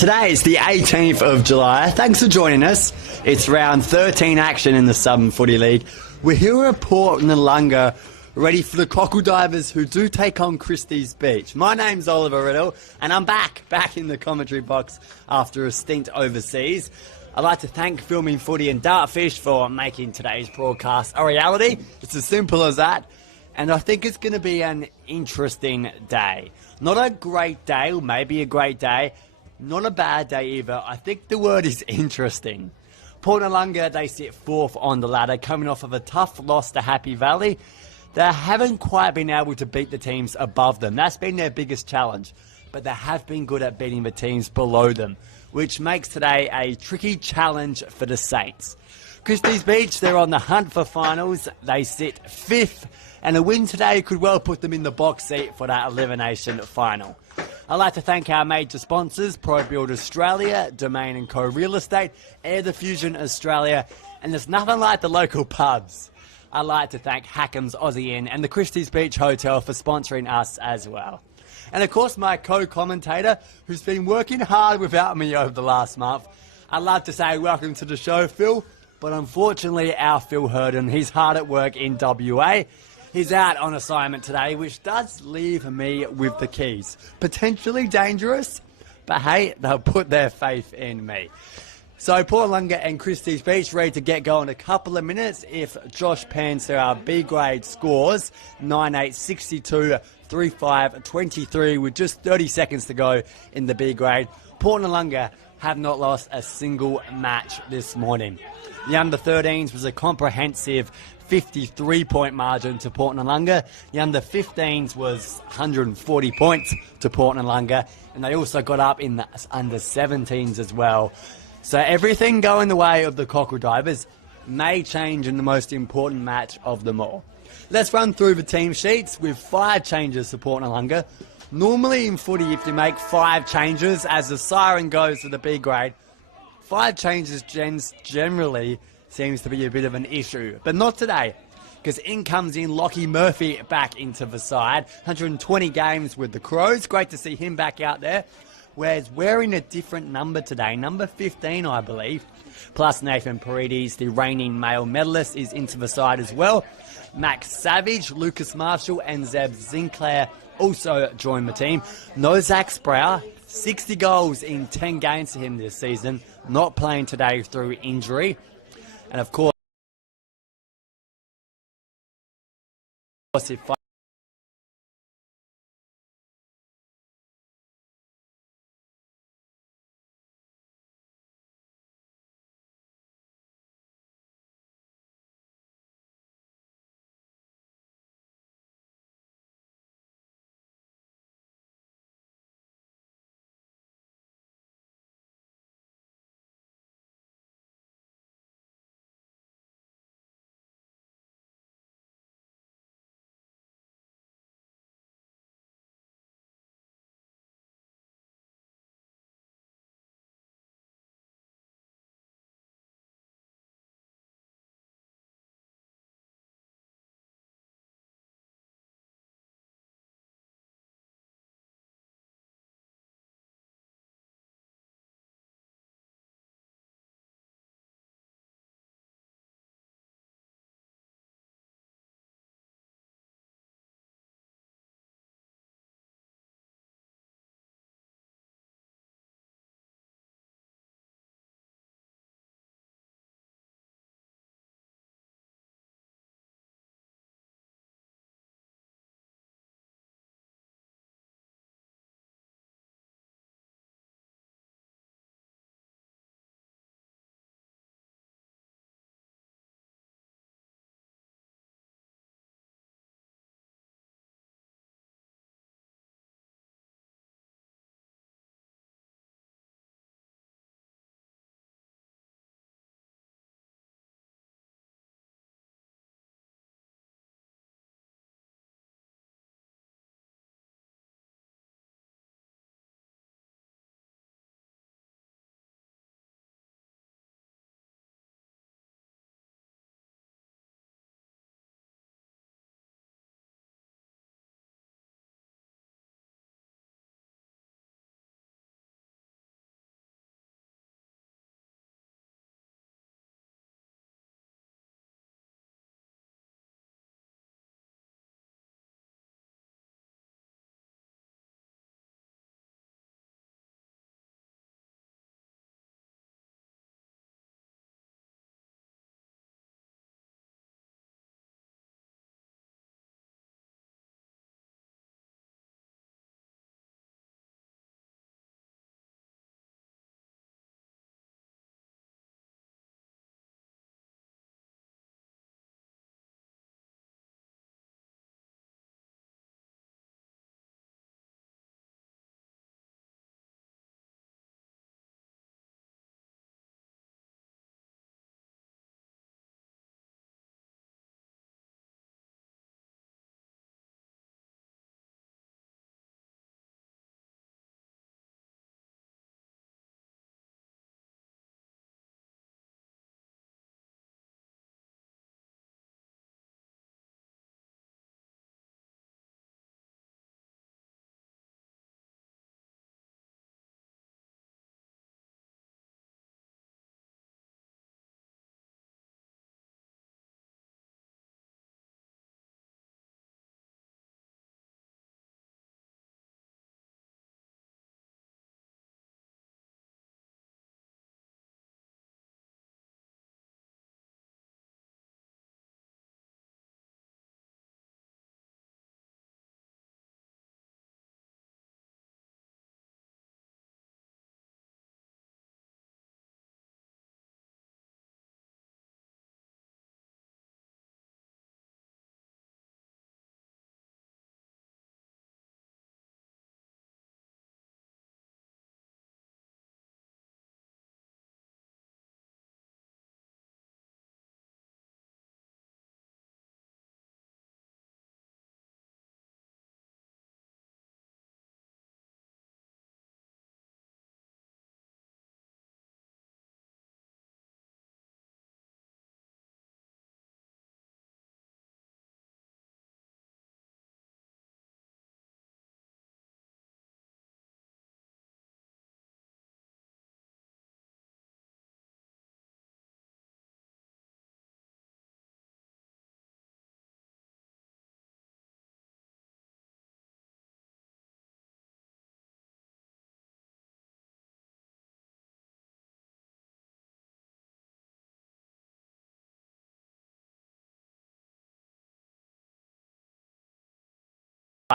Today is the 18th of July. Thanks for joining us. It's round 13 action in the Southern Footy League. We're here at Port Noarlunga, ready for the cockle divers who do take on Christies Beach. My name's Oliver Riddle, and I'm back in the commentary box after a stint overseas. I'd like to thank Filming Footy and Dartfish for making today's broadcast a reality. It's as simple as that. And I think it's going to be an interesting day. Not a great day, or maybe a great day. Not a bad day either. I think the word is interesting. Port Noarlunga, they sit fourth on the ladder, coming off of a tough loss to Happy Valley. They haven't quite been able to beat the teams above them. That's been their biggest challenge. But they have been good at beating the teams below them, which makes today a tricky challenge for the Saints. Christies Beach, they're on the hunt for finals. They sit fifth, and a win today could well put them in the box seat for that elimination final. I'd like to thank our major sponsors, ProBuild Australia, Domain & Co Real Estate, Air Diffusion Australia, and there's nothing like the local pubs. I'd like to thank Hackham's Aussie Inn and the Christies Beach Hotel for sponsoring us as well. And of course, my co-commentator, who's been working hard without me over the last month. I'd love to say welcome to the show, Phil, but unfortunately our Phil Herden, he's hard at work in WA. He's out on assignment today, which does leave me with the keys. Potentially dangerous, but hey, they'll put their faith in me. So Port Noarlunga and Christies Beach ready to get going in a couple of minutes if Josh Panzer, our B grade, scores 9-8, 62, 3-5, 23 with just 30 seconds to go in the B grade. Port Noarlunga have not lost a single match this morning. The under-13s was a comprehensive 53-point margin to Port Noarlunga. The under-15s was 140 points to Port Noarlunga, and they also got up in the under-17s as well. So everything going the way of the cockle divers may change in the most important match of them all. Let's run through the team sheets with 5 changes to Port Noarlunga. Normally in footy, if you make 5 changes as the siren goes to the B grade, 5 changes generally seems to be a bit of an issue. But not today, because in comes in Lockie Murphy back into the side. 120 games with the Crows. Great to see him back out there. Whereas wearing a different number today, number 15, I believe. Plus Nathan Paredes, the reigning male medalist, is into the side as well. Max Savage, Lucas Marshall, and Zeb Sinclair also join the team. No Zach Sprower, 60 goals in 10 games for him this season. Not playing today through injury. And of course, if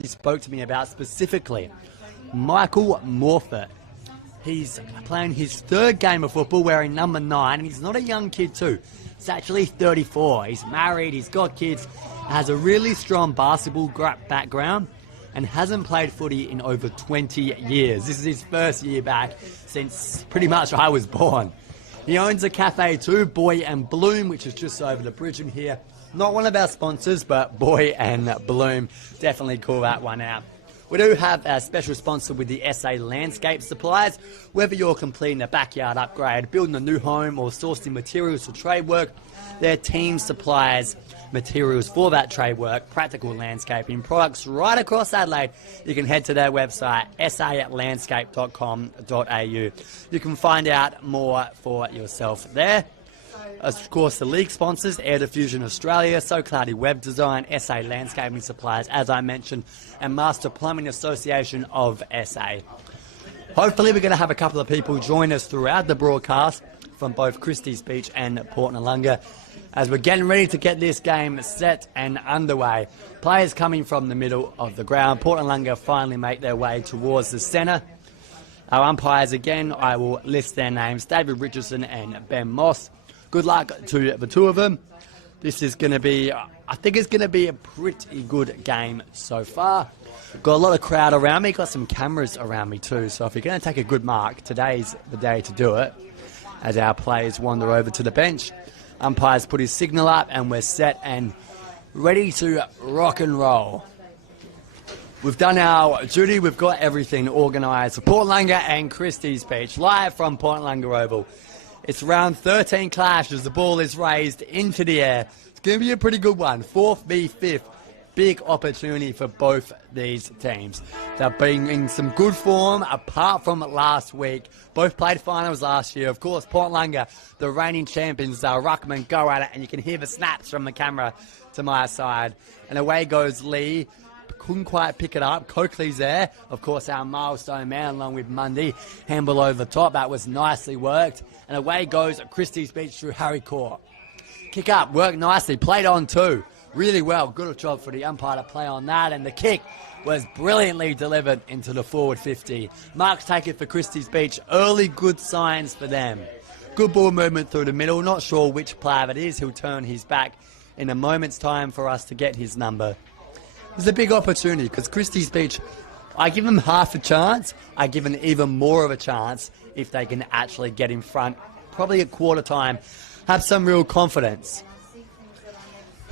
he spoke to me about specifically. Michael Morfitt. He's playing his third game of football wearing number 9, and he's not a young kid too. He's actually 34. He's married, he's got kids, has a really strong basketball background, and hasn't played footy in over 20 years. This is his first year back since pretty much I was born. He owns a cafe too, Boy and Bloom, which is just over the bridge from here. Not one of our sponsors, but Boy and Bloom. Definitely call that one out. We do have a special sponsor with the SA Landscape Supplies. Whether you're completing a backyard upgrade, building a new home, or sourcing materials for trade work, their team supplies materials for that trade work, practical landscaping products right across Adelaide. You can head to their website, salandscape.com.au. You can find out more for yourself there. Of course, the league sponsors, Air Diffusion Australia, So Cloudy Web Design, SA Landscaping Supplies, as I mentioned, and Master Plumbing Association of SA. Hopefully we're going to have a couple of people join us throughout the broadcast from both Christies Beach and Port Noarlunga as we're getting ready to get this game set and underway. Players coming from the middle of the ground. Port Noarlunga finally make their way towards the centre. Our umpires again, I will list their names, David Richardson and Ben Moss. Good luck to the two of them. This is going to be, I think it's going to be a pretty good game so far. Got a lot of crowd around me, got some cameras around me too, so if you're going to take a good mark, today's the day to do it as our players wander over to the bench. Umpire's put his signal up and we're set and ready to rock and roll. We've done our duty, we've got everything organised for Port Noarlunga and Christies Beach, live from Port Noarlunga Oval. It's round 13 clash as the ball is raised into the air. It's going to be a pretty good one. 4th v 5th. Big opportunity for both these teams. They're being in some good form apart from last week. Both played finals last year. Of course, Port Noarlunga, the reigning champions, ruckman go at it, and you can hear the snaps from the camera to my side. And away goes Lee. Couldn't quite pick it up. Coakley's there. Of course, our milestone man along with Mundy. Handball over the top. That was nicely worked. And away goes Christies Beach through Harry Court. Kick up. Worked nicely. Played on too. Really well. Good job for the umpire to play on that. And the kick was brilliantly delivered into the forward 50. Marks take it for Christies Beach. Early good signs for them. Good ball movement through the middle. Not sure which player it is. He'll turn his back in a moment's time for us to get his number. It's a big opportunity because Christies Beach, I give them half a chance. I give them even more of a chance if they can actually get in front, probably at quarter time, have some real confidence.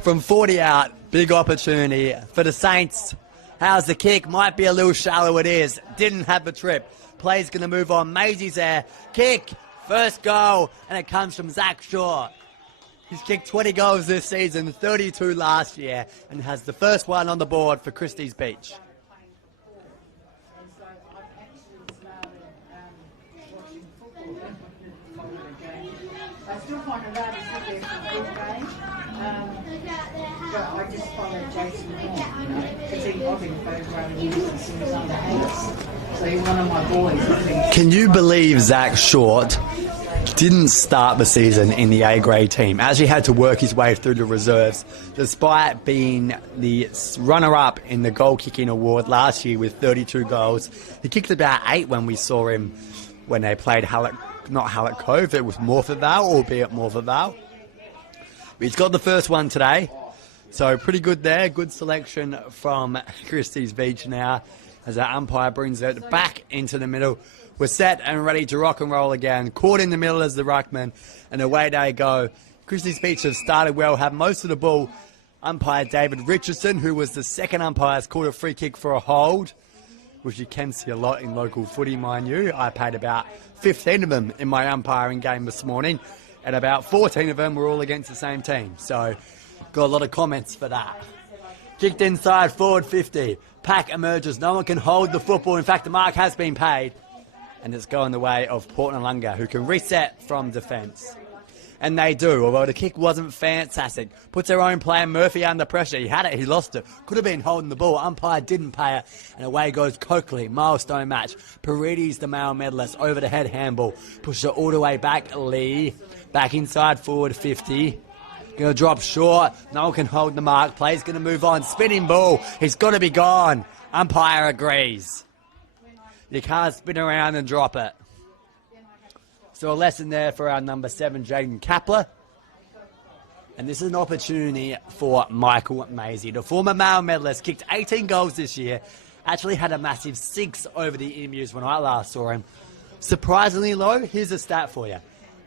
From 40 out, big opportunity for the Saints. How's the kick? Might be a little shallow, it is. Didn't have the trip. Play's going to move on. Maisie's there. Kick, first goal, and it comes from Zach Shaw. He's kicked 20 goals this season, 32 last year, and has the first one on the board for Christies Beach. I still find it hard to sit there for a good game, but I just follow Jason Horn, because I've been photographing him since he was under 8. So he's one of my boys. Can you believe Zach Short didn't start the season in the A-grade team? Actually had to work his way through the reserves, despite being the runner-up in the goal-kicking award last year with 32 goals. He kicked about 8 when we saw him when they played not Hallett Cove, it was Morford Vale, albeit Morford Vale. He's got the first one today, so pretty good there. Good selection from Christies Beach now as our umpire brings it back into the middle. We're set and ready to rock and roll again. Caught in the middle as the ruckman, and away they go. Christies Beach have started well, have most of the ball. Umpire David Richardson, who was the second umpire, has called a free kick for a hold, which you can see a lot in local footy, mind you. I paid about 15 of them in my umpiring game this morning, and about 14 of them were all against the same team. So, got a lot of comments for that. Kicked inside, forward 50. Pack emerges. No one can hold the football. In fact, the mark has been paid. And it's going the way of Port Noarlunga, who can reset from defence. And they do, although the kick wasn't fantastic. Puts their own player, Murphy, under pressure. He had it, he lost it. Could have been holding the ball. Umpire didn't pay it. And away goes Coakley, milestone match. Paredes, the male medalist, over the head handball. Pushes it all the way back. Lee, back inside, forward 50. Going to drop short. No one can hold the mark. Play's going to move on. Spinning ball. He's got to be gone. Umpire agrees. You can't spin around and drop it. So a lesson there for our number 7, Jaden Kapler. And this is an opportunity for Michael Maisie. The former male medalist kicked 18 goals this year. Actually had a massive 6 over the Emus when I last saw him. Surprisingly low, here's a stat for you.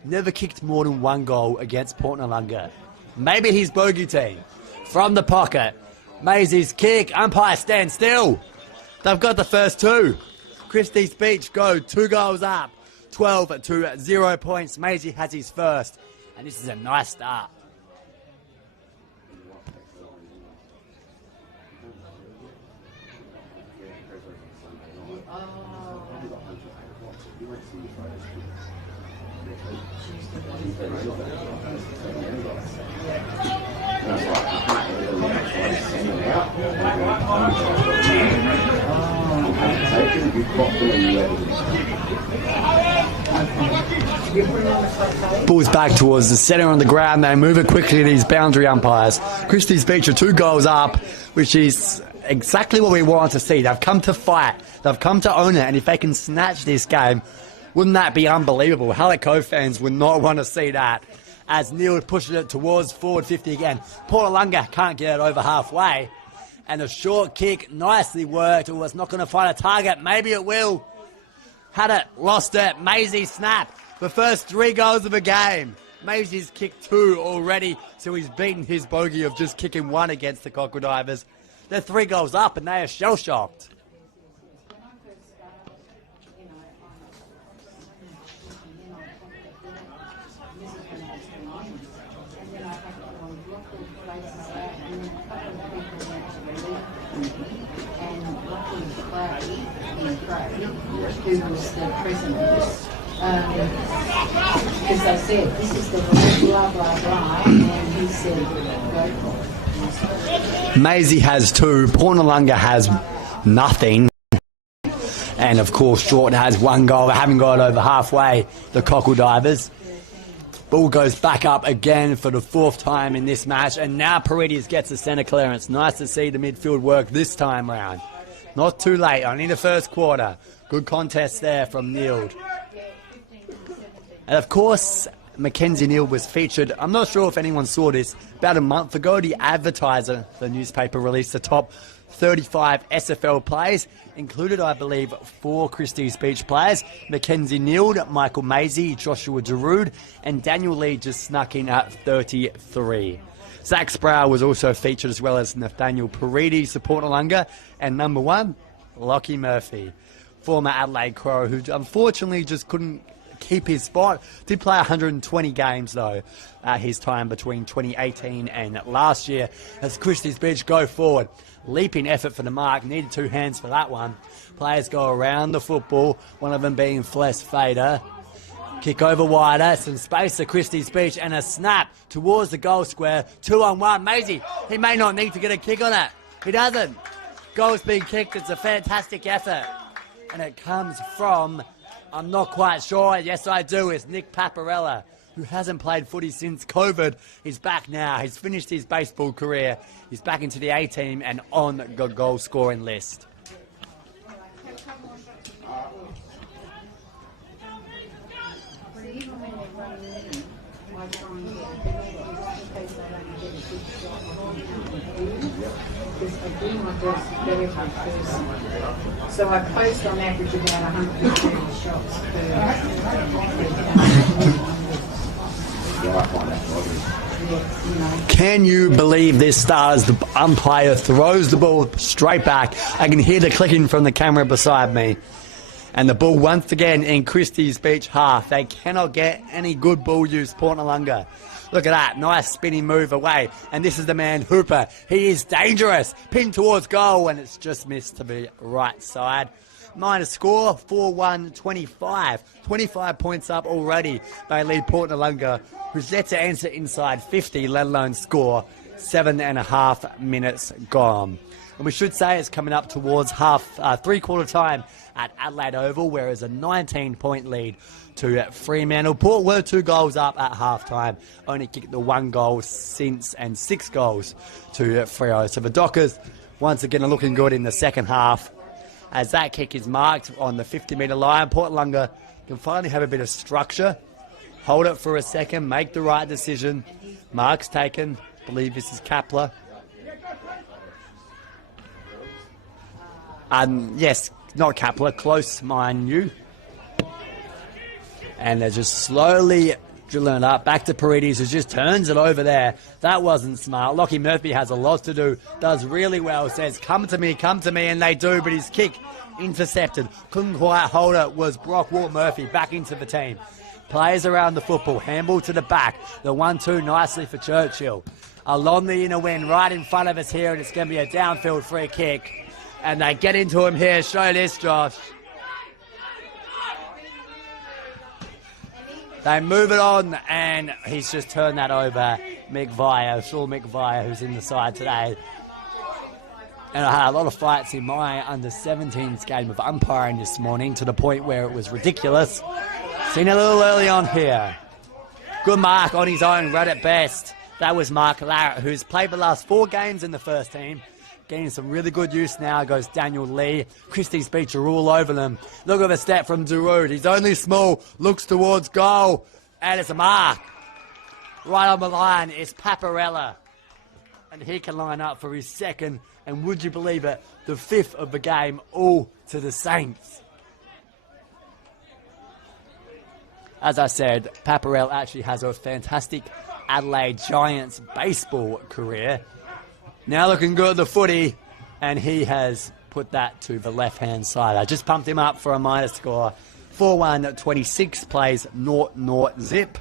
Never kicked more than 1 goal against Port Noarlunga. Maybe his bogey team. From the pocket. Maisie's kick. Umpire stand still. They've got the first 2. Christies Beach go 2 goals up. 12 to 0 points. Maisie has his first. And this is a nice start. Ball's back towards the centre on the ground. They move it quickly to these boundary umpires. Christies Beach are 2 goals up, which is exactly what we want to see. They've come to fight. They've come to own it. And if they can snatch this game, wouldn't that be unbelievable? Hallett Cove fans would not want to see that. As Neil pushes it towards forward 50 again. Port Noarlunga can't get it over halfway. And a short kick, nicely worked. It was not going to find a target. Maybe it will. Had it, lost it. Maisie snap. The first 3 goals of a game. Maisie's kicked 2 already, so he's beaten his bogey of just kicking 1 against the Crocodivers. They're 3 goals up and they are shell-shocked. Who was the president, because they said, this is the blah, blah, blah, and he said, go for it. Maisie has 2, Port Noarlunga has nothing, and of course Short has 1 goal. They haven't got over halfway, the Crocodivers. Ball goes back up again for the 4th time in this match, and now Paredes gets a centre clearance. Nice to see the midfield work this time round. Not too late, only the first quarter. Good contest there from Neil. And of course, Mackenzie Neal was featured. I'm not sure if anyone saw this. About a month ago, the Advertiser, the newspaper, released the top 35 SFL players. Included, I believe, 4 Christies Beach players. Mackenzie Neal, Michael Maisie, Joshua Darude, and Daniel Lee just snuck in at 33. Zach Sproul was also featured, as well as Nathaniel Paredes, the Port Noarlunga, and number 1, Lockie Murphy, former Adelaide Crow, who unfortunately just couldn't keep his spot. Did play 120 games, though, his time between 2018 and last year. As Christies Beach go forward, leaping effort for the mark, needed 2 hands for that one. Players go around the football, one of them being Fles Fader. Kick over wider, some space to Christies Beach, and a snap towards the goal square. 2-on-1. Maisie, he may not need to get a kick on it. He doesn't. Goal's being kicked. It's a fantastic effort. And it comes from, I'm not quite sure, yes I do, it's Nick Paparella, who hasn't played footy since COVID. He's back now. He's finished his baseball career. He's back into the A-team and on the goal scoring list. So I post on average about 130 shots per. Can you believe this stars? The umpire throws the ball straight back. I can hear the clicking from the camera beside me. And the ball once again in Christies Beach half. They cannot get any good ball use, Port Noarlunga. Look at that, nice spinning move away. And this is the man, Hooper. He is dangerous. Pinned towards goal, and it's just missed to the right side. Minor score, 4-1-25. 25 points up already. They lead Port Noarlunga, who's yet to enter inside 50, let alone score 7.5 minutes gone. And we should say it's coming up towards three-quarter time at Adelaide Oval, where there's a 19-point lead to Fremantle. Port were 2 goals up at half-time, only kicked the 1 goal since and 6 goals to Freo. So the Dockers, once again, are looking good in the second half. As that kick is marked on the 50-metre line, Port Lunga can finally have a bit of structure, hold it for a second, make the right decision. Mark's taken. I believe this is Kapler. Yes, not Kapler, close, mind you. And they're just slowly drilling it up. Back to Paredes, who just turns it over there. That wasn't smart. Lockie Murphy has a lot to do. Does really well. Says, come to me, and they do. But his kick intercepted. Couldn't quite hold it. Was Brock Walt Murphy back into the team. Players around the football. Handball to the back. The 1-2 nicely for Churchill. Along the inner wing, right in front of us here. And it's going to be a downfield free kick. And they get into him here. Show this, Josh. They move it on, and he's just turned that over. Saul McVire, who's in the side today. And I had a lot of fights in my under-17s game of umpiring this morning, to the point where it was ridiculous. Seen a little early on here. Good mark on his own, read it best. That was Mark Larrett, who's played the last 4 games in the first team. Getting some really good use now goes Daniel Lee. Christies Beach are all over them. Look at the step from Darude. He's only small. Looks towards goal. And it's a mark. Right on the line is Paparella. And he can line up for his second. And would you believe it, the 5th of the game, all to the Saints. As I said, Paparella actually has a fantastic Adelaide Giants baseball career. Now looking good at the footy, and he has put that to the left-hand side. I just pumped him up for a minor score. 4-1-26, plays 0-0 zip.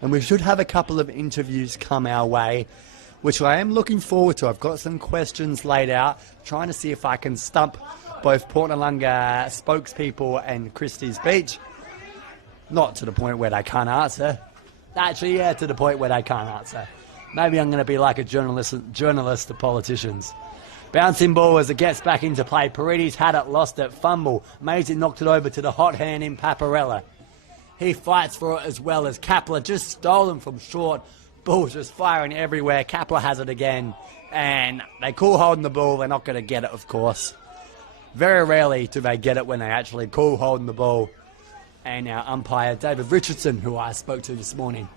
And we should have a couple of interviews come our way, which I am looking forward to. I've got some questions laid out, trying to see if I can stump both Port Noarlunga spokespeople and Christies Beach. Not to the point where they can't answer. Actually, yeah, to the point where they can't answer. Maybe I'm going to be like a journalist to politicians. Bouncing ball as it gets back into play. Paredes had it, lost it, fumble. Maisie knocked it over to the hot hand in Paparella. He fights for it as well as Kapler, just stolen from short. Ball just firing everywhere. Kapler has it again. And they call holding the ball. They're not going to get it, of course. Very rarely do they get it when they actually call holding the ball. And our umpire, David Richardson, who I spoke to this morning,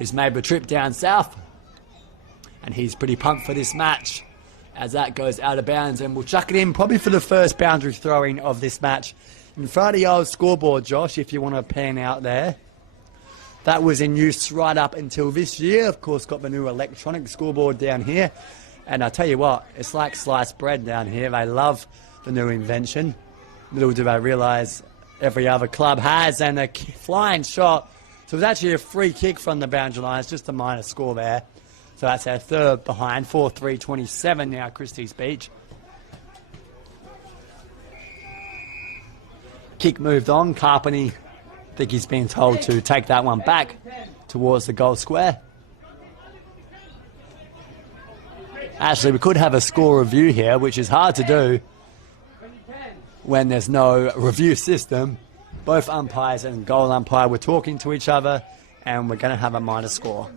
has made the trip down south. And he's pretty pumped for this match as that goes out of bounds. And we'll chuck it in probably for the first boundary throwing of this match. In front of the old scoreboard, Josh, if you want to pan out there. That was in use right up until this year. Of course, got the new electronic scoreboard down here. And I tell you what, it's like sliced bread down here. They love the new invention. Little do they realise every other club has. And a flying shot. So it was actually a free kick from the boundary line. It's just a minor score there. So that's our third behind, 4-3-27 now, Christies Beach. Kick moved on. Carpeny, I think he's been told to take that one back towards the goal square. Actually, we could have a score review here, which is hard to do when there's no review system. Both umpires and goal umpire were talking to each other, and we're going to have a minor score.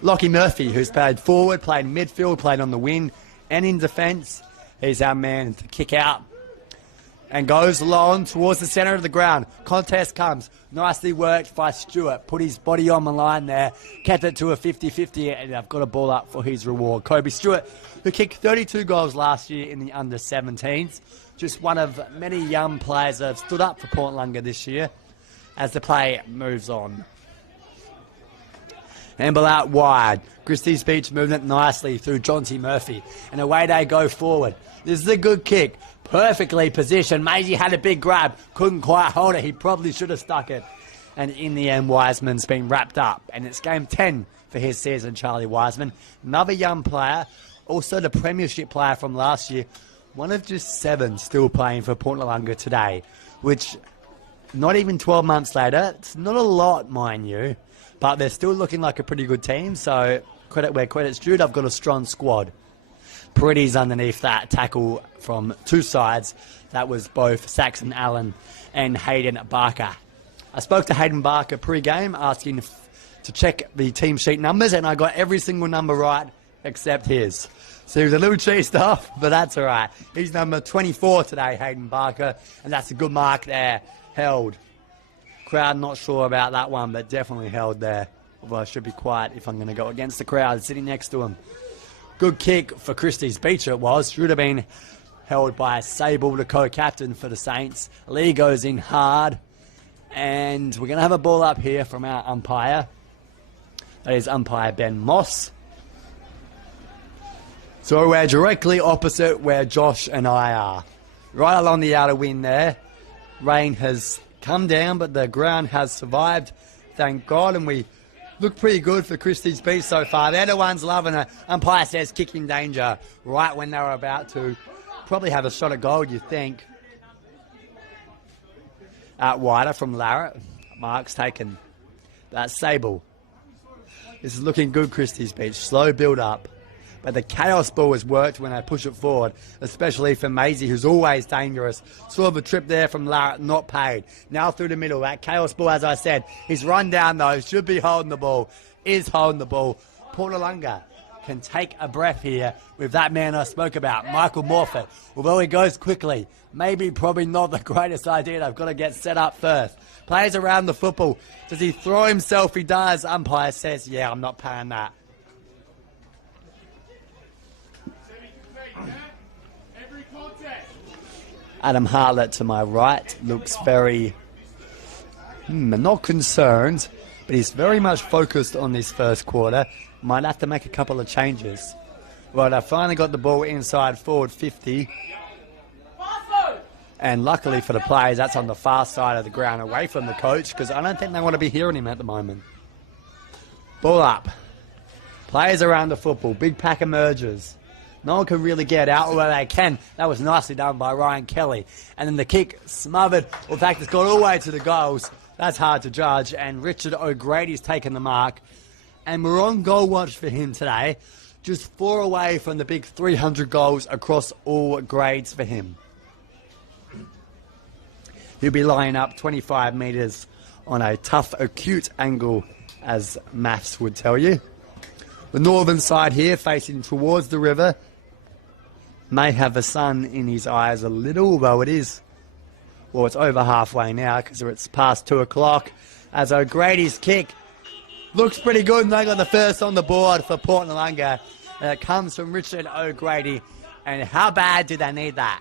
Lockie Murphy, who's played forward, played midfield, played on the wing and in defence. He's our man to kick out. And goes long towards the centre of the ground. Contest comes. Nicely worked by Stewart. Put his body on the line there. Kept it to a 50-50, and I've got a ball up for his reward. Kobe Stewart, who kicked 32 goals last year in the under-17s. Just one of many young players that have stood up for Port Noarlunga this year as the play moves on. Handball out wide. Christies Beach moving it nicely through Jonty Murphy. And away they go forward. This is a good kick. Perfectly positioned. Maisie had a big grab. Couldn't quite hold it. He probably should have stuck it. And in the end, Wiseman's been wrapped up. And it's game 10 for his season, Charlie Wiseman. Another young player. Also the premiership player from last year. One of just 7 still playing for Port Noarlunga today. Which, not even 12 months later, it's not a lot, mind you. But they're still looking like a pretty good team, so credit where credit's due. I've got a strong squad. Pretty's underneath that tackle from two sides. That was both Saxon Allen and Hayden Barker. I spoke to Hayden Barker pre-game asking to check the team sheet numbers, and I got every single number right except his. So he was a little cheesed off, but that's all right. He's number 24 today, Hayden Barker, and that's a good mark there. Held. Crowd not sure about that one, but definitely held there. Although I should be quiet if I'm going to go against the crowd sitting next to him. Good kick for Christies Beach it was. Should have been held by Sable, the co-captain for the Saints. Lee goes in hard. And we're going to have a ball up here from our umpire. That is umpire Ben Moss. So we're directly opposite where Josh and I are. Right along the outer wing there. Rain has come down, but the ground has survived, thank God. And we look pretty good for Christies Beach so far. They're the ones loving it. Umpire says kick in danger right when they were about to probably have a shot at goal, you think. Out wider from Larrett. Mark's taken. That's Sable. This is looking good, Christies Beach. Slow build up. But the chaos ball has worked when I push it forward, especially for Maisie, who's always dangerous. Sort of a trip there from Larrett, not paid. Now through the middle. That chaos ball, as I said, he's run down though. Should be holding the ball. Is holding the ball. Noarlunga can take a breath here with that man I spoke about, Michael Morfitt. Although he goes quickly, probably not the greatest idea. I've got to get set up first. Plays around the football. Does he throw himself? He does. Umpire says, yeah, I'm not paying that. Adam Hartlett to my right looks very, not concerned, but he's very much focused on this first quarter. Might have to make a couple of changes. Right, I finally got the ball inside forward 50. And luckily for the players, that's on the far side of the ground away from the coach, because I don't think they want to be hearing him at the moment. Ball up. Players around the football. Big pack emerges. No one can really get out where they can. That was nicely done by Ryan Kelly. And then the kick smothered. Well, in fact, it's gone all the way to the goals. That's hard to judge. And Richard O'Grady's taken the mark. And we're on goal watch for him today. Just 4 away from the big 300 goals across all grades for him. He'll be lining up 25 metres on a tough, acute angle, as maths would tell you. The northern side here, facing towards the river, may have the sun in his eyes a little, though it is, well, it's over halfway now because it's past 2 o'clock. As O'Grady's kick looks pretty good, and they got the first on the board for Noarlunga. And it comes from Richard O'Grady. And how bad do they need that?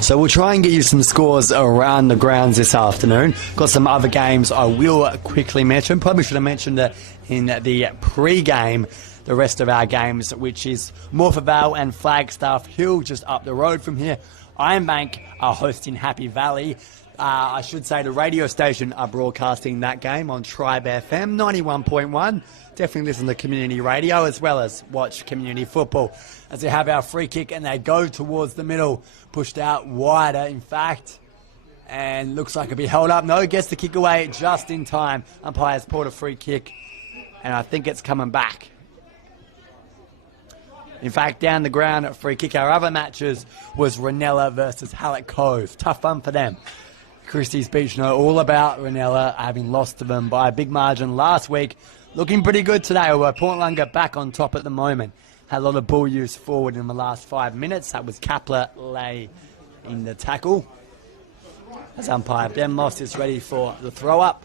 So we'll try and get you some scores around the grounds this afternoon. Got some other games I will quickly mention. Probably should have mentioned it in the pre-game, the rest of our games, which is Morphettvale and Flagstaff Hill, just up the road from here. Ironbank are hosting Happy Valley. I should say the radio station are broadcasting that game on Tribe FM 91.1. Definitely listen to community radio as well as watch community football. As they have our free kick and they go towards the middle, pushed out wider in fact, and looks like it'll be held up. No, gets the kick away just in time. Umpire's pulled a free kick and I think it's coming back. In fact, down the ground at free kick, our other matches was Ranella versus Hallett Cove. Tough fun for them. Christies Beach know all about Ranella, having lost to them by a big margin last week. Looking pretty good today, although Noarlunga back on top at the moment. Had a lot of ball use forward in the last 5 minutes. That was Kapler lay in the tackle. As umpire Ben Moss is ready for the throw up.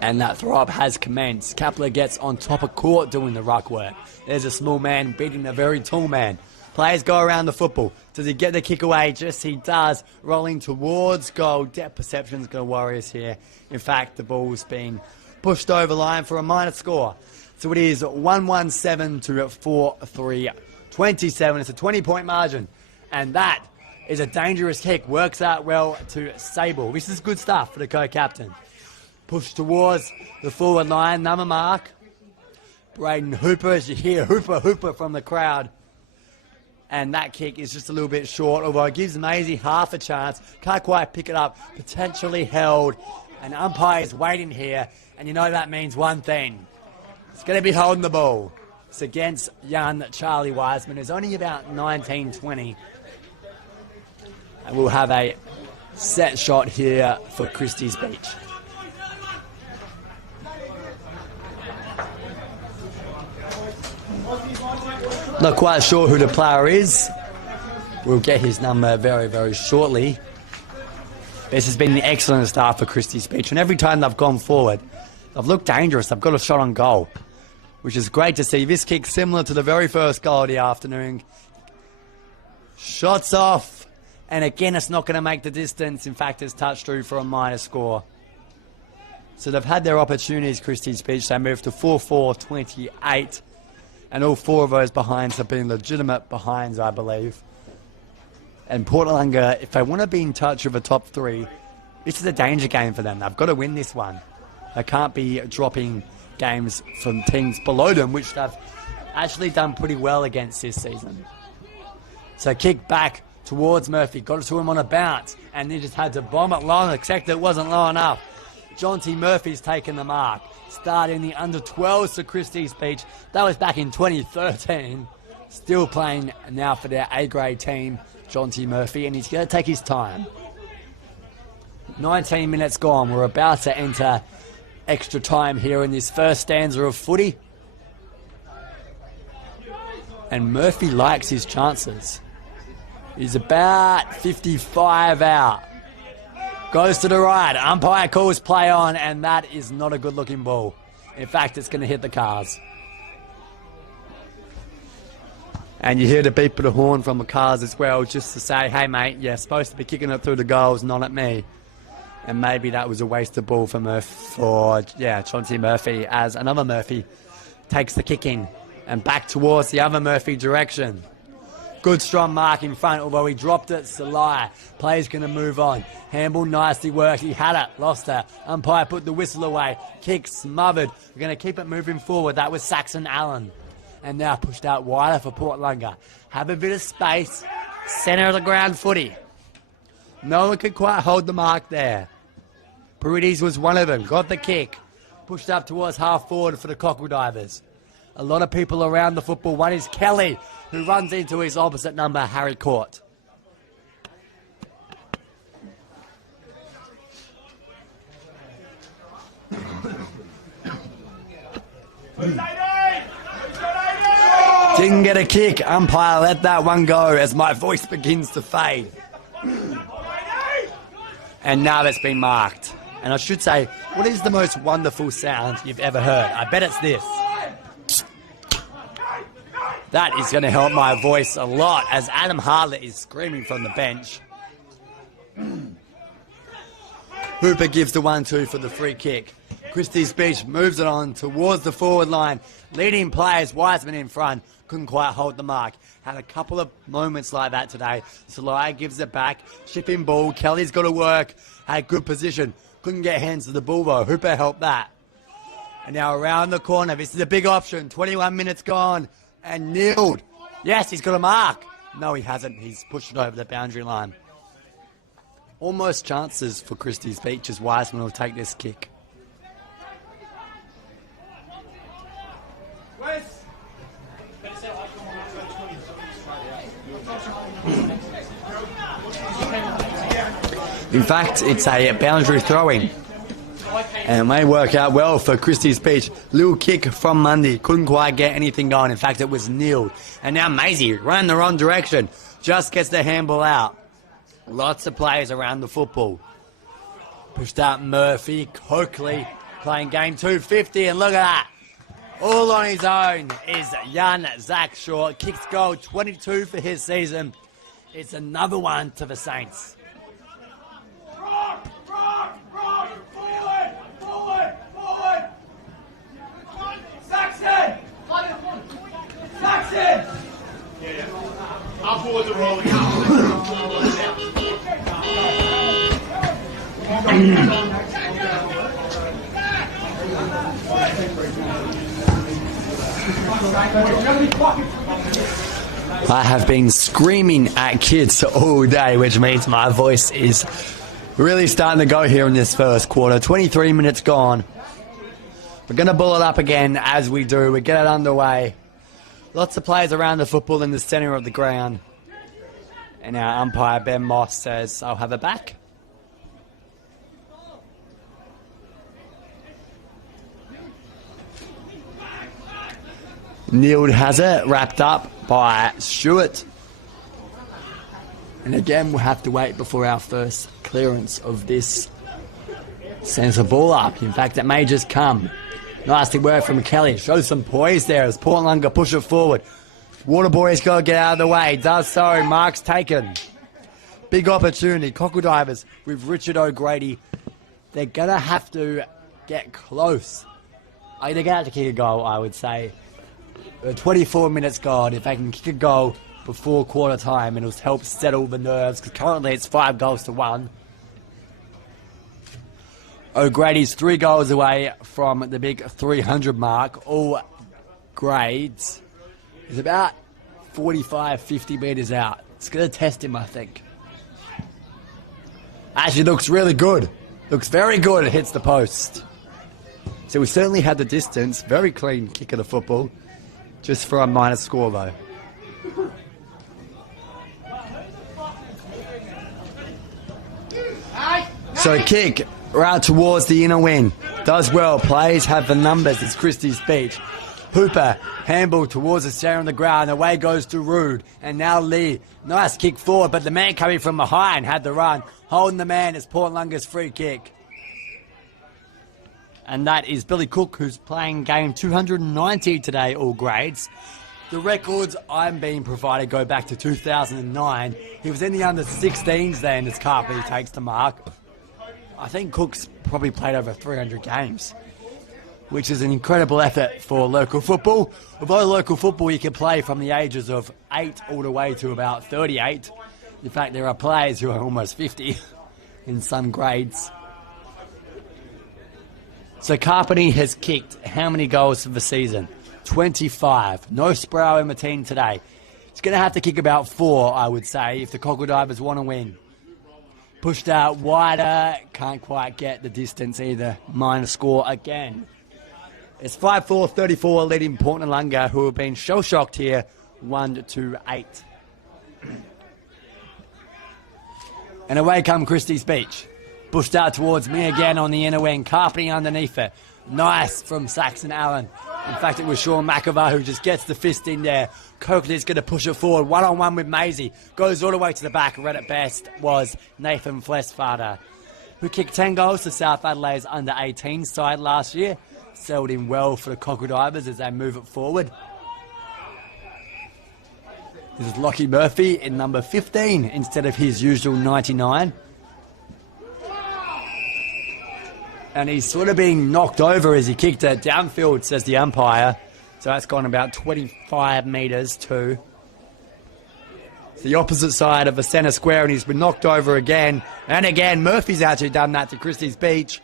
And that throw-up has commenced. Kapler gets on top of court doing the ruck work. There's a small man beating a very tall man. Players go around the football. Does he get the kick away? Yes, he does. Rolling towards goal. Depth perception's going to worry us here. In fact, the ball's being pushed over line for a minor score. So it is 117 to 4-3-27. It's a 20-point margin. And that is a dangerous kick. Works out well to Sable. This is good stuff for the co-captain. Push towards the forward line. Number mark. Braden Hooper, as you hear Hooper from the crowd. And that kick is just a little bit short, although it gives Maisie half a chance. Can't quite pick it up. Potentially held. And umpire is waiting here. And you know that means one thing. It's going to be holding the ball. It's against young Charlie Wiseman, who's only about 19, 20. And we'll have a set shot here for Christies Beach. Not quite sure who the player is. We'll get his number very, very shortly. This has been an excellent start for Christies Beach, and every time they've gone forward, they've looked dangerous. They've got a shot on goal, which is great to see. This kick similar to the very first goal of the afternoon. Shots off, and again, it's not going to make the distance. In fact, it's touched through for a minor score. So they've had their opportunities, Christies Beach. They moved to 4-4-28. And all four of those behinds have been legitimate behinds, I believe. And Noarlunga, if they want to be in touch with the top three, this is a danger game for them. They've got to win this one. They can't be dropping games from teams below them, which they've actually done pretty well against this season. So kick back towards Murphy. Got it to him on a bounce. And they just had to bomb it long, except it wasn't low enough. Jonty Murphy's taken the mark. Starting the under-12s to Christies Beach. That was back in 2013. Still playing now for their A-grade team, Jonty Murphy, and he's going to take his time. 19 minutes gone. We're about to enter extra time here in this first stanza of footy. And Murphy likes his chances. He's about 55 out. Goes to the right. Umpire calls play on, and that is not a good-looking ball. In fact, it's going to hit the cars. And you hear the beep of the horn from the cars as well, just to say, hey, mate, you're supposed to be kicking it through the goals, not at me. And maybe that was a wasted ball for Jonty Murphy, as another Murphy takes the kick in and back towards the other Murphy direction. Good strong mark in front, although he dropped it. Salai. Player's going to move on. Handball nicely worked. He had it. Lost it. Umpire put the whistle away. Kick smothered. We're going to keep it moving forward. That was Saxon Allen. And now pushed out wider for Noarlunga. Have a bit of space. Centre of the ground footy. No one could quite hold the mark there. Paredes was one of them. Got the kick. Pushed up towards half forward for the Cockle Divers. A lot of people around the football. One is Kelly, who runs into his opposite number, Harry Court. Didn't get a kick. Umpire let that one go as my voice begins to fade. And now that's been marked. And I should say, what is the most wonderful sound you've ever heard? I bet it's this. That is going to help my voice a lot as Adam Hartlett is screaming from the bench. Hooper gives the 1-2 for the free kick. Christies Beach moves it on towards the forward line. Leading players, Wiseman in front. Couldn't quite hold the mark. Had a couple of moments like that today. Salai gives it back. Shipping ball. Kelly's got to work. Had good position. Couldn't get hands to the ball though. Hooper helped that. And now around the corner. This is a big option. 21 minutes gone. And nilled. Yes, he's got a mark. No, he hasn't. He's pushed it over the boundary line. Almost chances for Christies Beach as Wiseman will take this kick. In fact, it's a boundary throw-in. And it may work out well for Christies Beach. Little kick from Mundy. Couldn't quite get anything going. In fact, it was nilled. And now Maisie ran the wrong direction. Just gets the handball out. Lots of players around the football. Pushed out Murphy. Coakley Playing game 250, and look at that. All on his own is Jan Zach Short. Kicks goal 22 for his season. It's another one to the Saints. Forward! Saxon! Yeah. Our forwards are rolling I have been screaming at kids all day, which means my voice is really starting to go here in this first quarter. 23 minutes gone. We're going to bull it up again as we do. We get it underway. Lots of players around the football in the centre of the ground. And our umpire, Ben Moss, says, I'll have it back. Neil has it wrapped up by Stewart. And again, we'll have to wait before our first clearance of this. Sends the ball up. In fact, it may just come. Nicely work from Kelly. Shows some poise there as Noarlunga push it forward. Waterboy's got to get out of the way. Does so. Mark's taken. Big opportunity. Crocodivers with Richard O'Grady. They're going to have to get close. They're going to have to kick a goal, I would say. 24 minutes gone. If they can kick a goal before quarter time, it'll help settle the nerves, because currently it's 5-1. O'Grady's 3 goals away from the big 300 mark. All grades. He's about 45, 50 metres out. It's going to test him, I think. Actually looks really good. Looks very good. It hits the post. So we certainly had the distance. Very clean kick of the football. Just for a minor score, though. So kick right towards the inner wing. Does well. Players have the numbers. It's Christies' speech. Hooper, handball towards the center of the ground. Away goes to Rude. And now Lee. Nice kick forward, but the man coming from behind had the run. Holding the man is Noarlunga's free kick. And that is Billy Cook, who's playing game 290 today, all grades. The records I'm being provided go back to 2009. He was in the under-16s then, as Carpenter takes the mark. I think Cook's probably played over 300 games, which is an incredible effort for local football. Although local football you can play from the ages of 8 all the way to about 38. In fact, there are players who are almost 50 in some grades. So Carpenter has kicked how many goals for the season? 25. No Sproul in the team today. He's going to have to kick about 4, I would say, if the Crocodivers want to win. Pushed out wider. Can't quite get the distance either. Minor score again. It's 5-4-34 leading Noarlunga, who have been shell-shocked here. 1-8. And away come Christies Beach. Pushed out towards me again on the inner wing. Carpenter underneath it. Nice from Saxon Allen. In fact, it was Sean McAvar who just gets the fist in there. Coakley's going to push it forward. One-on-one with Maisie. Goes all the way to the back. Read it best was Nathan Flesfather, who kicked 10 goals to South Adelaide's under-18 side last year. Settled in well for the Crocodivers as they move it forward. This is Lockie Murphy in number 15 instead of his usual 99. And he's sort of being knocked over as he kicked it downfield, says the umpire. So that's gone about 25 metres to the opposite side of the centre square, and he's been knocked over again. And again, Murphy's actually done that to Christies Beach.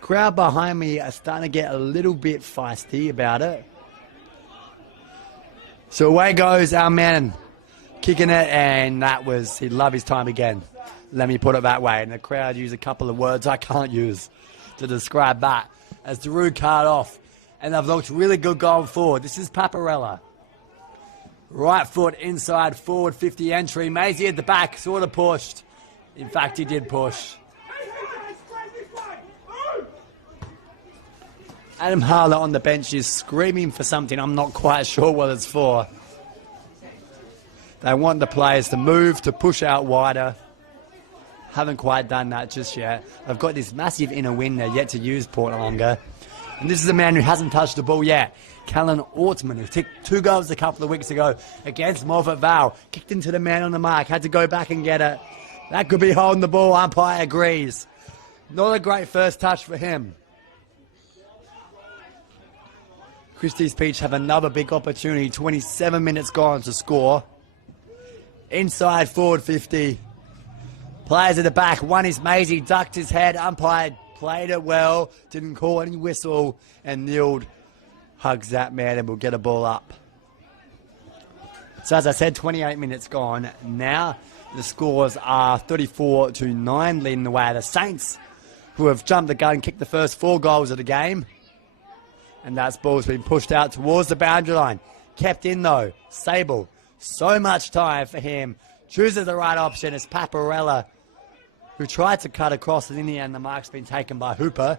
Crowd behind me are starting to get a little bit feisty about it. So away goes our man kicking it, and that was, he'd love his time again. Let me put it that way. And the crowd use a couple of words I can't use to describe that as Daru card off. And they've looked really good going forward. This is Paparella. Right foot inside, forward 50 entry. Maisie at the back, sort of pushed. In fact, he did push. Adam Harler on the bench is screaming for something. I'm not quite sure what it's for. They want the players to move, to push out wider. haven't quite done that just yet. They've got this massive inner wing they're yet to use, Port Noarlunga. And this is a man who hasn't touched the ball yet. Callan Ortman, who kicked 2 goals a couple of weeks ago against Moffat Vale. Kicked into the man on the mark, had to go back and get it. That could be holding the ball, umpire agrees. Not a great first touch for him. Christies Peach have another big opportunity, 27 minutes gone to score. Inside forward 50. Players at the back, one is Maisie, ducked his head, umpire played it well, didn't call any whistle, and Neild hugs that man and will get a ball up. So as I said, 28 minutes gone. Now the scores are 34-9, leading the way. The Saints, who have jumped the gun, kicked the first 4 goals of the game. And that ball's been pushed out towards the boundary line. Kept in though. Sable, so much time for him. Chooses the right option. It's Paparella, who tried to cut across, and in the end the mark's been taken by Hooper,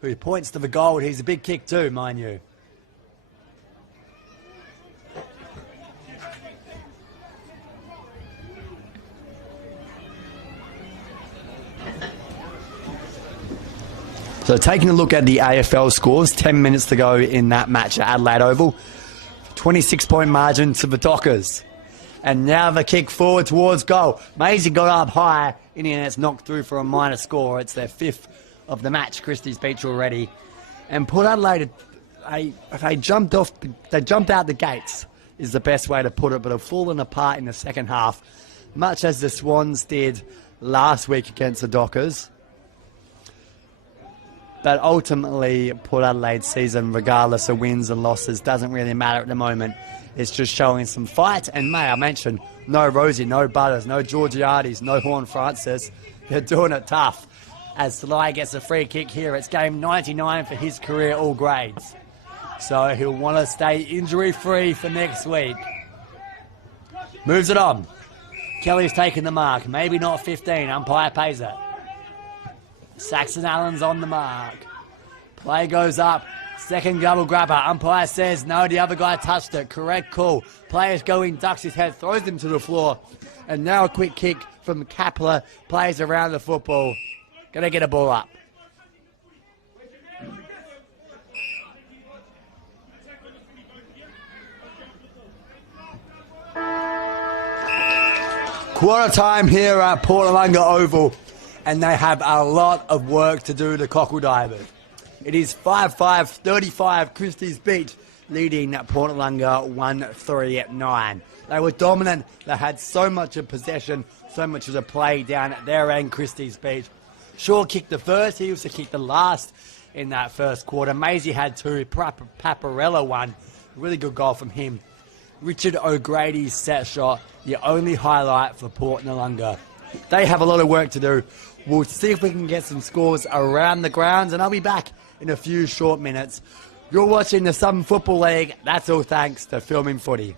who points to the goal. He's a big kick too, mind you. So taking a look at the AFL scores, 10 minutes to go in that match at Adelaide Oval. 26-point margin to the Dockers. And now the kick forward towards goal. Maisie got up high. In the end, it's knocked through for a minor score. It's their 5th of the match, Christies Beach already. And Port Adelaide, they jumped out the gates, is the best way to put it, but have fallen apart in the second half, much as the Swans did last week against the Dockers. But ultimately, Port Adelaide's season, regardless of wins and losses, doesn't really matter at the moment. It's just showing some fight. And may I mention, no Rosie, no Butters, no Georgiades, no Horn Francis. They're doing it tough. As Sly gets a free kick here, it's game 99 for his career, all grades. So he'll want to stay injury-free for next week. Moves it on. Kelly's taking the mark. Maybe not 15. Umpire pays it. Saxon Allen's on the mark. Play goes up. Second double grabber. Umpire says no, the other guy touched it. Correct call. Players go in, ducks his head, throws him to the floor. And now a quick kick from Kapler. Plays around the football. Gonna get a ball up. Quarter time here at Port Noarlunga Oval. And they have a lot of work to do, the Cockle Divers. It is 5-5-35, Christies Beach leading Port Noarlunga 1-3-9. They were dominant. They had so much of possession, so much of the play down at their end, Christies Beach. Shaw kicked the first, he also kicked the last in that first quarter. Maisie had 2, Paparella 1. Really good goal from him. Richard O'Grady's set shot, the only highlight for Port Noarlunga. They have a lot of work to do. We'll see if we can get some scores around the grounds, and I'll be back in a few short minutes. You're watching the Southern Football League. That's all thanks to Filming Footy.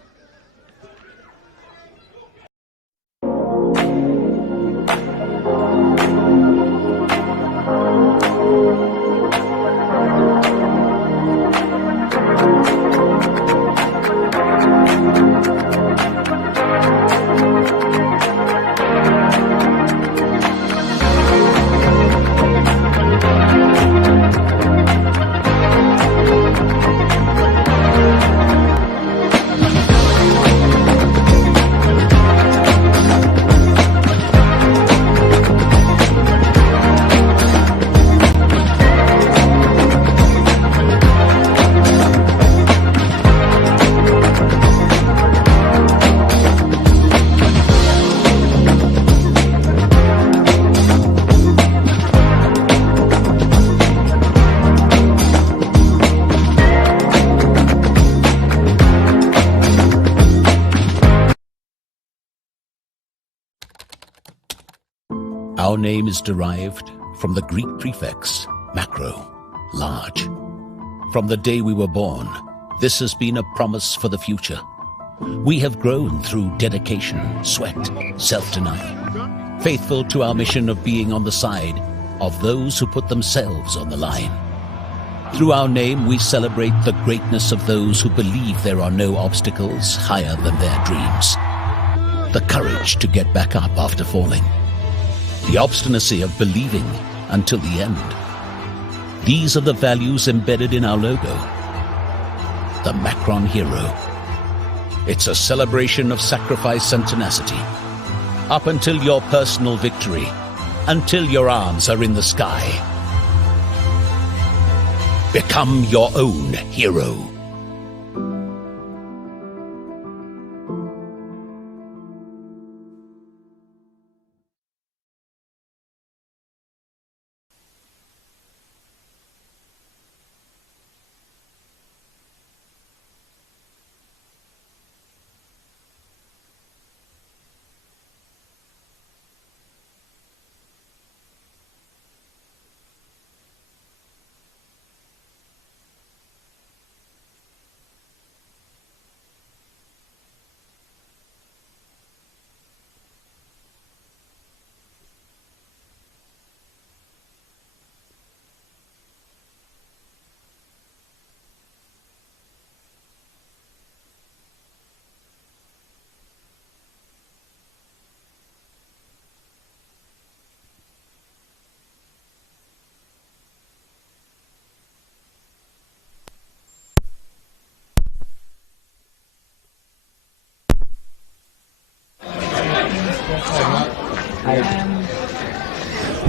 Our name is derived from the Greek prefix, macro, large. From the day we were born, this has been a promise for the future. We have grown through dedication, sweat, self-denial, faithful to our mission of being on the side of those who put themselves on the line. Through our name, we celebrate the greatness of those who believe there are no obstacles higher than their dreams. The courage to get back up after falling. the obstinacy of believing until the end. These are the values embedded in our logo, the Macron Hero. It's a celebration of sacrifice and tenacity, up until your personal victory, until your arms are in the sky. Become your own hero.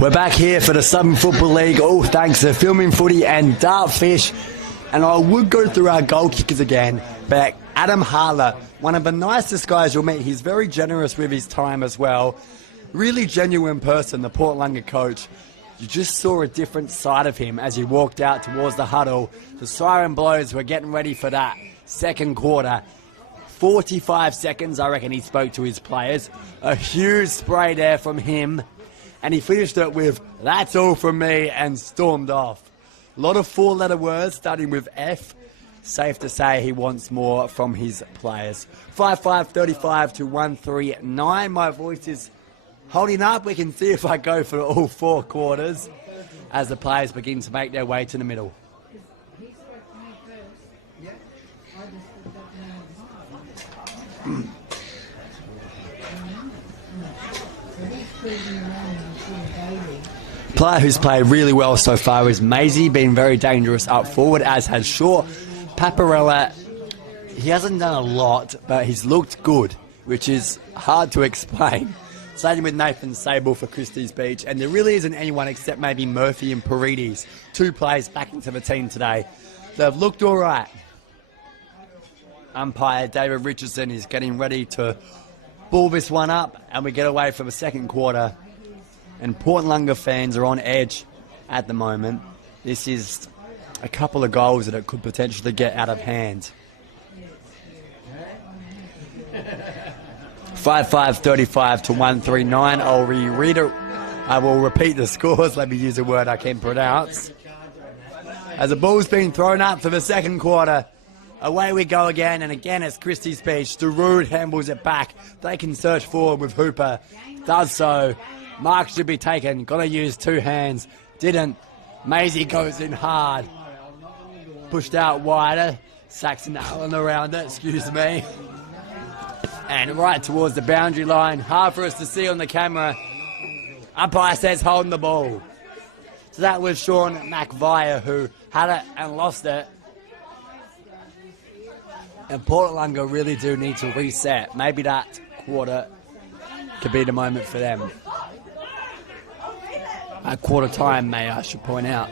We're back here for the Southern Football League, all thanks to Filming Footy and Dartfish. And I would go through our goal kickers again, but Adam Hartler, one of the nicest guys you'll meet. He's very generous with his time as well. Really genuine person, the Noarlunga coach. You just saw a different side of him as he walked out towards the huddle. The siren blows, we're getting ready for that second quarter. 45 seconds, I reckon he spoke to his players. A huge spray there from him. And he finished it with, "That's all from me," and stormed off. A lot of four-letter words starting with F. Safe to say he wants more from his players. 5-5-35 to 139. My voice is holding up. We can see if I go for all four quarters as the players begin to make their way to the middle. Player who's played really well so far is Maisie, been very dangerous up forward, as has Shaw. Paparella, he hasn't done a lot, but he's looked good, which is hard to explain. Same with Nathan Sable for Christies Beach, and there really isn't anyone except maybe Murphy and Paredes, two players back into the team today. They've looked all right. Umpire David Richardson is getting ready to ball this one up, and we get away for the second quarter. And Noarlunga fans are on edge at the moment. This is a couple of goals that it could potentially get out of hand. 5-5-35 to 139. I'll reread it. I will repeat the scores. Let me use a word I can pronounce. As the ball's being thrown up for the second quarter, away we go again, and again it's Christies Beach. Darude handles it back. They can search forward with Hooper. Does so. Mark should be taken. Got to use two hands. Didn't. Maisie goes in hard. Pushed out wider. Saxon Allen around it, excuse me. And right towards the boundary line. Hard for us to see on the camera. Umpire says holding the ball. So that was Sean McVire who had it and lost it. And Noarlunga really do need to reset. Maybe that quarter could be the moment for them. At quarter time, I should point out.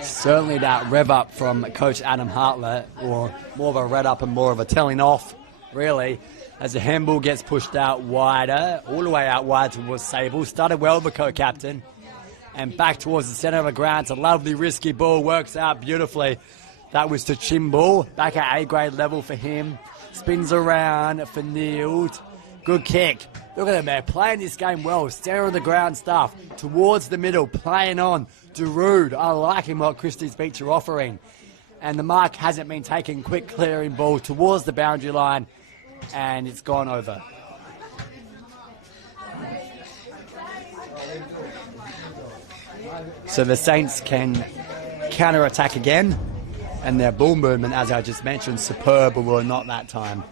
Certainly that rev up from Coach Adam Hartler, or more of a rev up and more of a telling off, really, as the handball gets pushed out wider, all the way out wide towards Sable. Started well with the co-captain, and back towards the centre of the ground. It's a lovely risky ball, works out beautifully. That was to Chimbal, back at A-grade level for him. Spins around for Neild. Good kick. Look at them, they're playing this game well. Stare on the ground stuff. Towards the middle, playing on. Darude, I like him what Christies Beach are offering. And the mark hasn't been taken. Quick clearing ball towards the boundary line. And it's gone over. So the Saints can counter-attack again. And their ball movement, as I just mentioned, superb, but were not that time.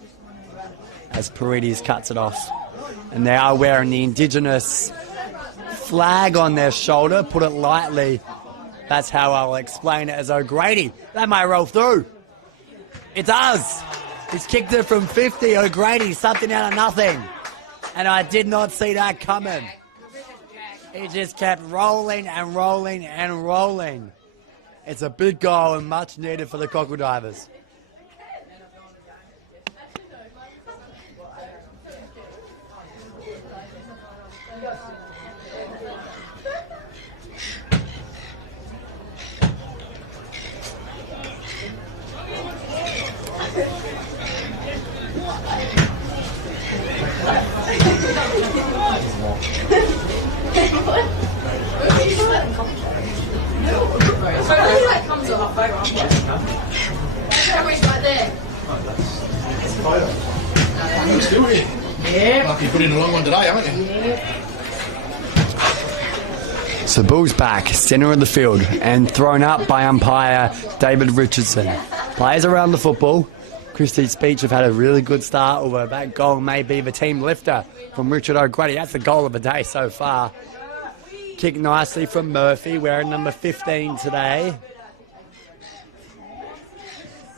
As Paredes cuts it off. And they are wearing the Indigenous flag on their shoulder, put it lightly. That's how I'll explain it as O'Grady. That might roll through. It does. He's kicked it from 50. O'Grady, something out of nothing. And I did not see that coming. He just kept rolling and rolling and rolling. It's a big goal and much needed for the Cockle Divers. Still here. Yeah. Lucky you put in a long one today, haven't you? Yeah. So ball's back, centre of the field, and thrown up by umpire David Richardson. Players around the football. Christies' Speech have had a really good start, although that goal may be the team lifter from Richard O'Grady. That's the goal of the day so far. Kicked nicely from Murphy, wearing number 15 today.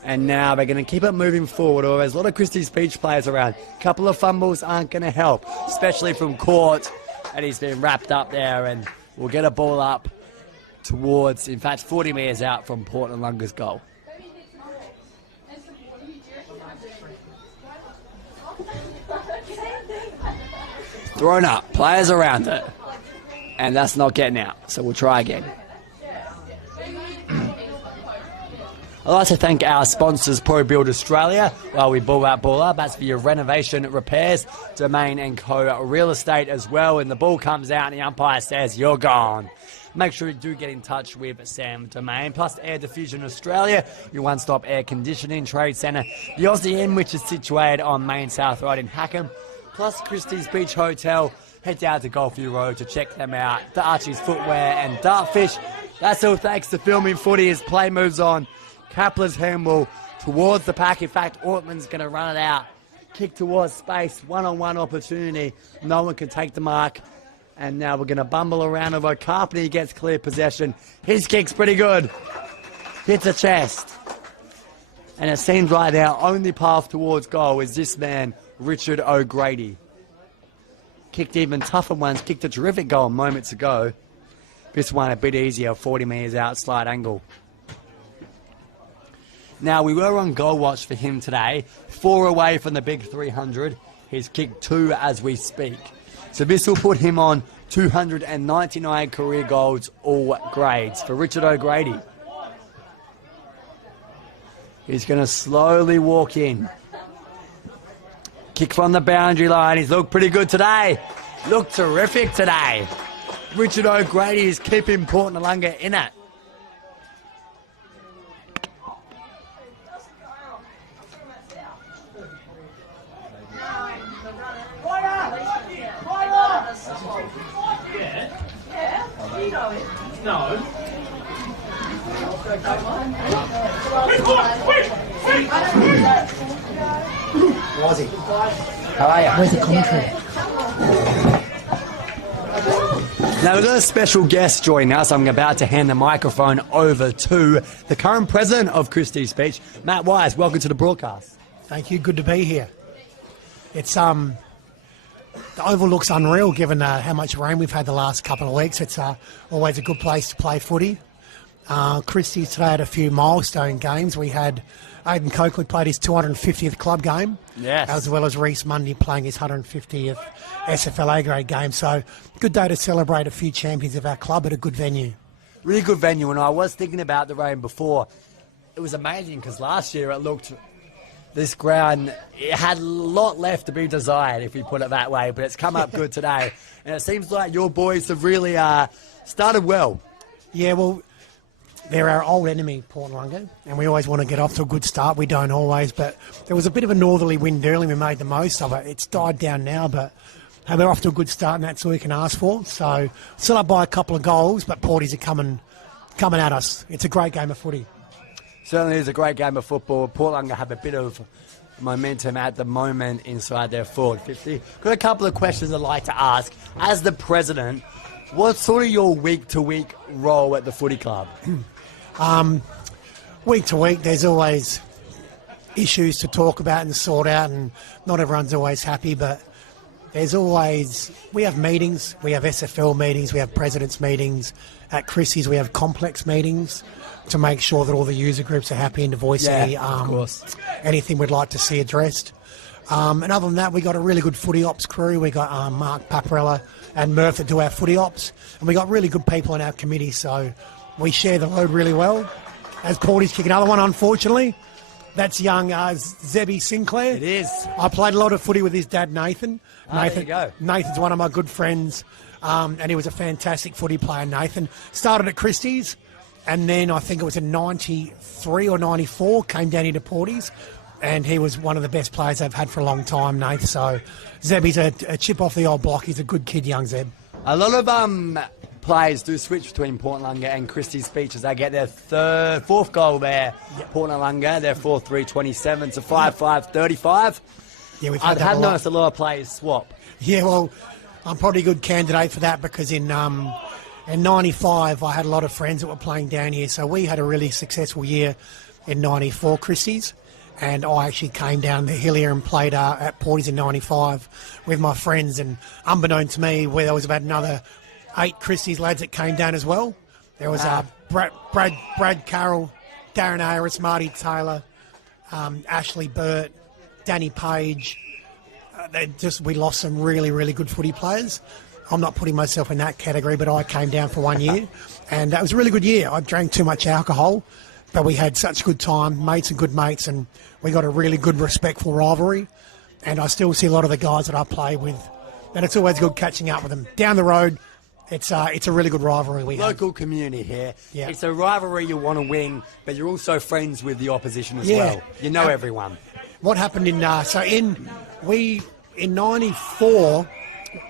And now they're going to keep it moving forward, or there's a lot of Christies' Speech players around. A couple of fumbles aren't going to help, especially from Court, and he's been wrapped up there, and we'll get a ball up towards, in fact, 40 metres out from Noarlunga's goal. Thrown up, players around it, and that's not getting out, so we'll try again. I'd like to thank our sponsors, Pro Build Australia, while we ball up. That's for your renovation, repairs, Domain and Co. Real estate as well. And the ball comes out and the umpire says, you're gone. Make sure you do get in touch with Sam Domain. Plus Air Diffusion Australia, your one-stop air conditioning trade centre. The Aussie Inn, which is situated on Main South Road in Hackham. Plus Christies Beach Hotel. Head down to Golfview Road to check them out. The Archie's Footwear and Dartfish. That's all thanks to Filming Footy as play moves on. Kapler's handball towards the pack. In fact, Ortman's going to run it out. Kick towards space. One-on-one opportunity. No one can take the mark. And now we're going to bumble around, although Carpenter gets clear possession. His kick's pretty good. Hits a chest. And it seems like our only path towards goal is this man, Richard O'Grady. Kicked even tougher ones. Kicked a terrific goal moments ago. This one a bit easier, 40 metres out, slide angle. Now, we were on goal watch for him today. 4 away from the big 300. He's kicked 2 as we speak. So this will put him on 299 career goals, all grades, for Richard O'Grady. He's going to slowly walk in. Kick from the boundary line. He's looked pretty good today. Looked terrific today. Richard O'Grady is keeping Noarlunga in it. No. Wazzy, how are you? Where's the commentary? Now, we've got a special guest joining us. I'm about to hand the microphone over to the current president of Christies Speech, Matt Wise. Welcome to the broadcast. Thank you. Good to be here. It's the Oval looks unreal given how much rain we've had the last couple of weeks. It's always a good place to play footy. Christies today had a few milestone games. We had Aidan Coakley played his 250th club game, Yes. as well as Reece Mundy playing his 150th SFLA grade game. So good day to celebrate a few champions of our club at a good venue. Really good venue, and I was thinking about the rain before. It was amazing because last year it looked, this ground, it had a lot left to be desired, if we put it that way, but it's come up good today. And it seems like your boys have really started well. Yeah, well, they're our old enemy, Noarlunga, and we always want to get off to a good start. We don't always, but there was a bit of a northerly wind early. We made the most of it. It's died down now, but they're off to a good start, and that's all we can ask for. So still up by a couple of goals, but Porties are coming at us. It's a great game of footy. Certainly is a great game of football. Noarlunga have a bit of momentum at the moment inside their forward 50. Got a couple of questions I'd like to ask. As the president, What's sort of your week-to-week role at the footy club? Week to week, there's always issues to talk about and sort out, and not everyone's always happy, but we have meetings, we have SFL meetings, we have presidents meetings. At Christies, we have complex meetings to make sure that all the user groups are happy and to voice anything we'd like to see addressed. And other than that, we got a really good footy ops crew. We got Mark Paparella and Murph that do our footy ops, and we got really good people in our committee, so we share the load really well. As Porty's kick another one, unfortunately. That's young Zebby Sinclair. It is. I played a lot of footy with his dad, Nathan. There you go. Nathan's one of my good friends, and he was a fantastic footy player, Nathan. Started at Christies, and then I think it was in 93 or 94, came down into Porty's, and he was one of the best players I've had for a long time, Nath. So Zebby's a chip off the old block. He's a good kid, young Zeb. A lot of players do switch between Noarlunga and Christie's Speeches. They get their fourth goal there. Yep. Noarlunga, their 4-3-27 to 5-5-35. Yeah, I've noticed a lot of players swap. Yeah, well, I'm probably a good candidate for that because in 95 I had a lot of friends that were playing down here, so we had a really successful year in 94 Christies, and I actually came down the hill here and played at Porties in 95 with my friends, and unbeknown to me, there was about another 8 Christies lads that came down as well. There was Brad Carroll, Darren Harris, Marty Taylor, Ashley Burt, Danny Page. We lost some really, really good footy players. I'm not putting myself in that category, but I came down for 1 year, and that was a really good year. I drank too much alcohol, but we had such a good time, made some good mates, and we got a really good, respectful rivalry. And I still see a lot of the guys that I play with, and it's always good catching up with them. Down the road, it's a really good rivalry we have. Local community here. Yeah. It's a rivalry you want to win, but you're also friends with the opposition as well. You know everyone. What happened in 94,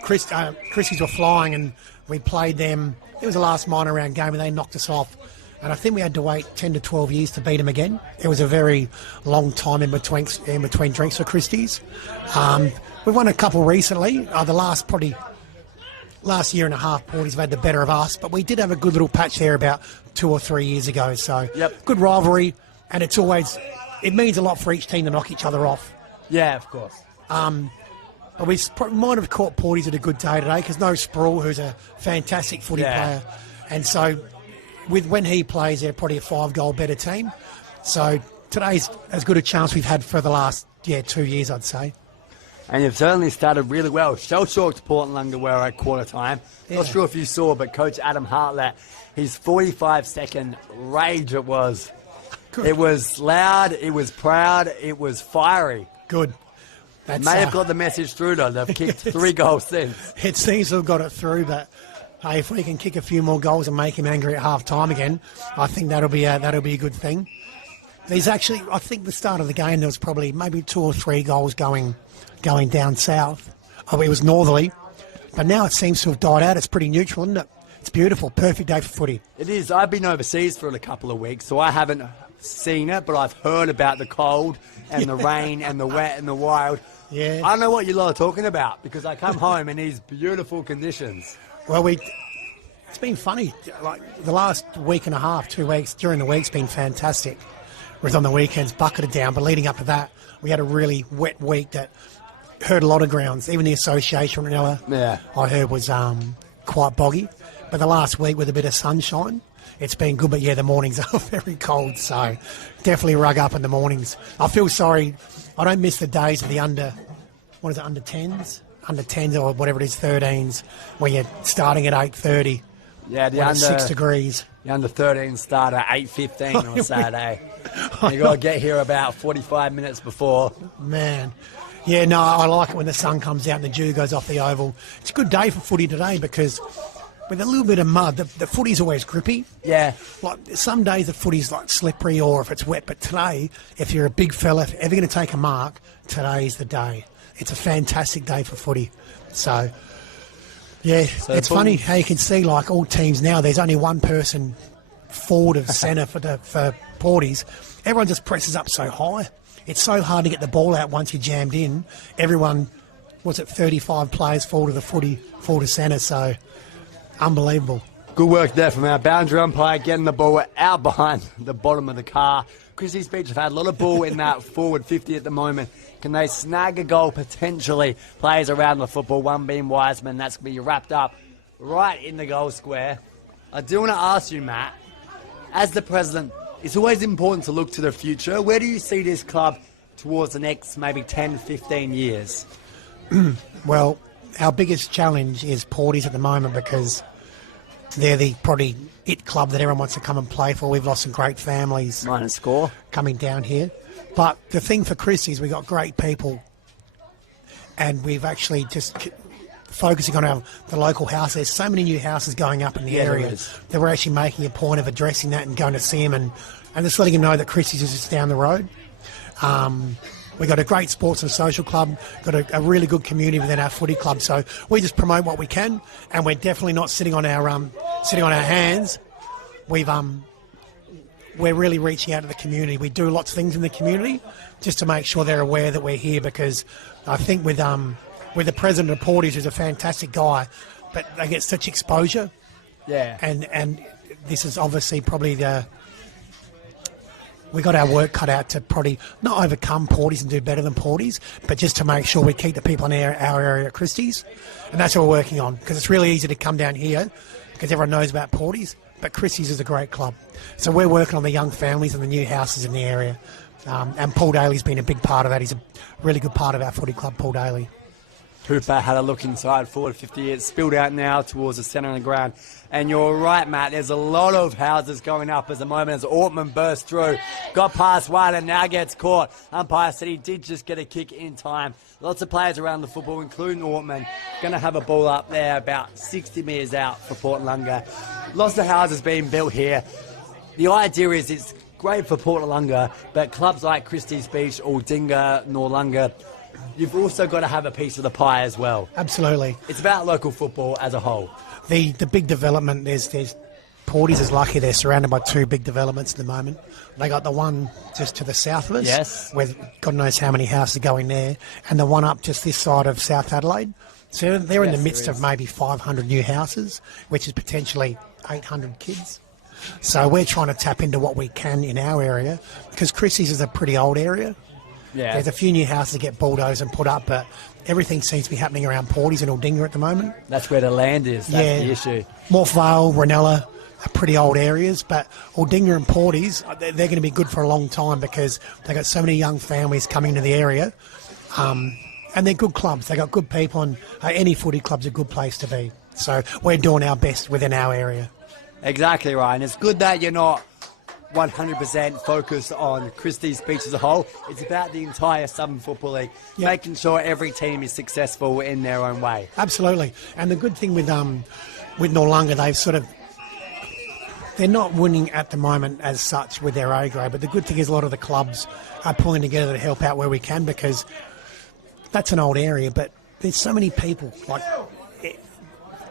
Christies were flying and we played them. It was the last minor round game and they knocked us off. And I think we had to wait 10 to 12 years to beat them again. It was a very long time in between drinks for Christies. We've won a couple recently. The last year and a half, Porties have had the better of us, but we did have a good little patch there about 2 or 3 years ago. So good rivalry, and it means a lot for each team to knock each other off. Yeah, of course. But we might have caught Porties at a good day today because no Sproul, who's a fantastic footy player, and so when he plays, they're probably a 5-goal better team. So today's as good a chance we've had for the last 2 years, I'd say. And you've certainly started really well. Shell-shocked Noarlunga were at quarter time. Yeah. Not sure if you saw, but Coach Adam Hartlett, his 45-second rage it was. Good. It was loud, it was proud, it was fiery. Good. May have got the message through though. They've kicked 3 goals since. It seems to have got it through, but hey, if we can kick a few more goals and make him angry at half time again, I think that'll be a good thing. There's actually, I think the start of the game there was probably maybe 2 or 3 goals going down south. It was northerly, but now it seems to have died out. It's pretty neutral, isn't it? It's beautiful, perfect day for footy. It is. I've been overseas for a couple of weeks, so I haven't seen it, but I've heard about the cold and the rain and the wet and the wild. Yeah. I don't know what you lot are talking about because I come home in these beautiful conditions. Well, it's been funny. Like the last week and a half, 2 weeks, during the week's been fantastic. Whereas on the weekends, bucketed down. But leading up to that, we had a really wet week that hurt a lot of grounds. Even the association, I heard was quite boggy. But the last week with a bit of sunshine, it's been good. But the mornings are very cold, so definitely rug up in the mornings. I feel sorry. I don't miss the days of the under 10s? Under 10s or whatever it is, 13s, when you're starting at 8:30. Yeah, the under 6 degrees. The under 13 start at 8:15 on Saturday. You got to get here about 45 minutes before. Man. Yeah, no, I like it when the sun comes out and the dew goes off the oval. It's a good day for footy today because with a little bit of mud, the footy's always grippy. Yeah. Like some days the footy's like slippery or if it's wet, but today, if you're a big fella, if you're ever going to take a mark, today's the day. It's a fantastic day for footy. So, it's funny how you can see like all teams now, there's only one person forward of centre for Porties. Everyone just presses up so high. It's so hard to get the ball out once you're jammed in. Everyone, 35 players forward of the footy, forward of centre, so Unbelievable. Good work there from our boundary umpire, getting the ball out behind the bottom of the car. Christies Beach have had a lot of ball in that forward 50 at the moment. Can they snag a goal potentially? Players around the football, one being Wiseman. That's going to be wrapped up right in the goal square. I do want to ask you, Matt, as the president, it's always important to look to the future. Where do you see this club towards the next maybe 10, 15 years? Well, our biggest challenge is Porties at the moment because they're the probably it club that everyone wants to come and play for. We've lost some great families Minus score. coming down here. But the thing for Christies, we've got great people, and we've actually just focusing on the local house. There's so many new houses going up in the area that we're actually making a point of addressing that and going to see them and just letting them know that Christies is just down the road. We've got a great sports and social club, got a really good community within our footy club. So we just promote what we can, and we're definitely not sitting on our hands. We're really reaching out to the community. We do lots of things in the community just to make sure they're aware that we're here, because I think with the president of Porties, who's a fantastic guy, but they get such exposure. Yeah. And this is obviously probably we got our work cut out to probably not overcome Porties and do better than Porties, but just to make sure we keep the people in our area at Christies. And that's what we're working on, because it's really easy to come down here because everyone knows about Porties, but Christies is a great club. So we're working on the young families and the new houses in the area. And Paul Daly's been a big part of that. He's a really good part of our footy club, Paul Daly. Hooper had a look inside, forward 50. It's spilled out now towards the centre of the ground. And you're right, Matt, there's a lot of houses going up at the moment as Ortman bursts through. Got past one and now gets caught. Umpire said he did just get a kick in time. Lots of players around the football, including Ortman, going to have a ball up there about 60 metres out for Noarlunga. Lots of houses being built here. The idea is it's great for Noarlunga, but clubs like Christies Beach, Aldinga, Noarlunga, you've also got to have a piece of the pie as well. Absolutely. It's about local football as a whole. The big development, there's Porties is lucky they're surrounded by two big developments at the moment. They got the one just to the south of us, yes, where God knows how many houses are going there, and the one up just this side of South Adelaide. So they're in the midst of maybe 500 new houses, which is potentially 800 kids. So we're trying to tap into what we can in our area, because Christies is a pretty old area. Yeah. There's a few new houses that get bulldozed and put up, but everything seems to be happening around Porties and Aldinga at the moment. That's where the land is. That's the issue. Morph Vale, Ranella are pretty old areas, but Aldinga and Porties, they're going to be good for a long time because they've got so many young families coming into the area. And they're good clubs. They've got good people, and any footy club's a good place to be. So we're doing our best within our area. Exactly right. And it's good that you're not 100% focused on Christies Beach as a whole. It's about the entire Southern Football League, making sure every team is successful in their own way. Absolutely. And the good thing with Noarlunga, they're not winning at the moment as such with their A grade, but the good thing is a lot of the clubs are pulling together to help out where we can, because that's an old area, but there's so many people. Like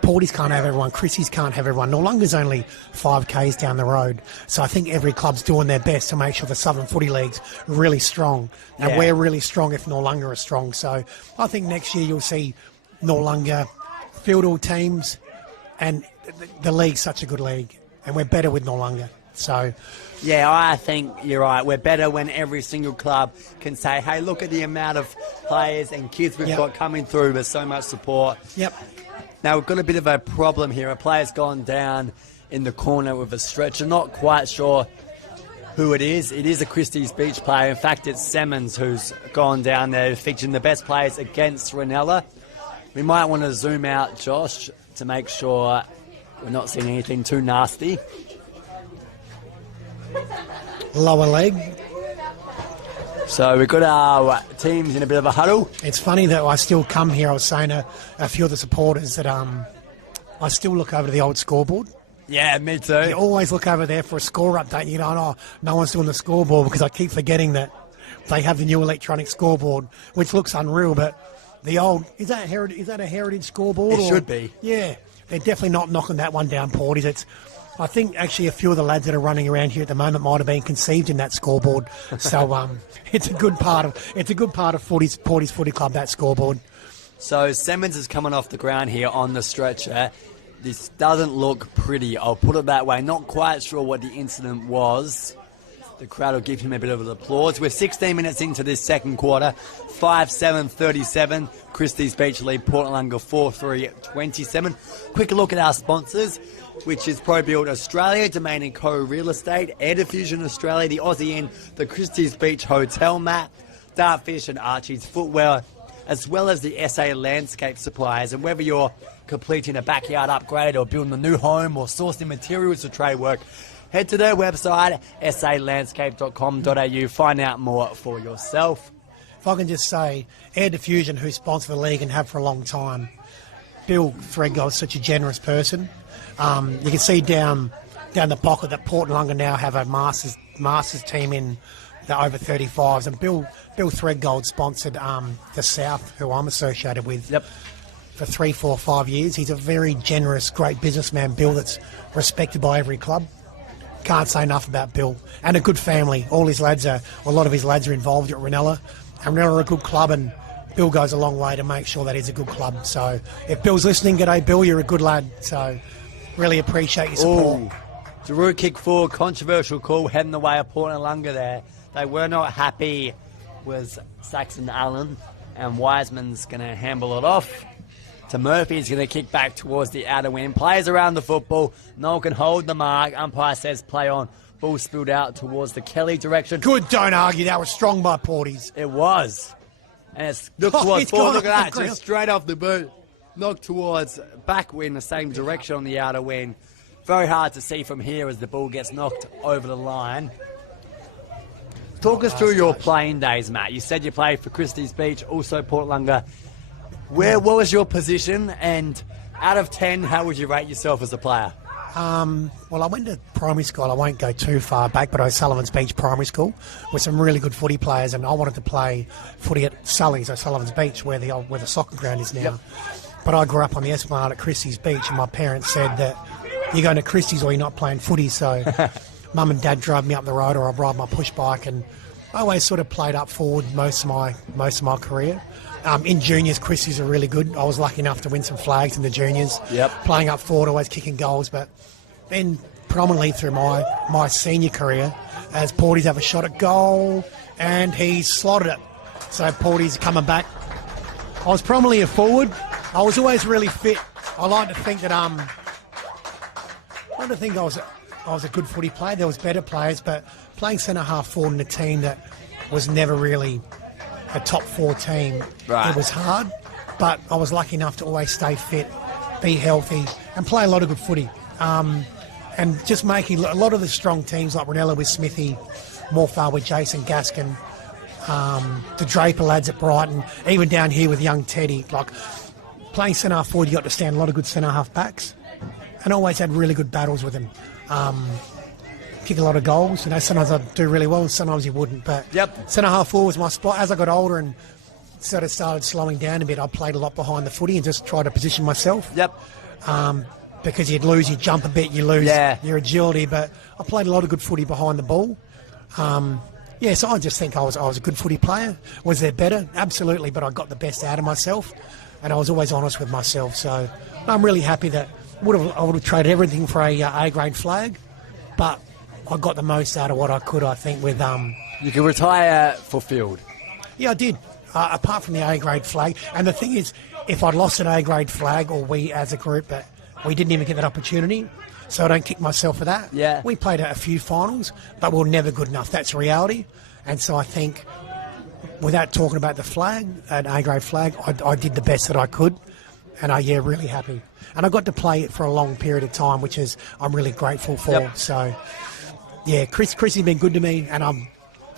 Porties can't have everyone, Christies can't have everyone. Noarlunga's only 5 k's down the road, so I think every club's doing their best to make sure the Southern Footy League's really strong, and we're really strong if Noarlunga are strong. So I think next year you'll see Noarlunga field all teams, and the league's such a good league, and we're better with Noarlunga. So yeah, I think you're right. We're better when every single club can say, hey, look at the amount of players and kids we've got coming through with so much support. Yep. Now, we've got a bit of a problem here. A player's gone down in the corner with a stretcher. Not quite sure who it is. It is a Christies Beach player. In fact, it's Simmons who's gone down there, featuring the best players against Ranella. We might want to zoom out, Josh, to make sure we're not seeing anything too nasty. Lower leg. So we've got our teams in a bit of a huddle. It's funny that I still come here. I was saying to a few of the supporters that I still look over to the old scoreboard. Yeah, me too. You always look over there for a score update. You know, oh, no one's doing the scoreboard, because I keep forgetting that they have the new electronic scoreboard, which looks unreal. But the old, is that a heritage scoreboard? It should be. Yeah, they're definitely not knocking that one down, Porties. I think actually a few of the lads that are running around here at the moment might have been conceived in that scoreboard. So it's a good part of Porties Footy Club, that scoreboard. So Simmons is coming off the ground here on the stretcher. This doesn't look pretty, I'll put it that way. Not quite sure what the incident was. The crowd will give him a bit of an applause. We're 16 minutes into this second quarter. 5-7-37. Christies Beach lead Portland 4-3-27. Quick look at our sponsors, which is ProBuild Australia, Domain & Co Real Estate, Air Diffusion Australia, the Aussie Inn, the Christies Beach Hotel Mat, Dartfish and Archie's Footwear, as well as the SA Landscape Suppliers. And whether you're completing a backyard upgrade or building a new home or sourcing materials for trade work, head to their website, salandscape.com.au. Find out more for yourself. If I can just say, Air Diffusion, who sponsor the league and have for a long time, Bill Threadgold is such a generous person. You can see down the pocket that Noarlunga now have a masters team in the over 35s, and Bill Threadgold sponsored the South, who I'm associated with. Yep. For 3, 4, 5 years. He's a very generous, great businessman, Bill, that's respected by every club. Can't say enough about Bill. And a good family. A lot of his lads are involved at Ranella. And Ranella are a good club, and Bill goes a long way to make sure that it's a good club. So if Bill's listening, g'day Bill, you're a good lad. So really appreciate your support. Ooh. Giroud kick forward, controversial call, heading the way of Noarlunga there. They were not happy with Saxon Allen, and Wiseman's going to handle it off to Murphy. He's going to kick back towards the outer wing. Plays around the football. Noel can hold the mark. Umpire says play on. Ball spilled out towards the Kelly direction. Good, don't argue. That was strong by Porties. It was. And it's looked towards forward. Look at that. Just straight off the boot. Knocked towards back in the same direction on the outer wing. Very hard to see from here as the ball gets knocked over the line. Talk us through your playing days, Matt. You said you played for Christies Beach, also Noarlunga. What was your position, and out of 10, how would you rate yourself as a player? Well, I went to primary school. I won't go too far back, but I was Sullivan's Beach Primary School with some really good footy players, and I wanted to play footy at Sully's, so Sullivan's Beach, where the soccer ground is now. Yep. But I grew up on the Esplanade at Christies Beach, and my parents said that you're going to Christies or you're not playing footy, so Mum and Dad drove me up the road, or I'd ride my push bike, and I always sort of played up forward most of my career. In juniors, Christies are really good. I was lucky enough to win some flags in the juniors. Yep. Playing up forward, always kicking goals. But then predominantly through my senior career, as Porties have a shot at goal, and he's slotted it. So Porties coming back. I was predominantly a forward. I was always really fit. I like to think that I was a good footy player. There was better players, but playing centre half forward in a team that was never really a top 4 team, right. It was hard, but I was lucky enough to always stay fit, be healthy, and play a lot of good footy. And just making a lot of the strong teams like Ranella with Smithy, Morfar with Jason Gaskin, the Draper lads at Brighton, even down here with young Teddy. Like playing centre half forward, you got to stand a lot of good centre half backs, and always had really good battles with them. Kick a lot of goals. You know, sometimes I'd do really well and sometimes you wouldn't. But yep. Centre half forward was my spot. As I got older and sort of started slowing down a bit, I played a lot behind the footy and just tried to position myself. Yep. Because you'd lose your jump a bit, you lose your agility. But I played a lot of good footy behind the ball. So I just think I was a good footy player. Was there better? Absolutely. But I got the best out of myself, and I was always honest with myself. So I'm really happy that I would have traded everything for a grade flag, but I got the most out of what I could, I think, with... You can retire fulfilled. Yeah, I did, apart from the A-grade flag. And the thing is, if I'd lost an A-grade flag, or we as a group, but we didn't even get that opportunity, so I don't kick myself for that. Yeah. We played a few finals, but we were never good enough. That's reality. And so I think, without talking about the flag, an A-grade flag, I did the best that I could, and really happy. And I got to play it for a long period of time, which is I'm really grateful for. Yep. So... yeah, Chrissy's been good to me, and I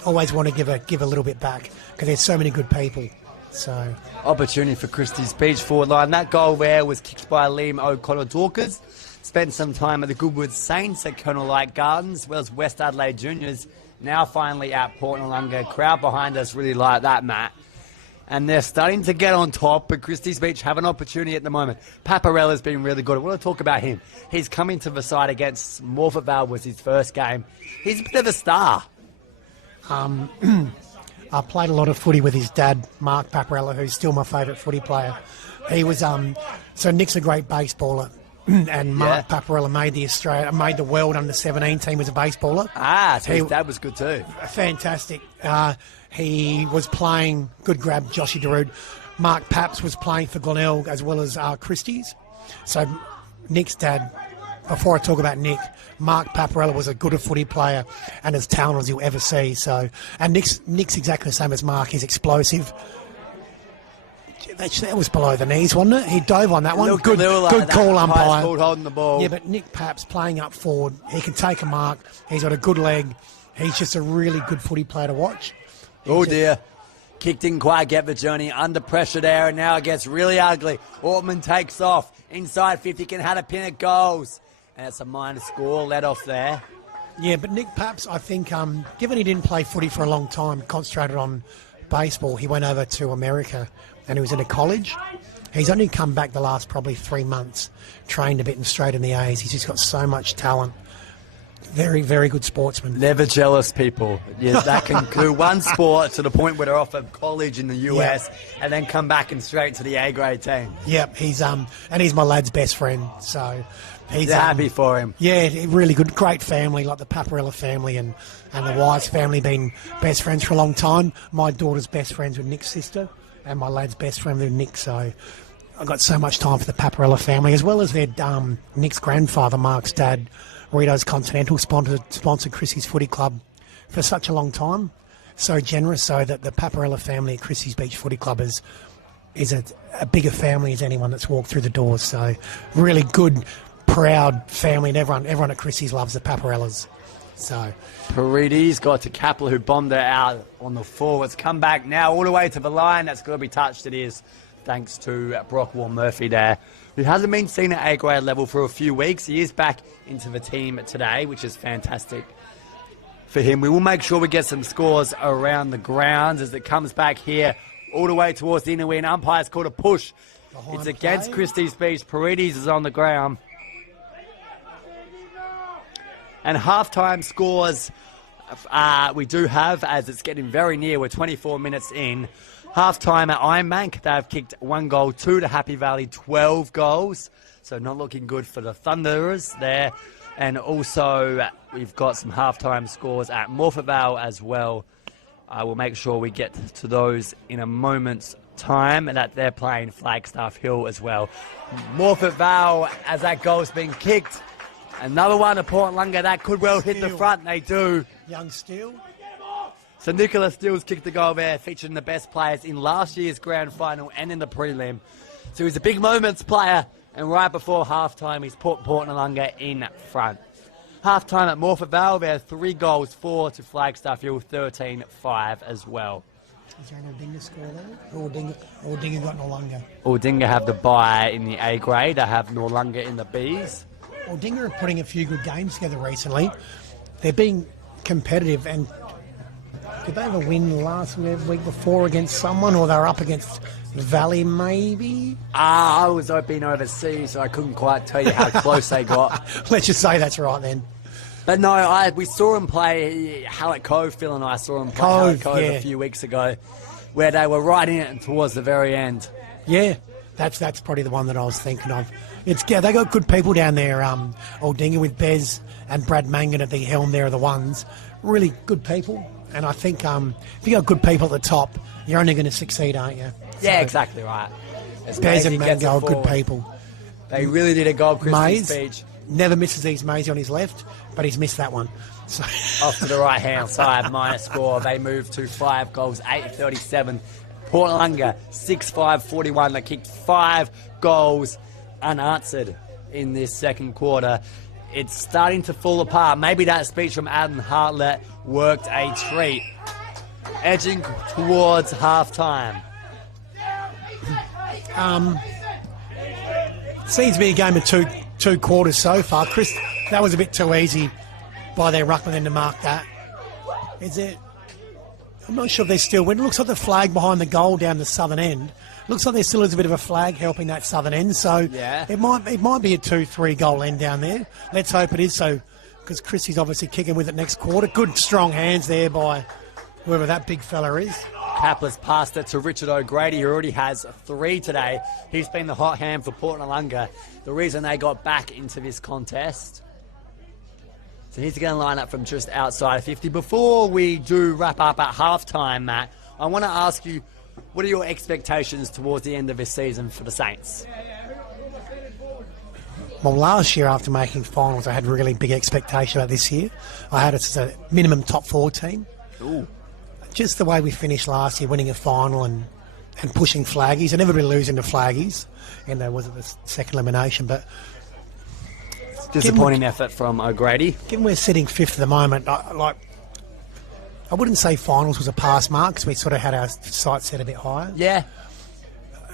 always want to give a little bit back because there's so many good people. So opportunity for Christies Beach forward line. That goal there was kicked by Liam O'Connor-Dawkins. Spent some time at the Goodwood Saints at Colonel Light Gardens, as well as West Adelaide Juniors. Now finally at Noarlunga. Crowd behind us really like that, Matt. And they're starting to get on top, but Christies Beach have an opportunity at the moment. Paparella's been really good. I want to talk about him. He's coming to the side against Morford Vale, was his first game. He's a bit of a star. I played a lot of footy with his dad, Mark Paparella, who's still my favourite footy player. He was so Nick's a great baseballer. and Mark Paparella made the world under 17 team as a baseballer. So his dad was good too. Fantastic. He was playing, good grab, Joshy Darude. Mark Paps was playing for Glenelg as well as Christies. So Nick's dad, before I talk about Nick, Mark Paparella was as good a footy player and as talented as you'll ever see. So, and Nick's exactly the same as Mark. He's explosive. That was below the knees, wasn't it? He dove on that one. Good call, umpire. Called holding the ball. Yeah, but Nick Paps playing up forward, he can take a mark. He's got a good leg. He's just a really good footy player to watch. Dear. Kick didn't quite get the journey. Under pressure there, and now it gets really ugly. Ortman takes off. Inside 50 can have a pin at goals. And it's a minor score let off there. Yeah, but Nick Paps, I think, given he didn't play footy for a long time, concentrated on baseball, he went over to America and he was in a college. He's only come back the last probably 3 months, trained a bit and straight in the A's. He's just got so much talent. Very, very good sportsman. Never jealous people. Yeah, that can do one sport to the point where they're off of college in the US and then come back and straight to the A-grade team. Yep, he's and he's my lad's best friend, so he's happy for him. Yeah, really good, great family, like the Paparella family and the Wise family, been best friends for a long time. My daughter's best friends with Nick's sister, and my lad's best friend with Nick, so I've got so much time for the Paparella family, as well as their Nick's grandfather, Mark's dad. Rito's Continental sponsored Christie's Footy Club for such a long time. So generous, so that the Paparella family at Christie's Beach Footy Club is a bigger family as anyone that's walked through the doors. So really good, proud family, and everyone at Christie's loves the Paparellas. So Paredes got to Kapler, who bombed it out on the forwards. Come back now all the way to the line. That's going to be touched. It is, thanks to Brock Murphy there, who hasn't been seen at A-grade level for a few weeks. He is back into the team today, which is fantastic for him. We will make sure we get some scores around the grounds as it comes back here all the way towards the inner wing. Umpire's called a push. It's against Christie's Beach. Paredes is on the ground. And halftime scores we do have, as it's getting very near. We're 24 minutes in. Half-time at Ironbank, they've kicked 1 goal, 2 to Happy Valley, 12 goals. So not looking good for the Thunderers there. And also, we've got some half-time scores at Morphettvale as well. I will make sure we get to those in a moment's time, and that they're playing Flagstaff Hill as well. Morphettvale, as that goal's been kicked. Another one at Port Lunga, that could well hit the front, they do. Young Steele. So Nicholas Steele's kicked the goal there, featuring the best players in last year's grand final and in the prelim. So he's a big moments player, and right before halftime, he's put Port Noarlunga in front. Halftime at Morphettvale, there are 3 goals, 4 to Flagstaff Hill, 13-5 as well. Is there an Aldinga score there? Aldinga got Noarlunga. Aldinga have the bye in the A grade. They have Noarlunga in the Bs. Aldinga are putting a few good games together recently. They're being competitive, and did they have a win last week before against someone, or they were up against Valley maybe? I was been overseas, so I couldn't quite tell you how close they got. Let's just say that's right then. But no, we saw him play Hallett Cove. Phil and I saw him play Hallett Cove a few weeks ago, where they were right in it towards the very end. Yeah, that's probably the one that I was thinking of. They got good people down there. Aldinga with Bez and Brad Mangan at the helm there are the ones. Really good people. And I think if you got good people at the top, you're only going to succeed, aren't you? Yeah, exactly right. Bez and Mangan are good people. They really did a goal, Christies Beach. Never misses these Maisie on his left, but he's missed that one. So off to the right-hand side, minus score. They move to 5 goals, 8-37. Port Noarlunga, 6-5-41. They kicked 5 goals unanswered in this second quarter. It's starting to fall apart. Maybe that speech from Adam Hartlett worked a treat. Edging towards half-time. Seems to be a game of two quarters so far. Chris, that was a bit too easy by their ruckman then to mark that. Is it? I'm not sure if they're still winning. It looks like the flag behind the goal down the southern end. Looks like there still is a bit of a flag helping that southern end. So yeah, it might be a 2-3 goal end down there. Let's hope it is so, because Christie's obviously kicking with it next quarter. Good strong hands there by whoever that big fella is. Kapler's passed it to Richard O'Grady, who already has 3 today. He's been the hot hand for Port Noarlunga. The reason they got back into this contest. So he's going to line up from just outside 50. Before we do wrap up at halftime, Matt, I want to ask you, what are your expectations towards the end of this season for the Saints? Well, last year after making finals, I had really big expectations about this year. I had us as a minimum top 4 team. Ooh. Just the way we finished last year, winning a final and pushing flaggies. I never really losing to flaggies, and there was the second elimination. But disappointing effort from O'Grady. Given we're sitting 5th at the moment, I wouldn't say finals was a pass mark because we sort of had our sights set a bit higher. Yeah.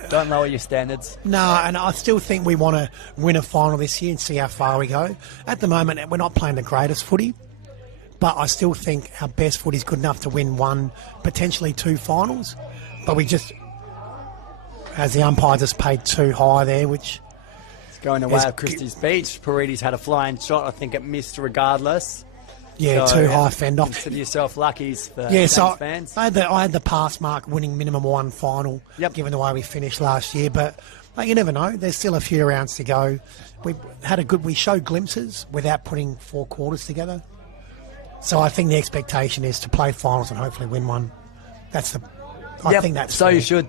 Don't lower your standards. No, and I still think we want to win a final this year and see how far we go. At the moment, we're not playing the greatest footy, but I still think our best footy is good enough to win 1, potentially 2 finals. But we just, as the umpire just paid too high there, which... It's going away at Christies Beach. Paredes had a flying shot. I think it missed regardless. Yeah, so, too high fend off. Consider yourself lucky for fans. I had the pass mark winning minimum 1 final, given the way we finished last year. But you never know. There's still a few rounds to go. We showed glimpses without putting 4 quarters together. So I think the expectation is to play finals and hopefully win one. I think that's so fair. you should.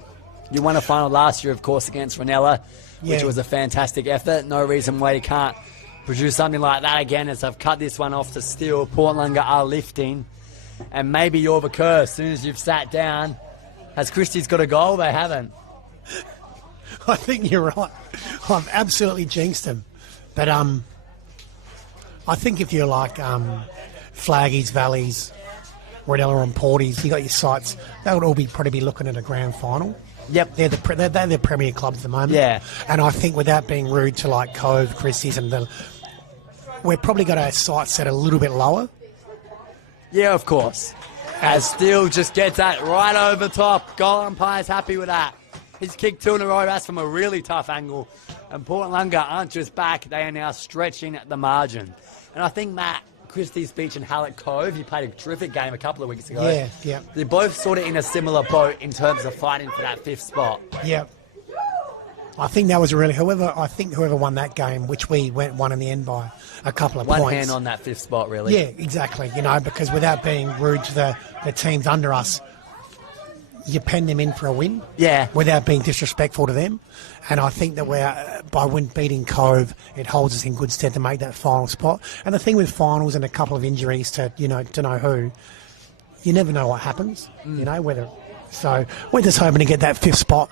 You won a final last year, of course, against Ranella, which was a fantastic effort. No reason why you can't produce something like that again, as I've cut this one off to steal. Port Noarlunga are lifting, and maybe you're the curse. As soon as you've sat down, has Christies got a goal? They haven't. I think you're right. I've absolutely jinxed him. But I think if you're like Flaggies, Valleys, Ranella and Porties, you got your sights, they would all probably be looking at a grand final. Yep. They're the premier clubs at the moment. Yeah. And I think without being rude to like Cove, Christies and we're probably got our sights set a little bit lower. Yeah, of course. As Steele just gets that right over top. Goal umpire's happy with that. He's kicked 2 in a row. That's from a really tough angle. And Port Noarlunga aren't just back. They are now stretching at the margin. And I think, Matt, Christies Beach and Hallett Cove, you played a terrific game a couple of weeks ago. Yeah. They're both sort of in a similar boat in terms of fighting for that 5th spot. Yeah. I think that was whoever won that game, which we won in the end by a couple of points. One hand on that 5th spot, really. Yeah, exactly. Because without being rude to the teams under us, you pen them in for a win. Yeah. Without being disrespectful to them. And I think that by beating Cove, it holds us in good stead to make that final spot. And the thing with finals and a couple of injuries to know who, you never know what happens. So we're just hoping to get that 5th spot,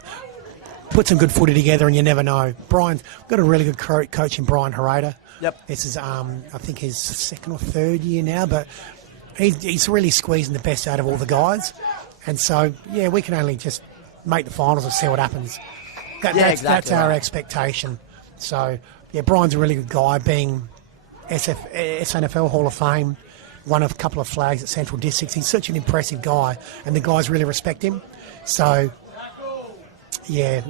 put some good footy together, and you never know. Brian's got a really good coach in Brian Herrera. Yep. This is, I think, his 2nd or 3rd year now, but he's really squeezing the best out of all the guys. And so, we can only just make the finals and see what happens. That's our expectation. So, Brian's a really good guy, being SNFL Hall of Fame, won a couple of flags at Central Districts. He's such an impressive guy, and the guys really respect him. So, you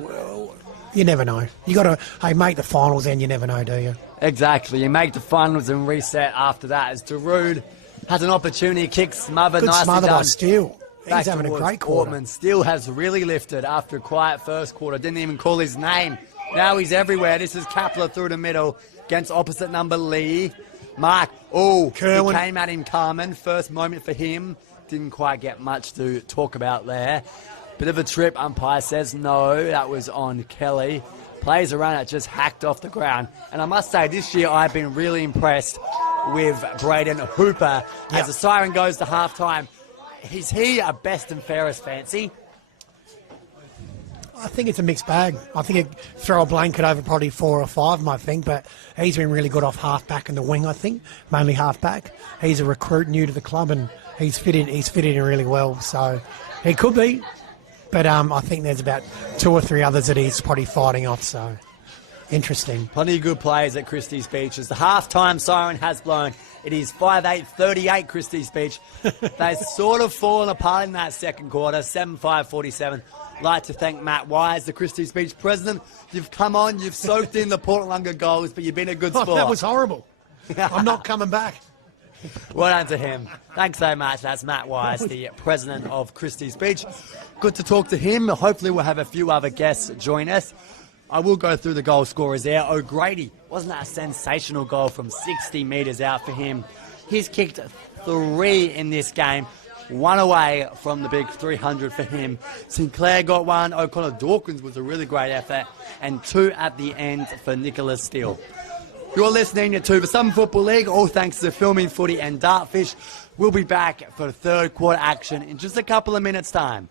never know. You got to make the finals, and you never know, do you? Exactly. You make the finals and reset after that. As Darude has an opportunity, kicks smother, good nicely smother done. by Steele. Back He's having a towards great quarter. Portman. Steele has really lifted after a quiet first quarter. Didn't even call his name. Now he's everywhere. This is Kapler through the middle against opposite number Lee. Mark, Kerwin. He came at him, Carmen. First moment for him. Didn't quite get much to talk about there. Bit of a trip. Umpire says no. That was on Kelly. Plays around it, just hacked off the ground. And I must say, this year I've been really impressed with Braden Hooper. As the siren goes to halftime, is he a best and fairest fancy? I think it's a mixed bag. I think it throw a blanket over probably 4 or 5 of them, I think, but he's been really good off half-back and the wing, I think, mainly half-back. He's a recruit new to the club and he's fitted in really well, so he could be. But I think there's about 2 or 3 others that he's probably fighting off, so interesting. Plenty of good players at Christies Beach. As the half-time siren has blown, it is 5-8-38 Christies Beach. They've sort of fallen apart in that second quarter, 7-5-47. Like to thank Matt Wise, the Christies Beach president. You've come on, you've soaked in the Port Noarlunga goals, but you've been a good sport. That was horrible. I'm not coming back. Well done to him. Thanks so much. That's Matt Wise, the president of Christies Beach. Good to talk to him. Hopefully we'll have a few other guests join us. I will go through the goal scorers there. O'Grady, wasn't that a sensational goal from 60 metres out for him? He's kicked 3 in this game, 1 away from the big 300 for him. Sinclair got 1. O'Connor Dawkins was a really great effort, and 2 at the end for Nicholas Steele. You're listening to the Southern Football League, all thanks to Filming Footy and Dartfish. We'll be back for the third quarter action in just a couple of minutes' time.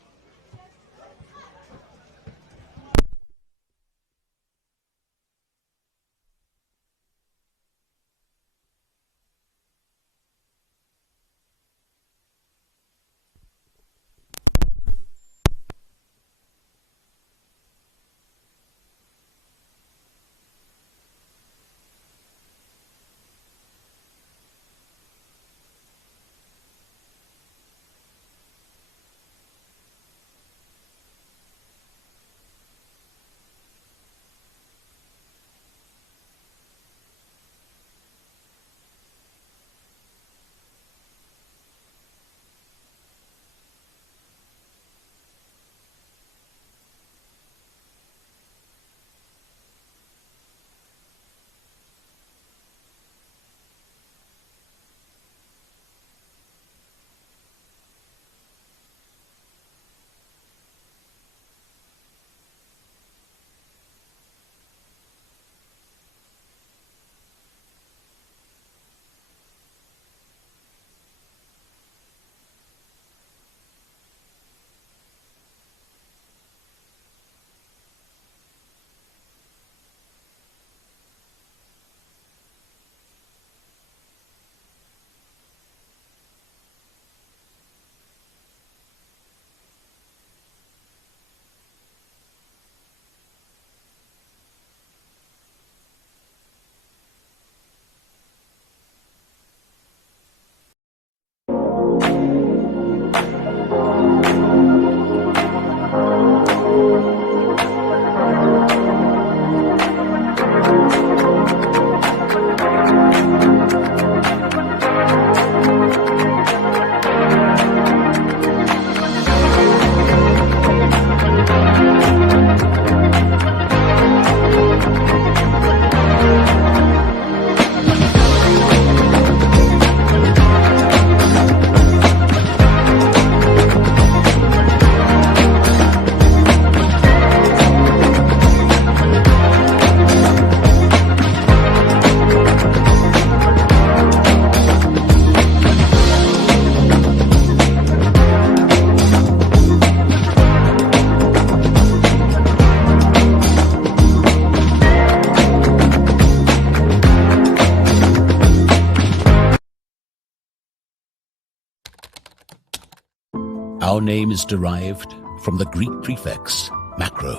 Our name is derived from the Greek prefix, macro,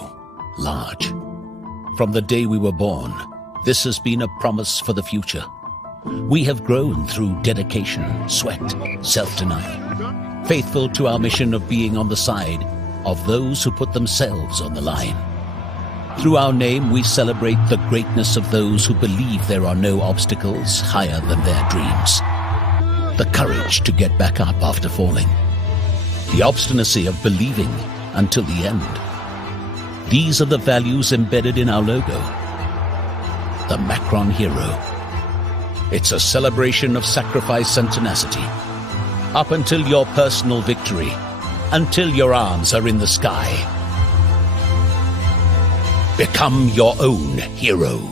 large. From the day we were born, this has been a promise for the future. We have grown through dedication, sweat, self-denial, faithful to our mission of being on the side of those who put themselves on the line. Through our name, we celebrate the greatness of those who believe there are no obstacles higher than their dreams. The courage to get back up after falling. The obstinacy of believing until the end. These are the values embedded in our logo. The Macron Hero. It's a celebration of sacrifice and tenacity. Up until your personal victory. Until your arms are in the sky. Become your own hero.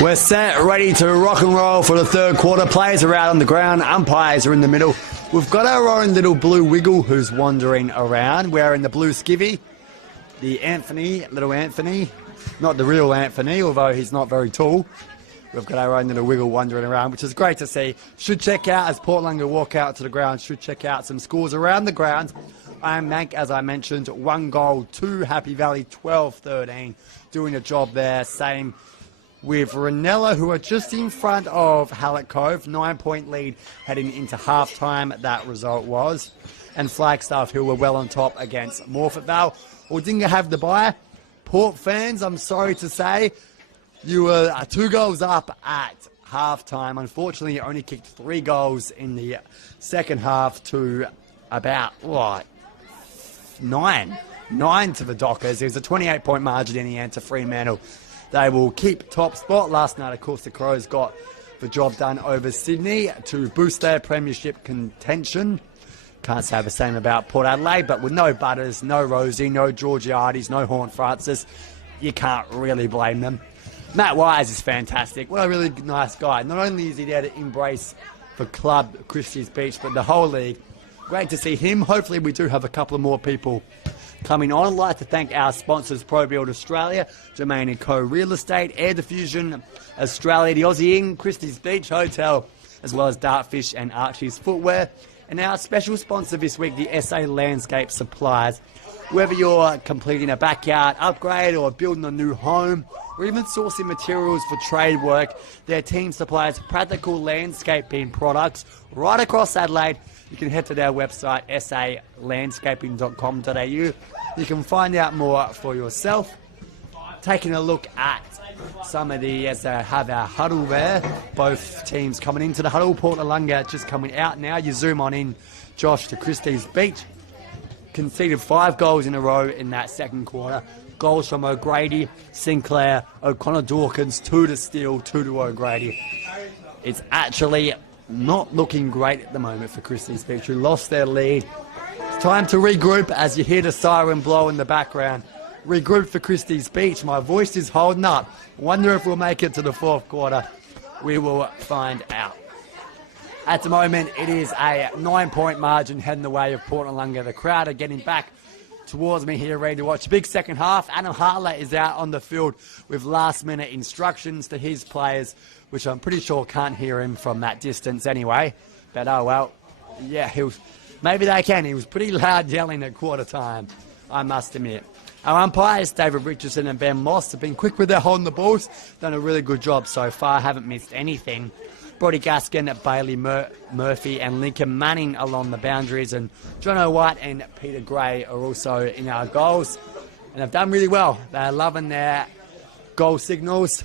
We're set, ready to rock and roll for the third quarter. Players are out on the ground, umpires are in the middle. We've got our own little blue wiggle who's wandering around, wearing the blue skivvy. The Anthony, little Anthony, not the real Anthony, although he's not very tall. We've got our own little wiggle wandering around, which is great to see. Should check out, as Portland walk out to the ground, should check out some scores around the ground. Iron Mank, as I mentioned, 1 goal, 2 Happy Valley, 12-13. Doing a job there. Same with Ranella, who are just in front of Hallett Cove. 9-point lead heading into halftime, that result was. And Flagstaff, who were well on top against Morphettvale. Aldinga have the bye. Port fans, I'm sorry to say, you were 2 goals up at halftime. Unfortunately, you only kicked 3 goals in the second half to about, 9 to the Dockers. It was a 28-point margin in the end to Fremantle. They will keep top spot. Last night, of course, the Crows got the job done over Sydney to boost their premiership contention. Can't say the same about Port Adelaide, but with no Butters, no Rosie, no Georgiades, no Horn Francis, you can't really blame them. Matt Wise is fantastic. What a really nice guy. Not only is he there to embrace the club, Christies Beach, but the whole league. Great to see him. Hopefully we do have a couple of more people coming on. I'd like to thank our sponsors, ProBuild Australia, Jermaine & Co. Real Estate, Air Diffusion Australia, the Aussie Inn, Christies Beach Hotel, as well as Dartfish and Archie's Footwear. And our special sponsor this week, the SA Landscape Supplies. Whether you're completing a backyard upgrade or building a new home, or even sourcing materials for trade work, their team supplies practical landscaping products right across Adelaide. You can head to their website, salandscaping.com.au. You can find out more for yourself. Taking a look at some of the, as they have our huddle there, both teams coming into the huddle. Noarlunga just coming out now. You zoom on in, Josh, to Christies Beach. Conceded 5 goals in a row in that second quarter. Goals from O'Grady, Sinclair, O'Connor Dawkins, 2 to Steele, 2 to O'Grady. It's actually not looking great at the moment for Christies Beach, who lost their lead. It's time to regroup as you hear the siren blow in the background. Regroup for Christies Beach. My voice is holding up. Wonder if we'll make it to the fourth quarter. We will find out. At the moment, it is a 9-point margin heading the way of Noarlunga. The crowd are getting back towards me here, ready to watch. Big second half. Adam Hartley is out on the field with last-minute instructions to his players, which I'm pretty sure can't hear him from that distance anyway. But, oh, well, yeah, maybe they can. He was pretty loud yelling at quarter time, I must admit. Our umpires, David Richardson and Ben Moss, have been quick with their holding the balls. Done a really good job so far. Haven't missed anything. Brody Gaskin, Bailey Murphy and Lincoln Manning along the boundaries, and Jono White and Peter Gray are also in our goals, and they've done really well. They're loving their goal signals.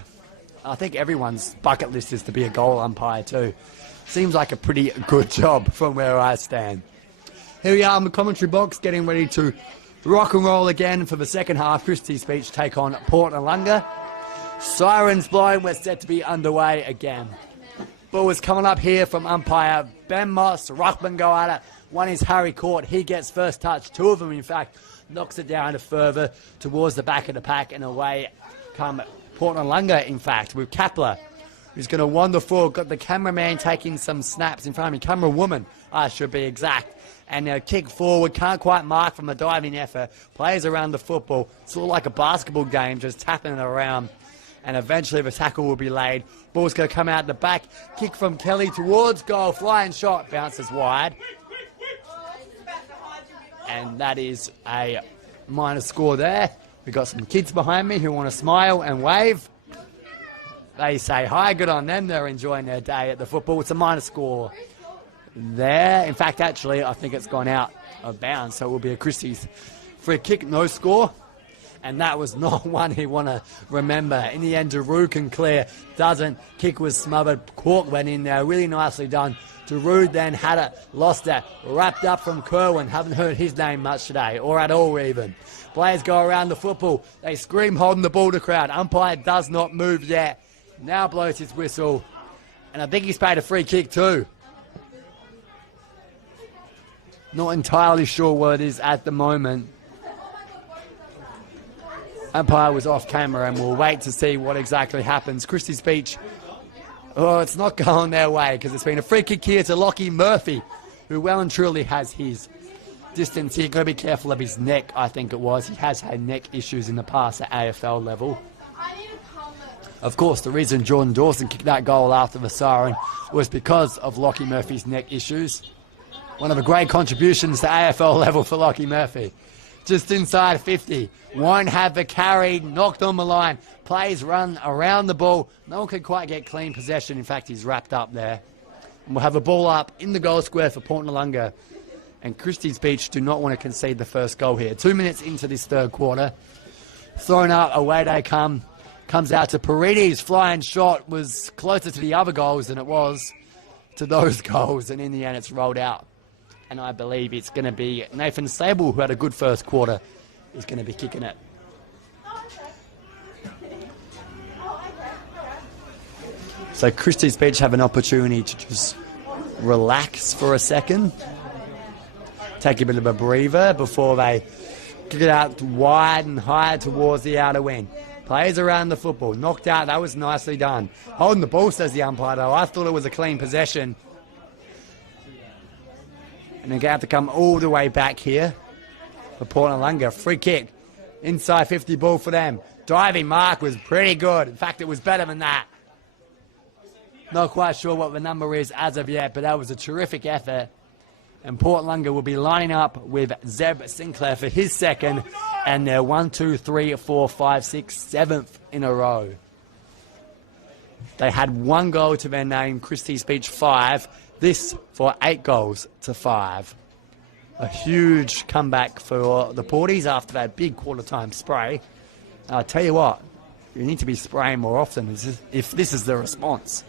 I think everyone's bucket list is to be a goal umpire too. Seems like a pretty good job from where I stand. Here we are in the commentary box, getting ready to rock and roll again for the second half. Christies Beach take on Noarlunga. Sirens blowing, we're set to be underway again. Ball is coming up here from umpire Ben Moss. Ruckman go at it. One is Harry Court. He gets first touch. 2 of them, in fact, knocks it down to further towards the back of the pack, and away come Noarlunga, in fact, with Kapler, who's going to wander forward. Got the cameraman taking some snaps in front of me. Camera woman, I should be exact. And a kick forward. Can't quite mark from the diving effort. Players around the football. It's all like a basketball game, just tapping it around. And eventually the tackle will be laid. Ball's going to come out the back. Kick from Kelly towards goal. Flying shot. Bounces wide. And that is a minor score there. We've got some kids behind me who want to smile and wave. They say hi. Good on them. They're enjoying their day at the football. It's a minor score there. In fact, actually, I think it's gone out of bounds. So it will be a Christies free kick. No score. And that was not one you want to remember. In the end, Daru can clear. Doesn't. Kick was smothered. Cork went in there. Really nicely done. Daru then had it. Lost it. Wrapped up from Kerwin. Haven't heard his name much today. Or at all, even. Players go around the football. They scream holding the ball to crowd. Umpire does not move yet. Now blows his whistle. And I think he's paid a free kick too. Not entirely sure what it is at the moment. Umpire was off camera, and we'll wait to see what exactly happens. Christies Beach, oh, it's not going their way because it's been a free kick here to Lockie Murphy, who well and truly has his distance. He's got to be careful of his neck, I think it was. He has had neck issues in the past at AFL level. Of course, the reason Jordan Dawson kicked that goal after the siren was because of Lockie Murphy's neck issues. One of the great contributions to AFL level for Lockie Murphy. Just inside 50. Won't have the carry. Knocked on the line. Plays run around the ball. No one can quite get clean possession. In fact, he's wrapped up there. And we'll have a ball up in the goal square for Port Noarlunga. And Christies Beach do not want to concede the first goal here. 2 minutes into this third quarter. Thrown up. Away they come. Comes out to Paredes. Flying shot was closer to the other goals than it was to those goals. And in the end, it's rolled out. And I believe it's going to be Nathan Sable, who had a good first quarter, is going to be kicking it. So Christies Beach have an opportunity to just relax for a second. Take a bit of a breather before they kick it out wide and high towards the outer wing. Plays around the football. Knocked out. That was nicely done. Holding the ball, says the umpire, though. I thought it was a clean possession. And they're going to have to come all the way back here for Port Noarlunga. Free kick. Inside 50 ball for them. Diving mark was pretty good. In fact, it was better than that. Not quite sure what the number is as of yet, but that was a terrific effort. And Port Noarlunga will be lining up with Zeb Sinclair for his second. And they're 1, 2, 3, 4, 5, 6, 7th in a row. They had 1 goal to their name. Christies Beach 5. This for 8 goals to 5. A huge comeback for the Porties after that big quarter-time spray. I'll tell you what, you need to be spraying more often if this is the response.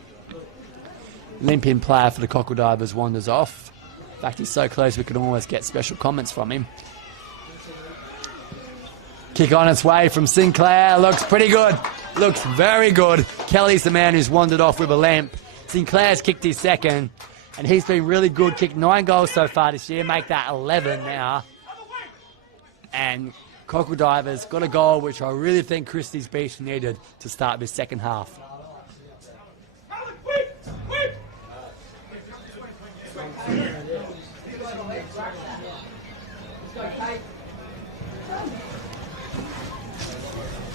Limp-in player for the Cockle Divers wanders off. In fact, he's so close we could almost get special comments from him. Kick on its way from Sinclair. Looks pretty good. Looks very good. Kelly's the man who's wandered off with a limp. Sinclair's kicked his second. And he's been really good. Kicked 9 goals so far this year. Make that 11 now. And Cockle Divers got a goal which I really think Christies Beach needed to start this second half.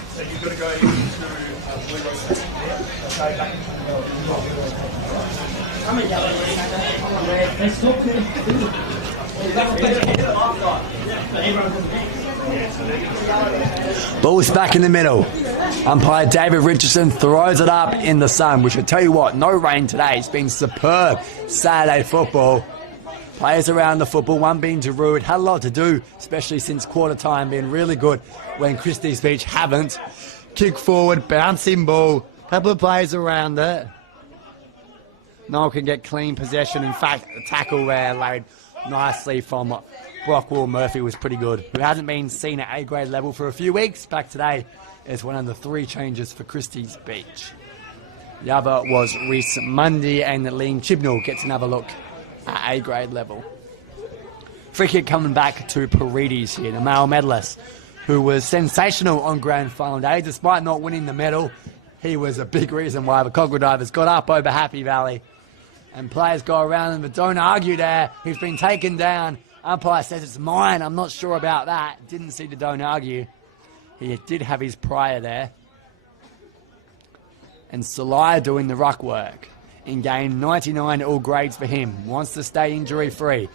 So you've got to go into Ball's back in the middle. Umpire David Richardson throws it up in the sun, which I tell you what, no rain today. It's been superb Saturday football. Players around the football, one being Giroud, had a lot to do, especially since quarter time, being really good when Christies Beach haven't. Kick forward, bouncing ball, couple of players around it. Noel can get clean possession. In fact, the tackle there laid nicely from Brockwell Murphy was pretty good, who hasn't been seen at A-grade level for a few weeks. Back today is one of the 3 changes for Christies Beach. The other was Reece Mundy, and Liam Chibnall gets another look at A-grade level. Free kick coming back to Paredes here, the male medalist, who was sensational on grand final day. Despite not winning the medal, he was a big reason why the Cockle Divers got up over Happy Valley. And players go around him, but don't argue there. He's been taken down. Umpire says it's mine. I'm not sure about that. Didn't see the don't argue. He did have his prior there. And Salaya doing the ruck work. In game 99, all grades for him. Wants to stay injury-free.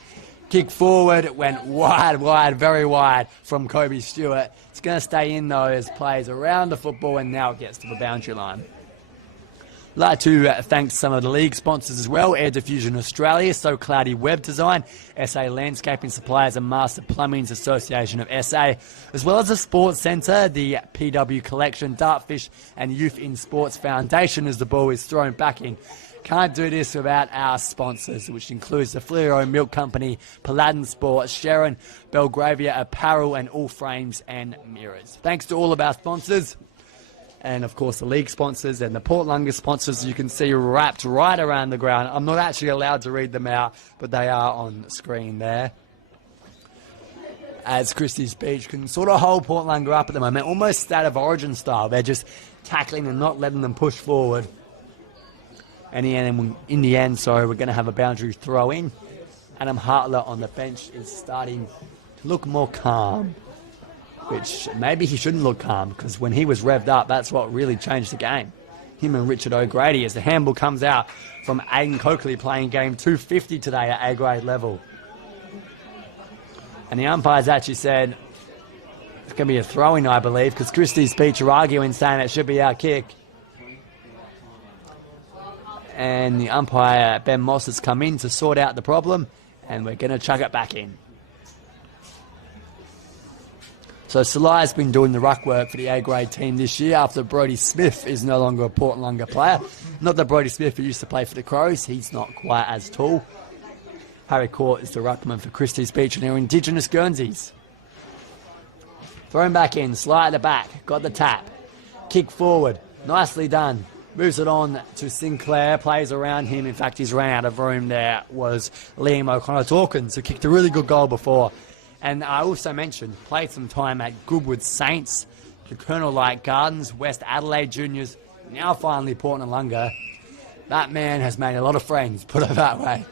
Kick forward, went wide, very wide from Kobe Stewart. It's going to stay in, though, as plays around the football, and now it gets to the boundary line. I'd like to thank some of the league sponsors as well. Air Diffusion Australia, So Cloudy Web Design, SA Landscaping Suppliers and Master Plumbing's Association of SA, as well as the Sports Centre, the PW Collection, Dartfish and Youth in Sports Foundation as the ball is thrown back in. Can't do this without our sponsors, which includes the Fleuro Milk Company, Paladin Sports, Sharon, Belgravia Apparel, and All Frames and Mirrors. Thanks to all of our sponsors, and of course the league sponsors and the Port Noarlunga sponsors you can see wrapped right around the ground. I'm not actually allowed to read them out, but they are on screen there. as Christies Beach can sort of hold Port Noarlunga up at the moment, almost state of origin style. They're just tackling and not letting them push forward. And in the end, we're going to have a boundary throw in. Adam Hartler on the bench is starting to look more calm, which maybe he shouldn't look calm, because when he was revved up, that's what really changed the game. Him and Richard O'Grady, as the handball comes out from Aidan Coakley, playing game 250 today at A-grade level. And the umpires actually said it's going to be a throw-in, I believe, because Christies Beach are arguing, saying it should be our kick. And the umpire, Ben Moss, has come in to sort out the problem, and we're going to chuck it back in. So Salai's been doing the ruck work for the A-grade team this year after Brodie Smith is no longer a Port Noarlunga player. Not that Brodie Smith, who used to play for the Crows, he's not quite as tall. Harry Court is the ruckman for Christies Beach and their Indigenous Guernseys. Thrown back in, Salai at the back, got the tap. Kick forward, nicely done. Moves it on to Sinclair, plays around him. In fact, he's ran out of room. There was Liam O'Connor-Dawkins, who kicked a really good goal before. And I also mentioned, played some time at Goodwood Saints, the Colonel Light Gardens, West Adelaide Juniors, now finally Port Noarlunga. That man has made a lot of friends, put it that way.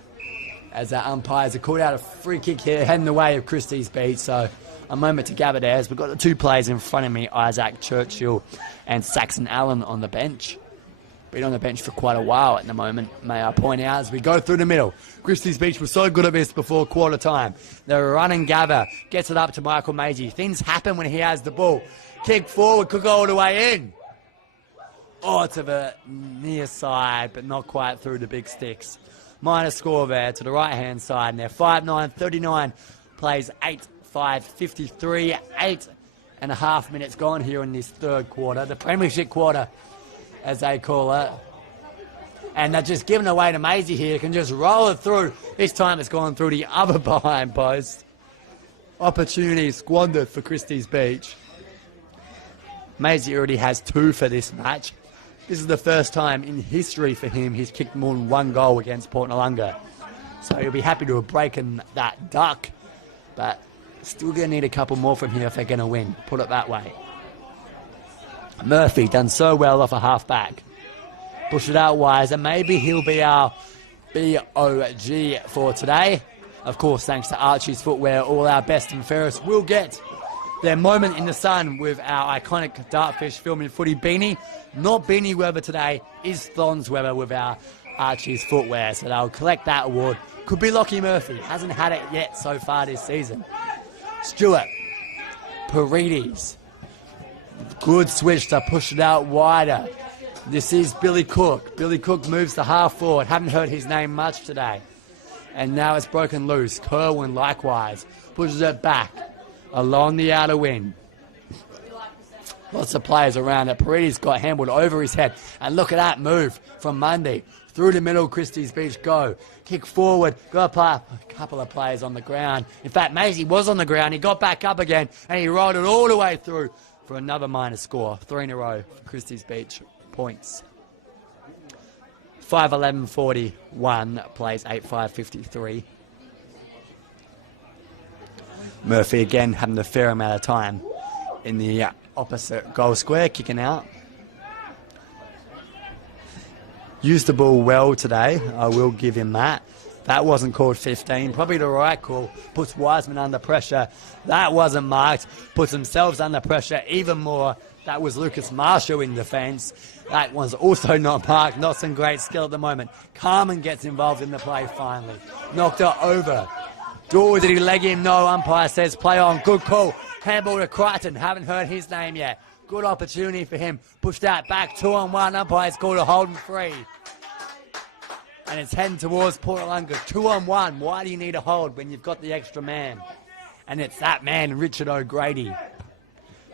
As our umpires are called out a free kick here, heading the way of Christies Beach. So a moment to gather there as we've got the two players in front of me, Isaac Churchill and Saxon Allen on the bench. Been on the bench for quite a while at the moment, may I point out, as we go through the middle. Christies Beach was so good at this before quarter time. The run and gather, gets it up to Michael Maisie. Things happen when he has the ball. Kick forward, could go all the way in. Oh, to the near side, but not quite through the big sticks. Minor score there to the right-hand side, and they're 5-9-39, plays 8-5-53, 8.5 minutes gone here in this third quarter, the premiership quarter, as they call it. And they're just giving away to Maisie here, can just roll it through. This time it's gone through the other behind post. Opportunity squandered for Christies Beach. Maisie already has 2 for this match. This is the first time in history for him he's kicked more than 1 goal against Port Noarlunga. So he'll be happy to have broken that duck, but still going to need a couple more from here if they're going to win, put it that way. Murphy done so well off a half-back. Push it out wise, and maybe he'll be our BOG for today. Of course, thanks to Archie's Footwear, all our best and fairest will get their moment in the sun with our iconic Dartfish Filming Footy beanie. Not beanie Weber today, is Thons Weber with our Archie's Footwear. So they'll collect that award. Could be Lockie Murphy, hasn't had it yet so far this season. Stewart, Paredes. Good switch to push it out wider. This is Billy Cook. Billy Cook moves the half forward. Haven't heard his name much today. And now it's broken loose. Kerwin likewise pushes it back along the outer wing. Lots of players around it. Paredes got handled over his head. And look at that move from Mundy. Through the middle, Christies Beach go. Kick forward. Got a couple of players on the ground. In fact, Maisie was on the ground. He got back up again. And he rolled it all the way through for another minor score. 3 in a row for Christies Beach points. 5-11-41 plays 8-5-53. Murphy again having a fair amount of time in the opposite goal square, kicking out. Used the ball well today, I will give him that. That wasn't called 15, probably the right call. Puts Wiseman under pressure. That wasn't marked. Puts themselves under pressure even more. That was Lucas Marshall in defence. That one's also not marked. Not some great skill at the moment. Carmen gets involved in the play finally. Knocked it over. Dawes, did he leg him? No, umpire says play on. Good call. Handball to Crichton. Haven't heard his name yet. Good opportunity for him. Pushed that back. 2-on-1. Umpire's called a hold and free. And it's heading towards Port Noarlunga. 2-on-1. Why do you need a hold when you've got the extra man? And it's that man, Richard O'Grady.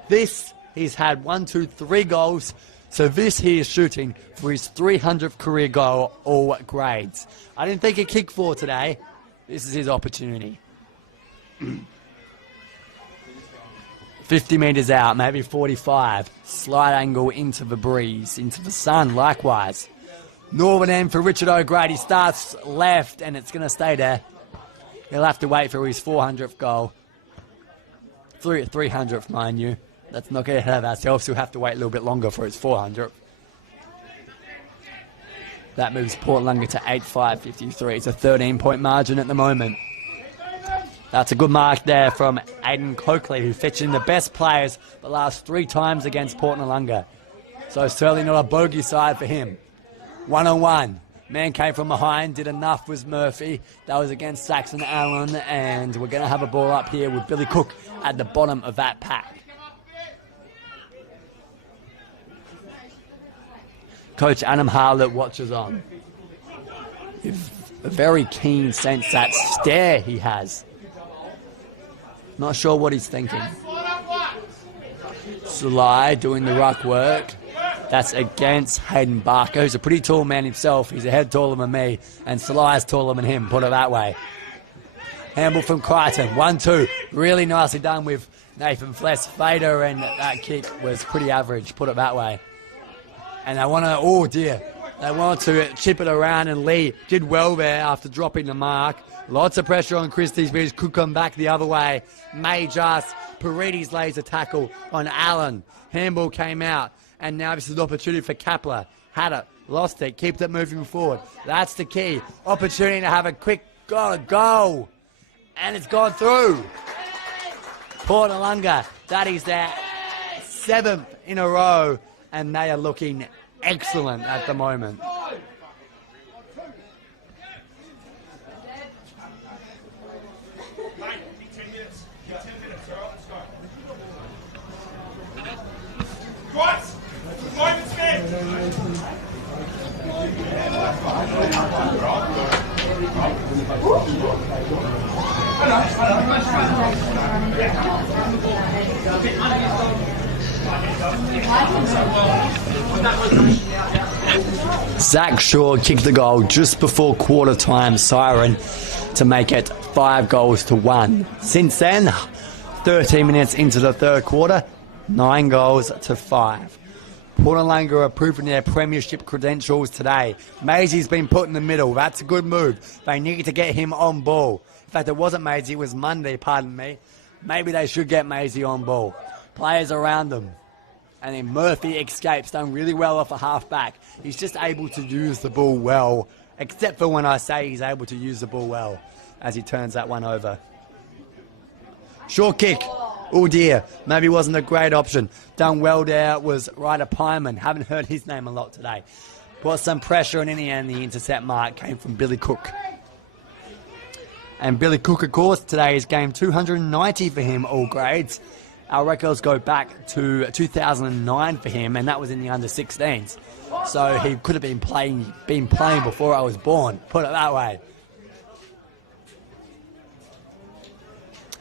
This, he's had 1, 2, 3 goals. So this he is shooting for his 300th career goal, all grades. I didn't think he'd kick for today. This is his opportunity. 50 metres out, maybe 45. Slight angle into the breeze, into the sun, likewise. Northern end for Richard O'Grady. Starts left, and it's going to stay there. He'll have to wait for his 400th goal. 300th, mind you. Let's not get ahead of ourselves. We'll have to wait a little bit longer for its 400th. That moves Port Lunga to 8.553. It's a 13-point margin at the moment. That's a good mark there from Aidan Coakley, who fetched in the best players the last 3 times against Port Noarlunga. So certainly not a bogey side for him. 1-on-1. Man came from behind, did enough was Murphy. That was against Saxon Allen, and we're going to have a ball up here with Billy Cook at the bottom of that pack. Coach Adam Harlett watches on. With a very keen sense, that stare he has. Not sure what he's thinking. Sulai doing the ruck work. That's against Hayden Barker, who's a pretty tall man himself. He's a head taller than me, and Sulai is taller than him, put it that way. Handball from Crichton, 1-2. Really nicely done with Nathan Fless. Fader, and that kick was pretty average, put it that way. And they want to, oh dear, they want to chip it around, and Lee did well there after dropping the mark. Lots of pressure on Christies, but he could come back the other way. May just, Paredes lays a tackle on Allen. Handball came out, and now this is an opportunity for Kapler. Had it, lost it, kept it moving forward. That's the key. Opportunity to have a quick goal. And it's gone through. Port Noarlunga, that is their 7th in a row, and they are looking excellent at the moment. Zach Shaw kicked the goal just before quarter time siren to make it 5-1. Since then, 13 minutes into the third quarter, 9-5. Port Noarlunga are proving their premiership credentials today. Maisie's been put in the middle. That's a good move. They need to get him on ball. In fact, it wasn't Maisie, it was Monday, pardon me. Maybe they should get Maisie on ball. Players around them. And then Murphy escapes, done really well off a half-back. He's just able to use the ball well, except for when I say he's able to use the ball well, as he turns that one over. Short kick. Oh dear, maybe wasn't a great option. Done well there was Ryder Pyman. Haven't heard his name a lot today. Put some pressure, and in the end, the intercept mark came from Billy Cook. And Billy Cook, of course, today is game 290 for him, all grades. Our records go back to 2009 for him, and that was in the under-16s. So he could have been playing before I was born, put it that way.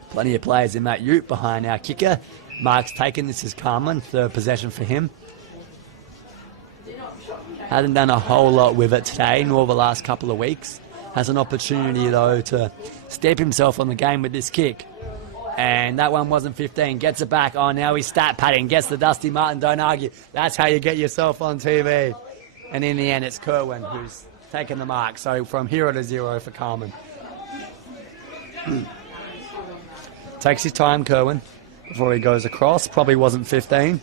Plenty of players in that ute behind our kicker. Mark's taken. This is Carmen, third possession for him. Hasn't done a whole lot with it today, nor the last couple of weeks. Has an opportunity, though, to step himself on the game with this kick. And that one wasn't 15. Gets it back. Oh, now he's stat padding. Gets the Dusty Martin. Don't argue. That's how you get yourself on TV. And in the end, it's Kerwin who's taken the mark. So from 0 to 0 for Carmen. Takes his time, Kerwin, before he goes across. Probably wasn't 15.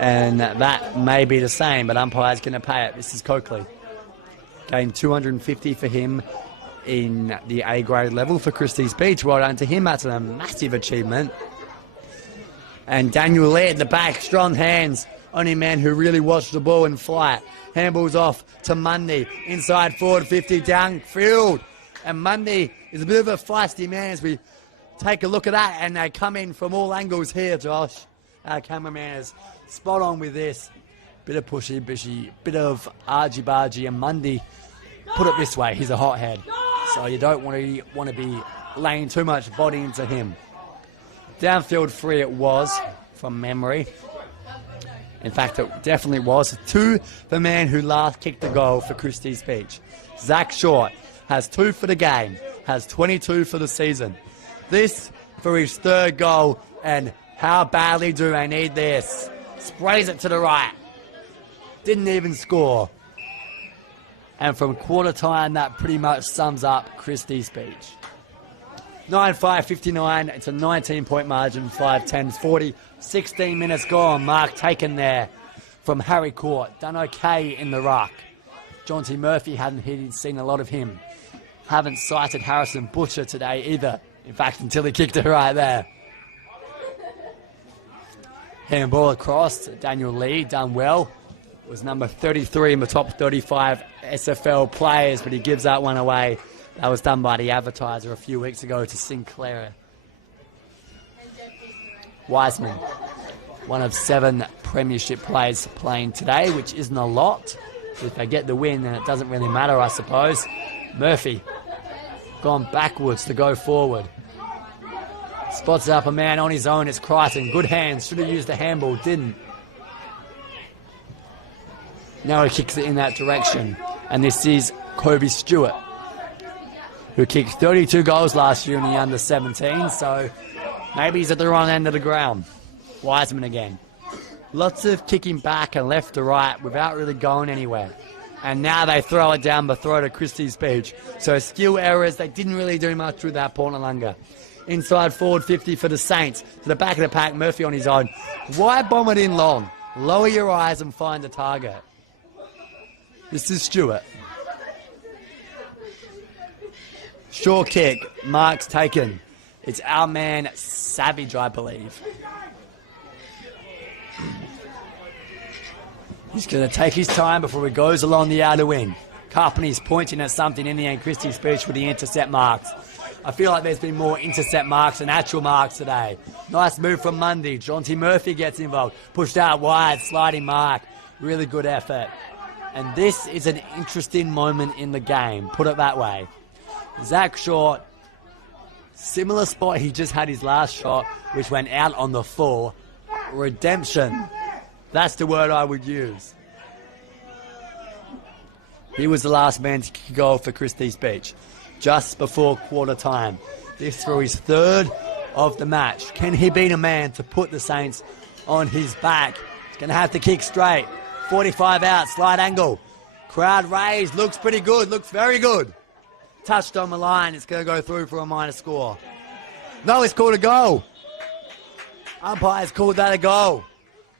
And that may be the same, but umpire's going to pay it. This is Coakley. Game 250 for him in the A-grade level for Christies Beach. Well done to him. That's a massive achievement. And Daniel Lee at the back. Strong hands. Only man who really watched the ball in flight. Handballs off to Mundy. Inside forward 50 downfield. And Mundy is a bit of a feisty man as we take a look at that. And they come in from all angles here, Josh. Our cameraman is spot on with this. Bit of pushy, bit of argy-bargy. And Mundy, put it this way, he's a hothead. So you don't want to be laying too much body into him. Downfield free it was, from memory. In fact, it definitely was. 2 the man who last kicked the goal for Christies Beach. Zach Short has 2 for the game, has 22 for the season. This for his 3rd goal, and how badly do they need this? Sprays it to the right. Didn't even score. And from quarter time, that pretty much sums up Christies Beach. 9-5-59. It's a 19-point margin, 5-10-40. 16 minutes gone. Mark taken there from Harry Court. Done okay in the ruck. Jonty Murphy hadn't hit. He'd seen a lot of him. Haven't sighted Harrison Butcher today either. In fact, until he kicked it right there. Handball across. Daniel Lee done well. Was number 33 in the top 35 SFL players, but he gives that one away. That was done by the advertiser a few weeks ago to Sinclair. Wiseman, one of 7 premiership players playing today, which isn't a lot. If they get the win, then it doesn't really matter, I suppose. Murphy, gone backwards to go forward. Spots up a man on his own. It's Crichton. Good hands. Should have used the handball. Didn't. Now he kicks it in that direction. And this is Kobe Stewart, who kicked 32 goals last year in the under-17. So maybe he's at the wrong end of the ground. Wiseman again. Lots of kicking back and left to right without really going anywhere. And now they throw it down the throat of Christies Beach. So skill errors. They didn't really do much with that Port Noarlunga. Inside forward 50 for the Saints. To the back of the pack, Murphy on his own. Why bomb it in long? Lower your eyes and find the target. This is Stewart. Short kick. Mark's taken. It's our man Savage, I believe. He's going to take his time before he goes along the outer wing. Carpenter's pointing at something in the end. Christie's Beach with the intercept marks. I feel like there's been more intercept marks than actual marks today. Nice move from Mundy. Jonty Murphy gets involved. Pushed out wide, sliding mark. Really good effort. And this is an interesting moment in the game, put it that way. Zach Short, similar spot he just had his last shot, which went out on the full. Redemption. That's the word I would use. He was the last man to kick a goal for Christies Beach, just before quarter time. This through his 3rd of the match. Can he be the man to put the Saints on his back? He's going to have to kick straight. 45 out, slide angle. Crowd raised, looks pretty good, looks very good. Touched on the line, it's going to go through for a minor score. No, it's called a goal. Umpire's called that a goal.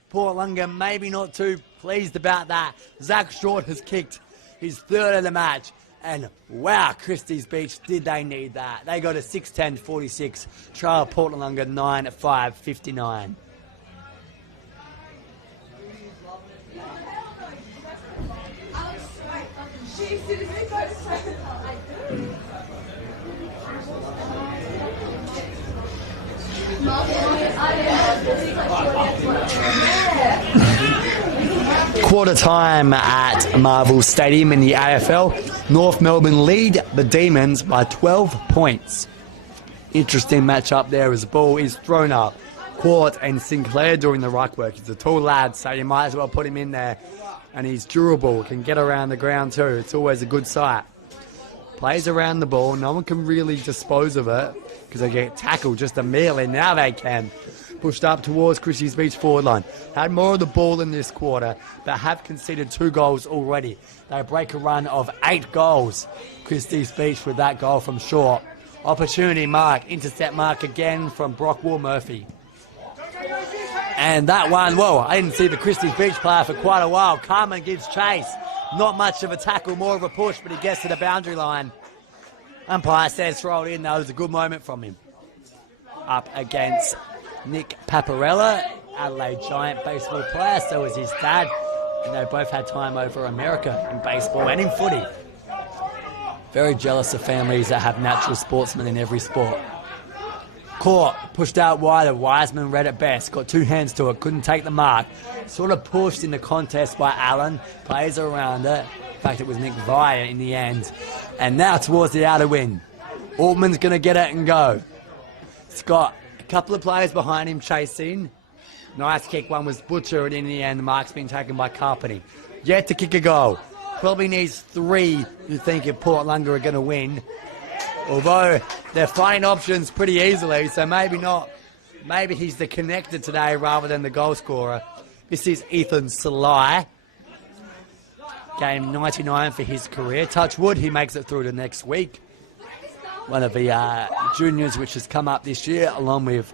Port Noarlunga maybe not too pleased about that. Zach Short has kicked his 3rd of the match. And wow, Christies Beach, did they need that? They got a 6-10-46. Trial Port Noarlunga 9-5-59. Quarter time at Marvel Stadium in the AFL. North Melbourne lead the Demons by 12 points. Interesting matchup there as the ball is thrown up. Quart and Sinclair doing the ruck work. He's a tall lad, so you might as well put him in there. And he's durable, can get around the ground too. It's always a good sight. Plays around the ball. No one can really dispose of it because they get tackled just immediately. Now they can. Pushed up towards Christies Beach forward line. Had more of the ball in this quarter, but have conceded 2 goals already. They break a run of 8 goals. Christies Beach with that goal from Short. Opportunity mark. Intercept mark again from Brockwell Murphy. And that one, well, I didn't see the Christies Beach player for quite a while. Carmen gives chase. Not much of a tackle, more of a push, but he gets to the boundary line. Umpire says throw it in. That was a good moment from him. Up against Nick Paparella, Adelaide Giant baseball player, so was his dad. And they both had time over America in baseball and in footy. Very jealous of families that have natural sportsmen in every sport. Court pushed out wider. Wiseman read it best. Got 2 hands to it. Couldn't take the mark. Sort of pushed in the contest by Allen. Plays around it. In fact, it was Nick Via in the end. And now towards the outer wing. Altman's going to get it and go. It's got a couple of players behind him chasing. Nice kick. One was Butcher, and in the end, the mark's been taken by Carpenter. Yet to kick a goal. Probably needs 3 who think if Port Noarlunga are going to win. Although they're finding options pretty easily, so maybe not. Maybe he's the connector today rather than the goal scorer. This is Ethan Salai. Game 99 for his career. Touch wood, he makes it through to next week. one of the juniors which has come up this year, along with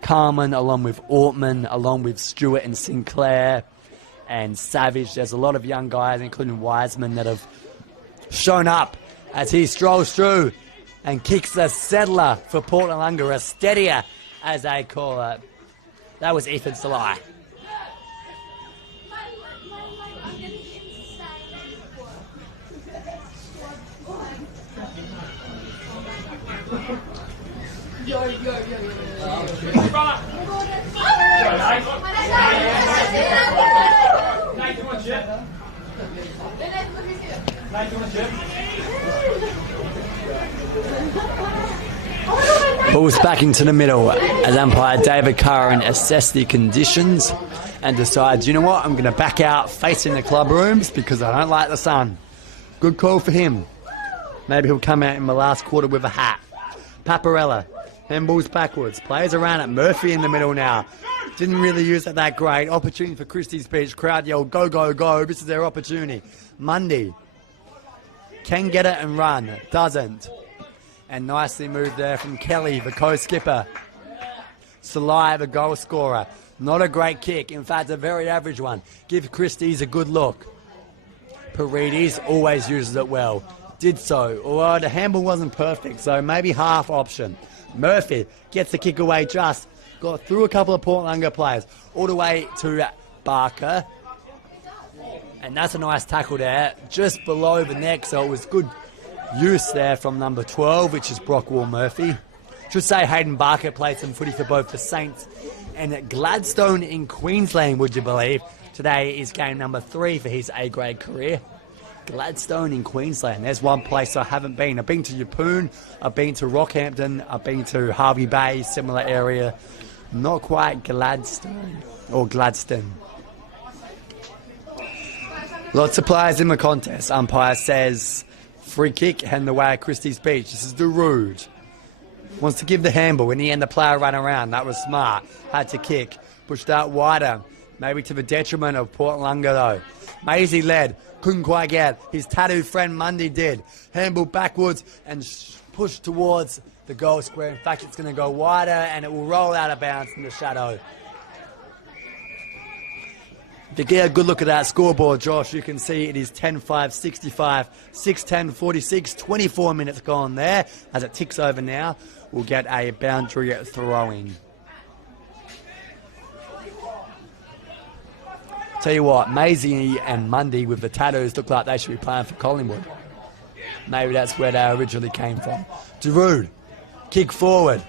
Carmen, along with Ortman, along with Stewart and Sinclair and Savage. There's a lot of young guys, including Wiseman, that have shown up as he strolls through and kicks a settler for Port Noarlunga, a steadier, as they call it. That was Ethan Salai. Balls back into the middle as umpire David Curran assesses the conditions and decides, you know what, I'm going to back out facing the club rooms because I don't like the sun. Good call for him. Maybe he'll come out in the last quarter with a hat. Paparella, handballs backwards, plays around it. Murphy in the middle now. Didn't really use it that great. Opportunity for Christies Beach. Crowd yell, go, go, go. This is their opportunity. Mundy can get it and run. Doesn't. And nicely moved there from Kelly, the co-skipper. Salai, the goal scorer. Not a great kick. In fact, a very average one. Give Christies a good look. Paredes always uses it well. Did so. Although the handball wasn't perfect, so maybe half option. Murphy gets the kick away just. Got through a couple of Port Noarlunga players. All the way to Barker. And that's a nice tackle there. Just below the neck, so it was good use there from number 12, which is Brockwell Murphy. Should say Hayden Barker played some footy for both the Saints and Gladstone in Queensland, would you believe? Today is game number 3 for his A-grade career. Gladstone in Queensland. There's one place I haven't been. I've been to Yeppoon, I've been to Rockhampton, I've been to Harvey Bay, similar area. Not quite Gladstone or Gladstone. Lots of players in the contest. Umpire says free kick heading the way of Christies Beach. This is Darude. Wants to give the handball. In the end, the player ran around. That was smart. Had to kick. Pushed out wider. Maybe to the detriment of Port Noarlunga, though. Maisie led. Couldn't quite get. His tattooed friend Mundy did. Handball backwards and pushed towards the goal square. In fact, it's going to go wider and it will roll out of bounds in the shadow. If you get a good look at that scoreboard, Josh, you can see it is 10-5-65, 6-10-46, 24 minutes gone there. As it ticks over now, we'll get a boundary throw-in. Tell you what, Maisie and Mundy with the tattoos look like they should be playing for Collingwood. Maybe that's where they originally came from. Darude, kick forward.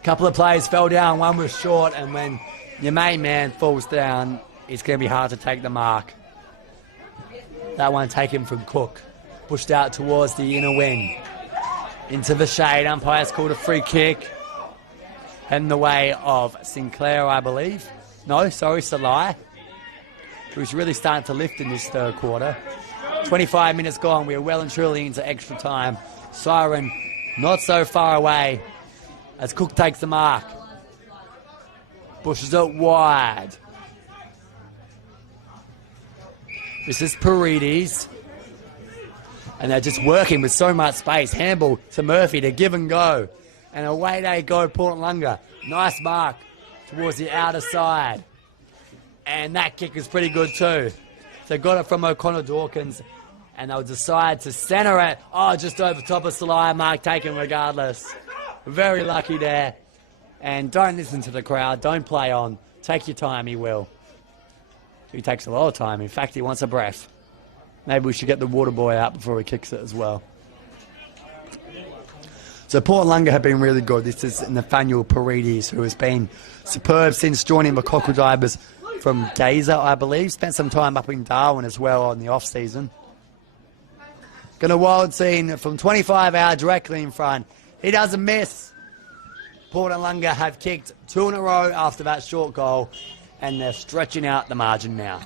A couple of players fell down, one was short, and when your main man falls down, it's going to be hard to take the mark. That one taken from Cook. Pushed out towards the inner wing. Into the shade. Umpire's called a free kick. Heading the way of Sinclair, I believe. No, sorry, Salai. Who's really starting to lift in this third quarter. 25 minutes gone. We're well and truly into extra time. Siren not so far away as Cook takes the mark. Pushes it wide. This is Paredes. And they're just working with so much space. Handball to Murphy to give and go. And away they go, Port Noarlunga. Nice mark towards the outer side. And that kick is pretty good too. So got it from O'Connor Dawkins. And they'll decide to centre it. Oh, just over top of Salai. Mark taken regardless. Very lucky there. And don't listen to the crowd. Don't play on. Take your time, he will. He takes a lot of time. In fact, he wants a breath. Maybe we should get the water boy out before he kicks it as well. So Port Noarlunga have been really good. This is Nathaniel Paredes, who has been superb since joining the Cockle Divers from Gazer, I believe. Spent some time up in Darwin as well on the off-season. Got a wild scene from 25 out directly in front. He doesn't miss. Port Noarlunga have kicked 2 in a row after that short goal, and they're stretching out the margin now.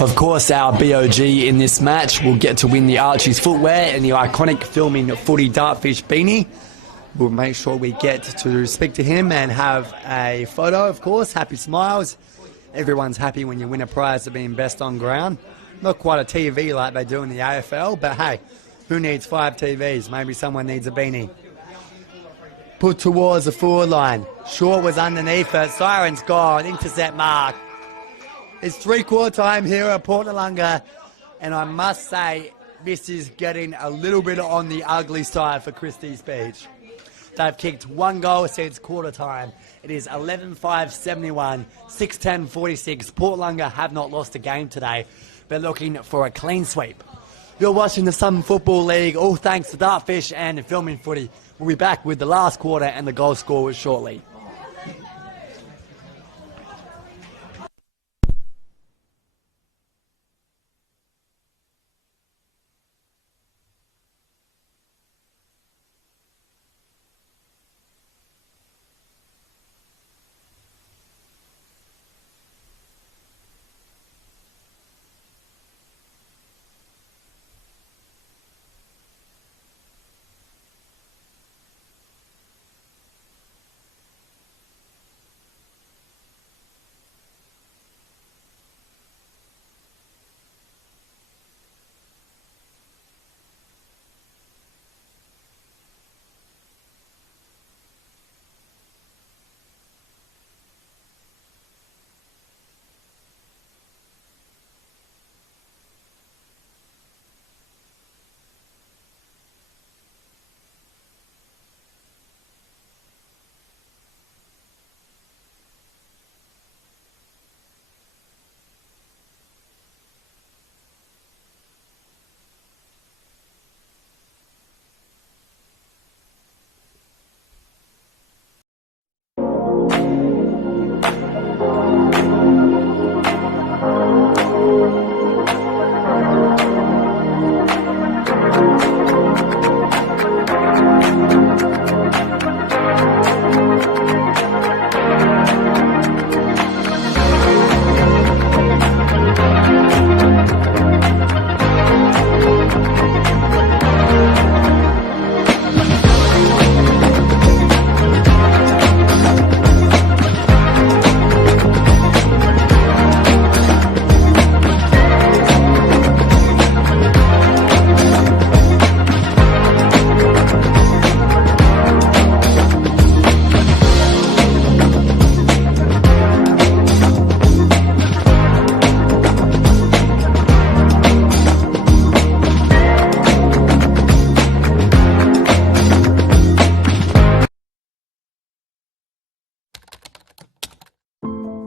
Of course, our BOG in this match will get to win the Archie's footwear and the iconic filming footy dartfish beanie. We'll make sure we get to speak to him and have a photo, of course. Happy smiles. Everyone's happy when you win a prize for being best on ground. Not quite a TV like they do in the AFL, but hey, who needs 5 TVs? Maybe someone needs a beanie. Put towards the forward line. Short was underneath it. Siren's gone. Intercept mark. It's 3/4 time here at Port Noarlunga, and I must say this is getting a little bit on the ugly side for Christies Beach. They've kicked 1 goal since quarter time. It is 11-5-71, 6-10-46. Port Noarlunga have not lost a game today. They're looking for a clean sweep. You're watching the Southern Football League, all thanks to Dartfish and Filming Footy. We'll be back with the last quarter and the goal scorers shortly.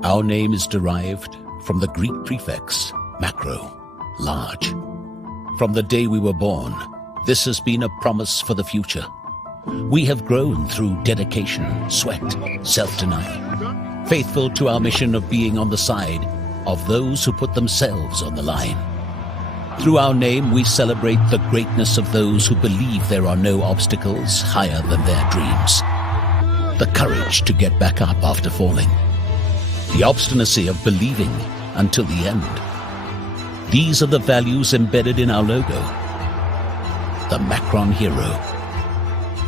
Our name is derived from the Greek prefix, macro, large. From the day we were born, this has been a promise for the future. We have grown through dedication, sweat, self-denial, faithful to our mission of being on the side of those who put themselves on the line. Through our name, we celebrate the greatness of those who believe there are no obstacles higher than their dreams. The courage to get back up after falling. The obstinacy of believing until the end. These are the values embedded in our logo. The Macron Hero.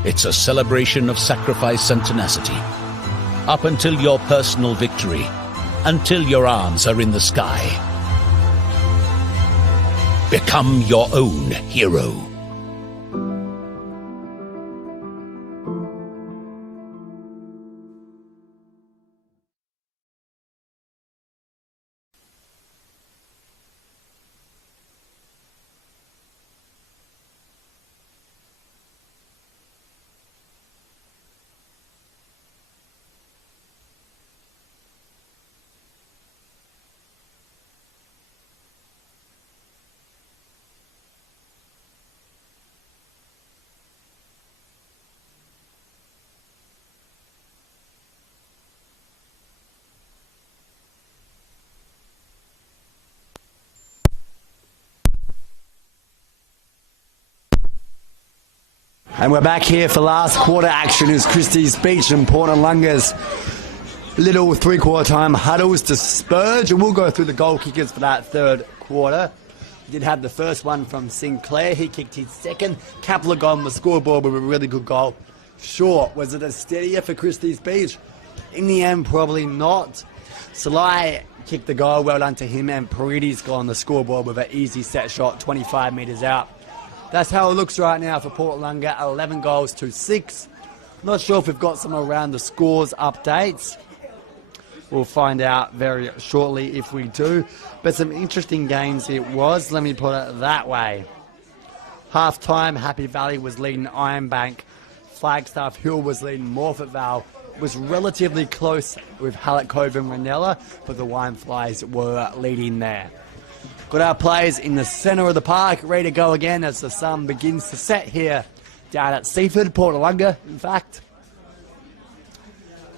It's a celebration of sacrifice and tenacity. Up until your personal victory. Until your arms are in the sky. Become your own hero. And we're back here for last quarter action as Christies Beach and Port Noarlunga's little 3/4 time huddles to Spurge, and we'll go through the goal kickers for that third quarter. We did have the first one from Sinclair. He kicked his second. Kapler got on the scoreboard with a really good goal. Short. Was it a steadier for Christies Beach? In the end, probably not. Salai kicked the goal, well done to him, and Paredes got on the scoreboard with an easy set shot, 25 metres out. That's how it looks right now for Portlunga, 11 goals to 6. Not sure if we've got some around the scores updates. We'll find out very shortly if we do. But some interesting games it was, let me put it that way. Half-time, Happy Valley was leading Ironbank. Flagstaff Hill was leading Morfett Vale. It was relatively close with Hallett Cove and Ranella, but the Wineflies were leading there. Got our players in the centre of the park, ready to go again as the sun begins to set here down at Seaford, Portlunga, in fact.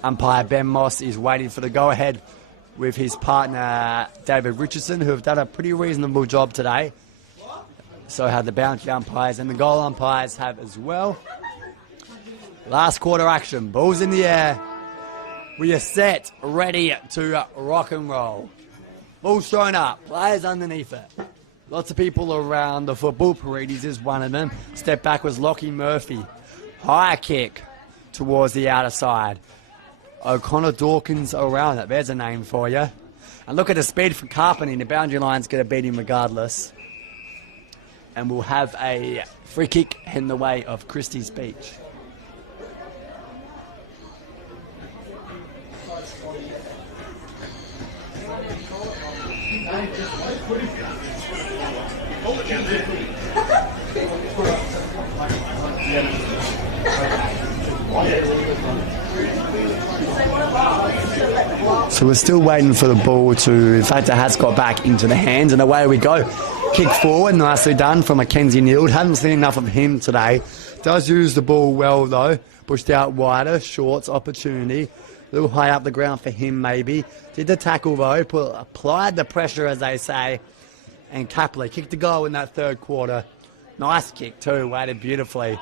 Umpire Ben Moss is waiting for the go-ahead with his partner David Richardson, who have done a pretty reasonable job today. So have the boundary umpires, and the goal umpires have as well. Last quarter action, balls in the air. We are set, ready to rock and roll. Ball's thrown up, players underneath it. Lots of people around the football. Paredes is one of them. Step back was Lockie Murphy. High kick towards the outer side. O'Connor Dawkins around it. There's a name for you. And look at the speed from Carpenter. The boundary line's going to beat him regardless. And we'll have a free kick in the way of Christies Beach. So we're still waiting for the ball to, in fact it has got back into the hands, and away we go. Kick forward, nicely done from Mackenzie Neild. Haven't seen enough of him today. Does use the ball well though. Pushed out wider, Short's opportunity. A little high up the ground for him maybe. Did the tackle though, applied the pressure as they say. And Kapler kicked the goal in that third quarter. Nice kick too, weighted beautifully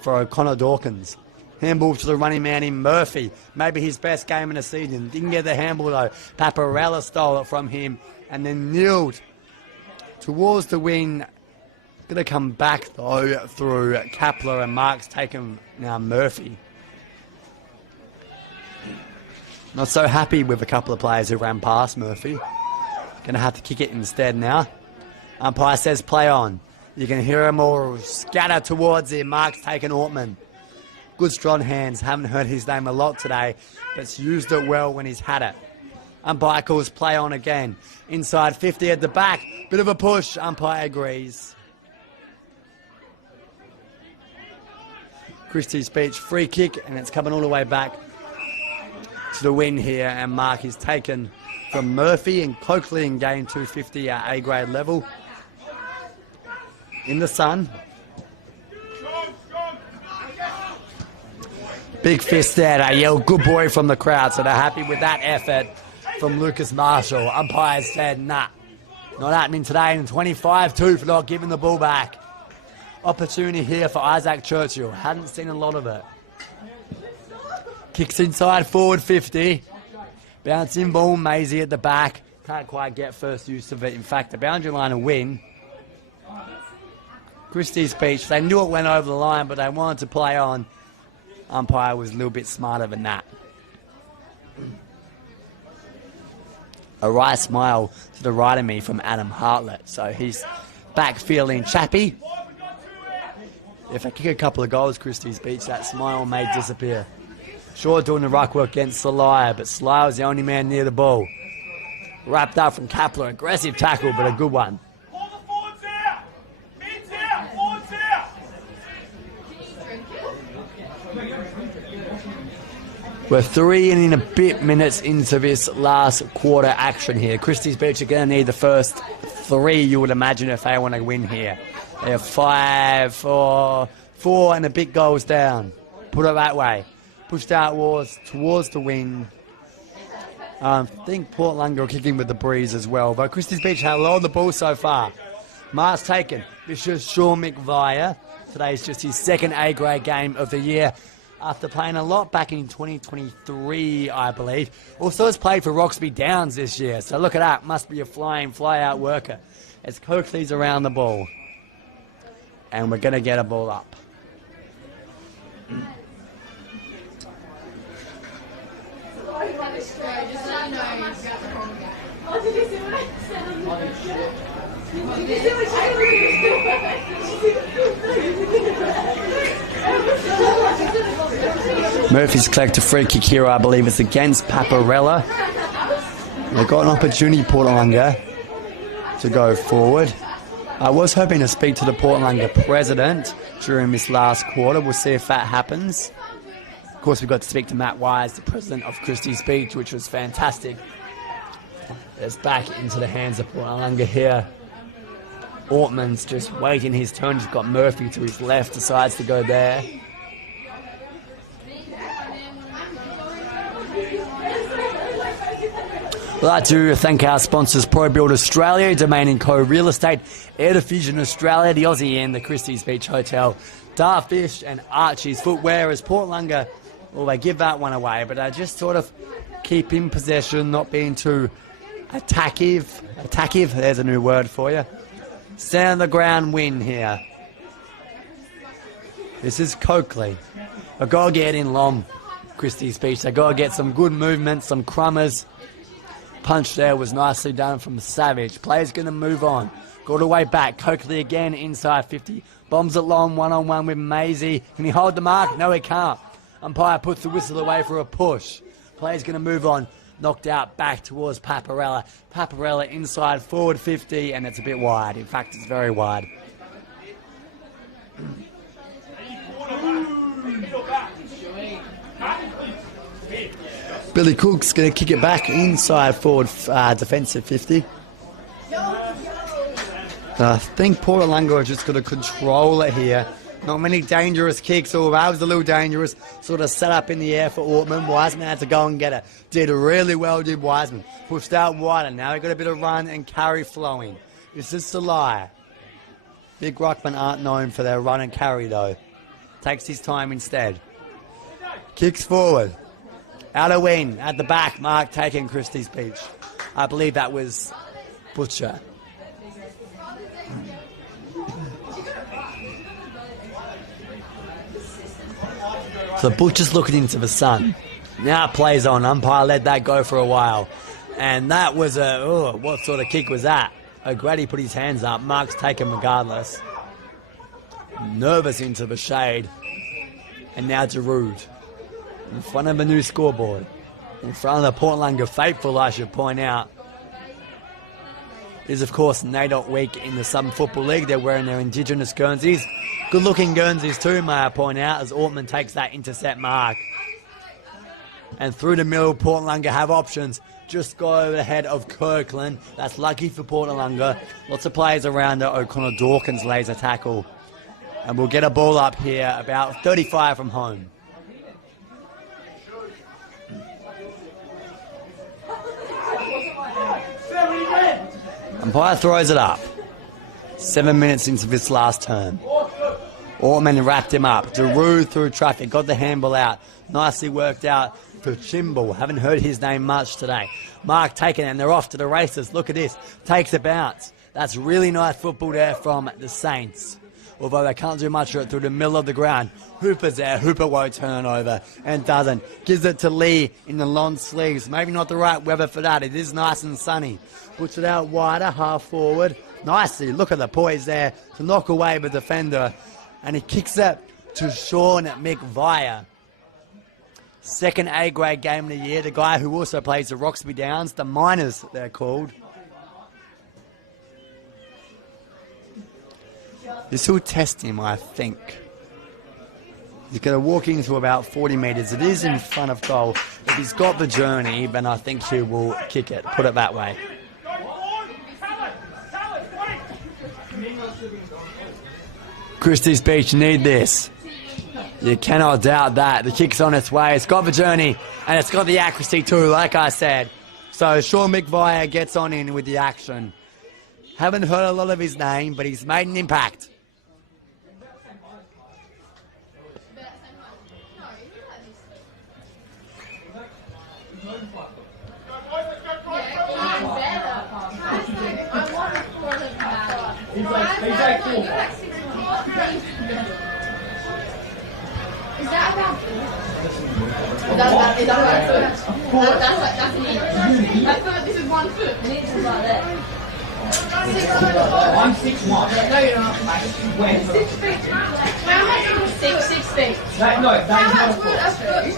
for O'Connor Dawkins. Handball to the running man in Murphy. Maybe his best game in the season. Didn't get the handball though. Paparella stole it from him and then kneeled towards the wing. Going to come back though through Kapler, and Mark's taken now Murphy. Not so happy with a couple of players who ran past Murphy. Going to have to kick it instead now. Umpire says play on. You can hear them all scatter towards him. Mark's taken Ortman. Good strong hands. Haven't heard his name a lot today, but's used it well when he's had it. Umpire calls play on again. Inside 50 at the back. Bit of a push. Umpire agrees. Christies Beach free kick, and it's coming all the way back to the win here, and Mark is taken from Murphy and Coakley in game 250 at A-grade level. In the sun. Big fist there. They yell good boy from the crowd, so they're happy with that effort from Lucas Marshall. Umpire said nah, not happening today, and 25-2 for not giving the ball back. Opportunity here for Isaac Churchill. Hadn't seen a lot of it. Kicks inside forward 50. Bouncing ball, Maisie at the back. Can't quite get first use of it. In fact, the boundary line will win. Christies Beach, they knew it went over the line, but they wanted to play on. Umpire was a little bit smarter than that. A wry smile to the right of me from Adam Hartlett. So he's back feeling chappy. If I kick a couple of goals, Christies Beach, that smile may disappear. Shaw doing the ruck work against Salaya, but Salaya was the only man near the ball. Wrapped up from Kapler. Aggressive tackle, but a good one. We're 3 and a bit minutes into this last quarter action here. Christies Beach are going to need the first 3, you would imagine, if they want to win here. They have 5, 4 and a bit goals down. Put it that way. Pushed out towards the wing. I think Portlunga are kicking with the breeze as well. But Christies Beach have lost the ball so far. Mark's taken. This is Sean McVire. Today's just his second A-grade game of the year. after playing a lot back in 2023, I believe. Also has played for Roxby Downs this year, so look at that. Must be a fly-out worker. As Coakley's around the ball. And we're going to get a ball up. Murphy's collected free kick here, I believe it's against Paparella. They've got an opportunity, Portlangar, to go forward. I was hoping to speak to the Portlangar president during this last quarter. We'll see if that happens. Of course, we got to speak to Matt Wise, the president of Christies Beach, which was fantastic. It's back into the hands of Noarlunga here. Ortman's just waiting his turn. He's got Murphy to his left, decides to go there. I'd like to thank our sponsors, ProBuild Australia, Domain & Co Real Estate, Air Diffusion Australia, the Aussie Inn, the Christies Beach Hotel, Darfish and Archie's Footwear. As Portlangar, well, they give that one away, but they just sort of keep in possession, not being too attackive, there's a new word for you. Stand on the ground win here. This is Coakley. They've got to get in long, Christies Beach. They've got to get some good movement, some crummers. Punch there was nicely done from Savage. Player's going to move on. Got away back. Coakley again inside 50. Bombs it long, one-on-one with Maisie. Can he hold the mark? No, he can't. Umpire puts the whistle away for a push. Player's going to move on. Knocked out back towards Paparella. Paparella inside forward 50, and it's a bit wide. In fact, it's very wide. Billy Cook's going to kick it back inside forward defensive 50. I think Portlangar are just going to control it here. Not many dangerous kicks, or that was a little dangerous. Sort of set up in the air for Ortman. Wiseman had to go and get it. Did really well, did Wiseman. Pushed out wide, and now he got a bit of run and carry flowing. It's just a lie. Big ruckmen aren't known for their run and carry, though. Takes his time instead. Kicks forward. Out of wing, at the back, mark taken Christies Beach. I believe that was Butcher. So Butcher's looking into the sun. Now it plays on. Umpire let that go for a while. And that was what sort of kick was that? O'Grady put his hands up. Mark's taken regardless. Nervous into the shade. And now Giroud. In front of a new scoreboard. In front of the Portlangar faithful, I should point out. It is, of course, NAIDOC week in the Southern Football League. They're wearing their Indigenous Guernseys. Good-looking Guernseys too, may I point out, as Ortman takes that intercept mark. And through the middle, Portlangar have options. Just go over the head of Kirkland. That's lucky for Portlangar. Lots of players around it. O'Connor Dawkins lays a tackle. And we'll get a ball up here, about 35 from home. Umpire throws it up. 7 minutes into this last turn. Ortman wrapped him up. Giroud through traffic, got the handball out. Nicely worked out for Chimble. Haven't heard his name much today. Mark taken, and they're off to the races. Look at this. Takes a bounce. That's really nice football there from the Saints. Although they can't do much of it through the middle of the ground. Hooper's there. Hooper won't turn over and doesn't. Gives it to Lee in the long sleeves. Maybe not the right weather for that. It is nice and sunny. Puts it out wider, half forward. Nicely. Look at the poise there to knock away the defender. And he kicks it to Sean McVire. Second A-grade game of the year. The guy who also plays the Roxby Downs. The Miners, they're called. This will test him, I think. He's going to walk into about 40 metres. It is in front of goal. If he's got the journey, then I think he will kick it. Put it that way. Christies Beach need this. You cannot doubt that. The kick's on its way. It's got the journey, and it's got the accuracy too, like I said. So Sean McVire gets on in with the action. Haven't heard a lot of his name, but he's made an impact. This is 1 foot. And it's like that. I'm 6'1". No, you're not. When? 6 feet. How much would 6 feet? No, How much would a foot be?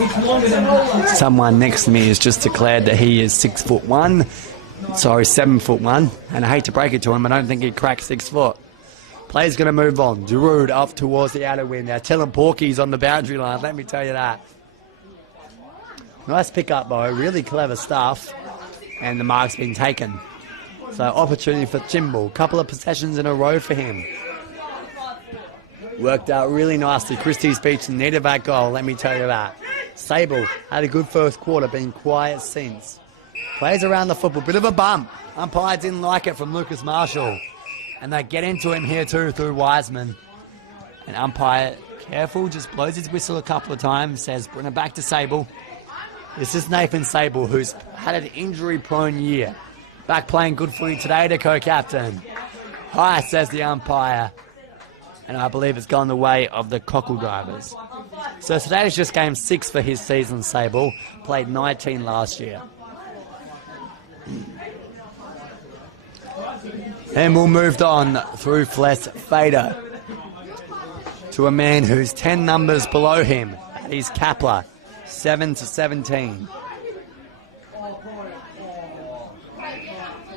it's longer than that. Someone next to me has just declared that he is 6'1", sorry, 7'1", and I hate to break it to him, I don't think he cracked 6 foot. Play's going to move on. Giroud up towards the outer wing. They're telling Porky's on the boundary line, let me tell you that. Nice pick up, though. Really clever stuff. And the mark's been taken. So opportunity for Chimble. Couple of possessions in a row for him. Worked out really nicely. Christies Beach needed that goal, let me tell you that. Sable had a good first quarter, been quiet since. Plays around the football. Bit of a bump. Umpire didn't like it from Lucas Marshall. And they get into him here too through Wiseman. And umpire, careful, just blows his whistle a couple of times, says bring it back to Sable. This is Nathan Sable, who's had an injury-prone year. Back playing good footy today to co-captain. High, says the umpire. And I believe it's gone the way of the Cockle Divers. So today is just game 6 for his season, Sable. Played 19 last year. And we'll move on through Fles Fader to a man who's 10 numbers below him. He's Kapler, 7-17.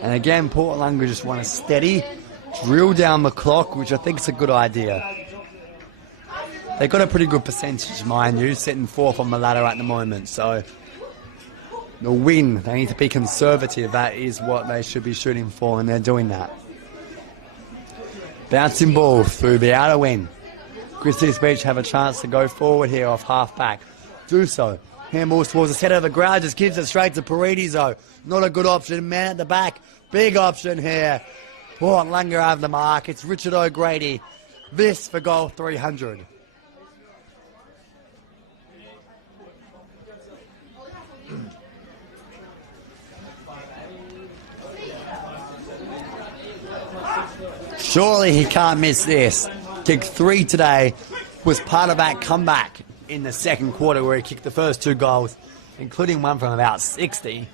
And again, Port Lunga just want to steady, drill down the clock, which I think is a good idea. They've got a pretty good percentage, mind you, sitting 4th on the ladder at the moment, so the win, they need to be conservative. That is what they should be shooting for, and they're doing that. Bouncing ball through the outer wing. Christies Beach have a chance to go forward here off half-back. Do so. Handballs towards the centre of the ground, just gives it straight to Paredes, though. Not a good option. Man at the back. Big option here. Port Lunga have the mark. It's Richard O'Grady. This for goal 300. Surely he can't miss this. Kicked 3 today. Was part of that comeback in the second quarter where he kicked the first 2 goals, including one from about 60.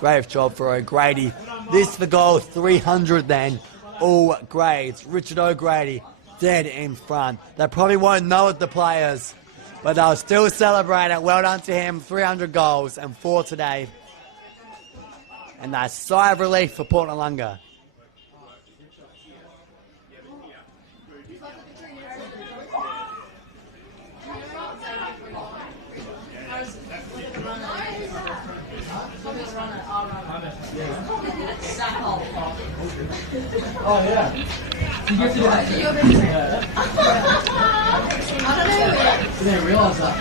Great job for O'Grady. This for goal 300 then. All grades. Richard O'Grady dead in front. They probably won't know it, the players, but they'll still celebrate it. Well done to him. 300 goals and 4 today. And a sigh of relief for Port Noarlunga. Oh, yeah. You get to that. I didn't realise that.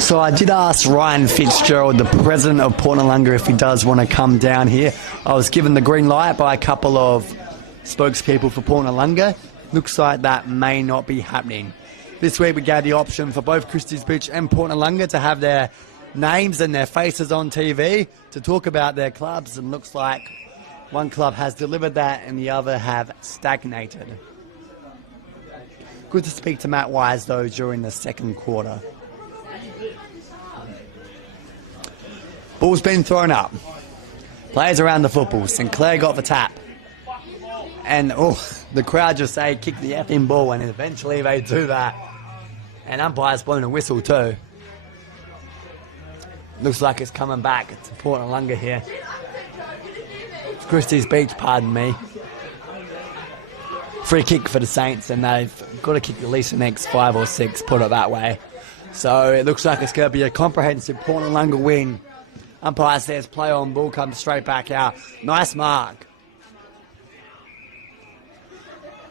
So I did ask Ryan Fitzgerald, the president of Port Noarlunga, if he does want to come down here. I was given the green light by a couple of spokespeople for Port Noarlunga. Looks like that may not be happening. This week we gave the option for both Christies Beach and Port Noarlunga to have their names and their faces on TV to talk about their clubs, and looks like one club has delivered that and the other have stagnated. Good to speak to Matt Wise though during the second quarter. Ball's been thrown up. Players around the football. Sinclair got the tap. And the crowd just say kick the effing ball, and eventually they do that. And umpire's blown a whistle too. Looks like it's coming back to Port Noarlunga here. It's Christies Beach, pardon me. Free kick for the Saints, and they've got to kick at least the next 5 or 6, put it that way. So it looks like it's going to be a comprehensive Port Noarlunga win. Umpire says play on, ball comes straight back out. Nice mark.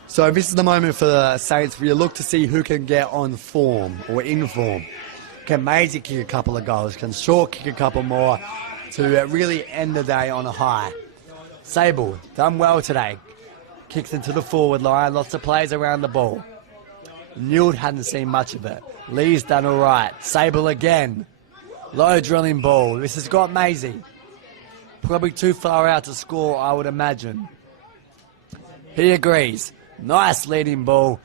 So this is the moment for the Saints where you look to see who can get on form or in form. Can Maisie kick a couple of goals? Can Shaw kick a couple more to really end the day on a high? Sable, done well today. Kicks into the forward line, lots of players around the ball. Newt hadn't seen much of it. Lee's done all right. Sable again. Low drilling ball. This has got Maisie. Probably too far out to score, I would imagine. He agrees. Nice leading ball.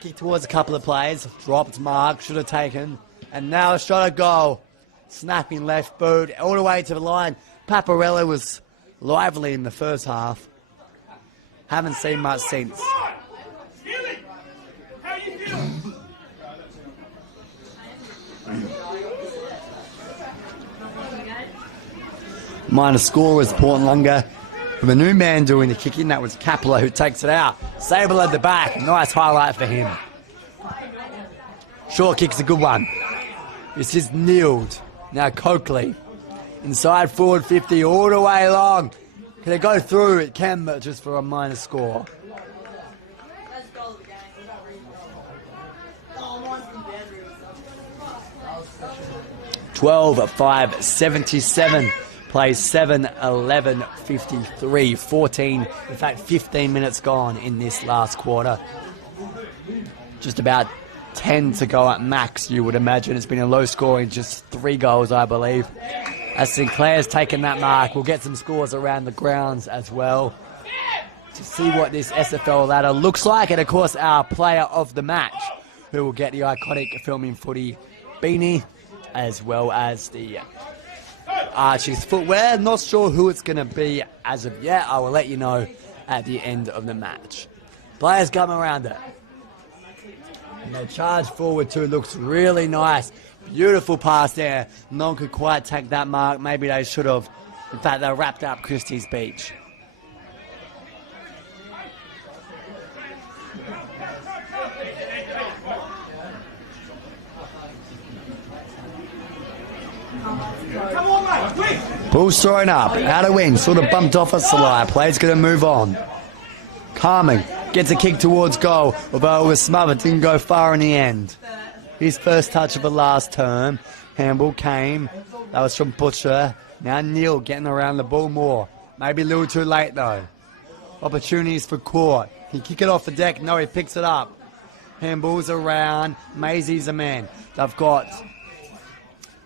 Kick towards a couple of players. Dropped mark, should have taken. And now a shot at goal. Snapping left boot all the way to the line. Paparella was lively in the first half. Haven't seen much since. Minor score is Noarlunga. With a new man doing the kicking, that was Kapler who takes it out. Sable at the back, nice highlight for him. Short kick's a good one. This is Neild. Now Coakley. Inside forward 50 all the way long. Can it go through? It can, but just for a minor score. 12-5, 77. Plays 7-11-53. 14, in fact 15 minutes gone in this last quarter. Just about 10 to go at max, you would imagine. It's been a low scoring, just 3 goals, I believe. As Sinclair's taken that mark, we'll get some scores around the grounds as well to see what this SFL ladder looks like. And of course, our player of the match, who will get the iconic Filming Footy beanie, as well as the Archie's footwear. Not sure who it's going to be as of yet. I will let you know at the end of the match. Players come around it. And they charge forward too. Looks really nice. Beautiful pass there. No one could quite take that mark. Maybe they should have. In fact, they wrapped up Christies Beach. Ball's thrown up, out of wing, sort of bumped off a Salai. Player's going to move on. Carmen gets a kick towards goal, although it was smothered, didn't go far in the end. His first touch of the last term. Handball came, that was from Butcher. Now Neil getting around the ball more. Maybe a little too late though. Opportunities for Court. He kick it off the deck, no, he picks it up. Handball's around, Maisie's a man. They've got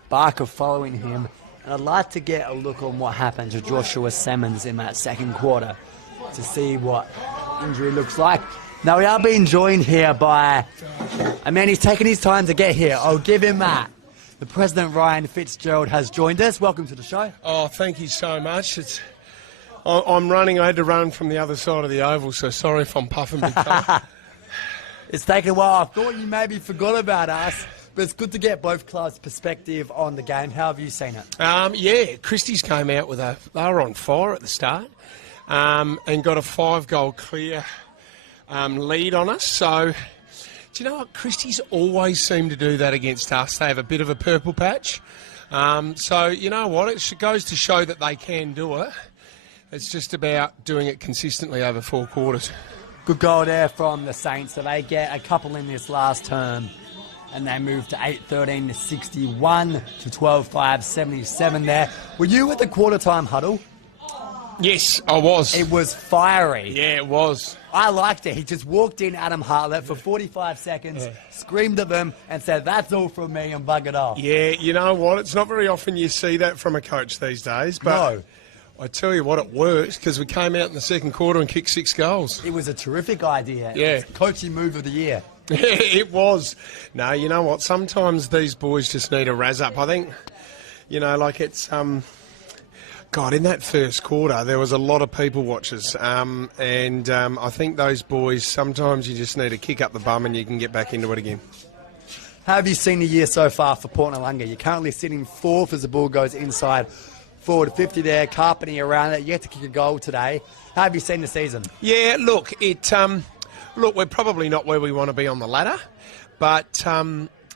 Barker following him. And I'd like to get a look on what happened to Joshua Simmons in that second quarter to see what injury looks like. Now, we are being joined here by a man, he's taken his time to get here. I'll give him that. The President, Ryan Fitzgerald, has joined us. Welcome to the show. Oh, thank you so much. I'm running. I had to run from the other side of the oval, so sorry if I'm puffing big time. It's taken a while. I thought you maybe forgot about us. But it's good to get both clubs' perspective on the game. How have you seen it? Yeah, Christies came out with they were on fire at the start and got a 5-goal clear lead on us. So, do you know what? Christies always seem to do that against us. They have a bit of a purple patch. So, you know what? It goes to show that they can do it. It's just about doing it consistently over 4 quarters. Good goal there from the Saints. So they get a couple in this last term. And they moved to 8-13 to 61 to 12-5, 77 there. Were you at the quarter-time huddle? Yes, I was. It was fiery. Yeah, it was. I liked it. He just walked in, Adam Hartlett, for 45 seconds, screamed at them and said, "That's all from me," and buggered off. Yeah, you know what? It's not very often you see that from a coach these days. But No. I tell you what, it works because we came out in the second quarter and kicked 6 goals. It was a terrific idea. Yeah. It's coaching move of the year. It was. No, you know what? Sometimes these boys just need a razz up. I think, you know, like it's... God, in that first quarter, there was a lot of people watchers. I think those boys, sometimes you just need to kick up the bum and you can get back into it again. How have you seen the year so far for Noarlunga? You're currently sitting 4th as the ball goes inside. Forward 50 there, carpeting around it. You get to kick a goal today. How have you seen the season? Yeah, look, Look, we're probably not where we want to be on the ladder, but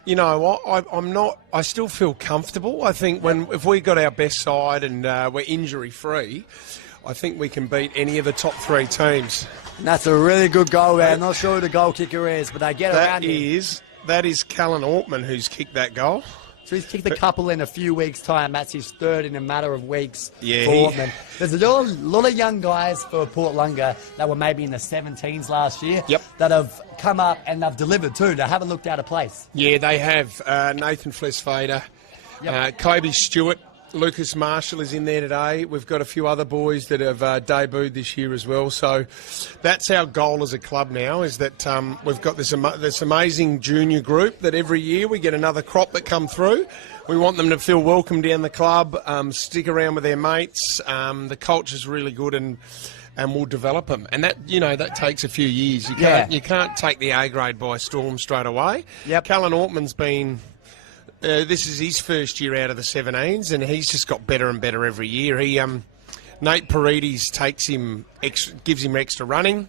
you know what? I still feel comfortable. I think if we got our best side and we're injury free, I think we can beat any of the top 3 teams. And that's a really good goal there. I'm not sure who the goal kicker is, but they get around him. That is Callan Ortman who's kicked that goal. So he's kicked a couple in a few weeks' time. That's his 3rd in a matter of weeks Yeah, for Ortman. There's a lot of young guys for Noarlunga that were maybe in the 17s last year that have come up and they've delivered too. They haven't looked out of place. Yeah, they have. Nathan Flesfader, Kobe Stewart, Lucas Marshall is in there today. We've got a few other boys that have debuted this year as well. So that's our goal as a club now, is that we've got this amazing junior group that every year we get another crop that come through. We want them to feel welcome down the club, stick around with their mates. The culture's really good, and we'll develop them. And that, that takes a few years. You can't take the A grade by storm straight away. Yep. Callan Ortman's been... this is his first year out of the 17s, and he's just got better and better every year. Nate Paredes gives him extra running,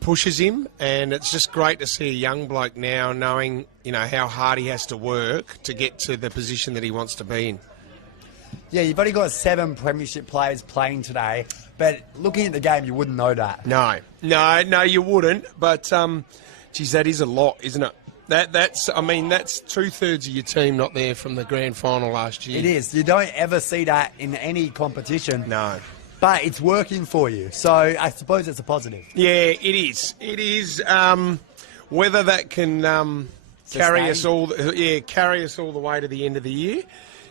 pushes him, and it's just great to see a young bloke now knowing, how hard he has to work to get to the position that he wants to be in. Yeah, you've only got 7 premiership players playing today, but looking at the game, you wouldn't know that. No, you wouldn't. But, geez, that is a lot, isn't it? That's 2/3 of your team not there from the grand final last year. It is. You don't ever see that in any competition. No. But it's working for you, so I suppose it's a positive. Yeah, it is. It is. Whether that can carry us all the way to the end of the year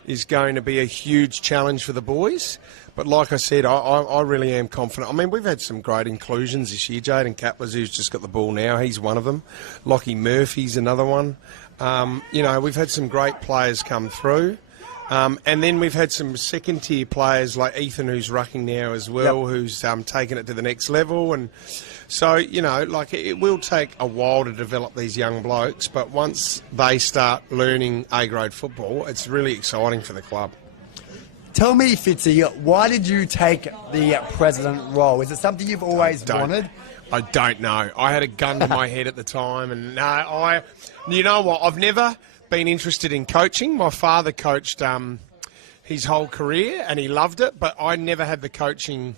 is going to be a huge challenge for the boys. But like I said, I really am confident. I mean, we've had some great inclusions this year. Jaden Kapler's, who's just got the ball now, he's one of them. Lockie Murphy's another one. We've had some great players come through. And then we've had some second-tier players like Ethan, who's rucking now as well, who's taken it to the next level. And so, it will take a while to develop these young blokes, but once they start learning A-grade football, it's really exciting for the club. Tell me, Fitzy, why did you take the president role? Is it something you've always wanted? I don't know. I had a gun to my head at the time, and you know what? I've never been interested in coaching. My father coached his whole career, and he loved it, but I never had the coaching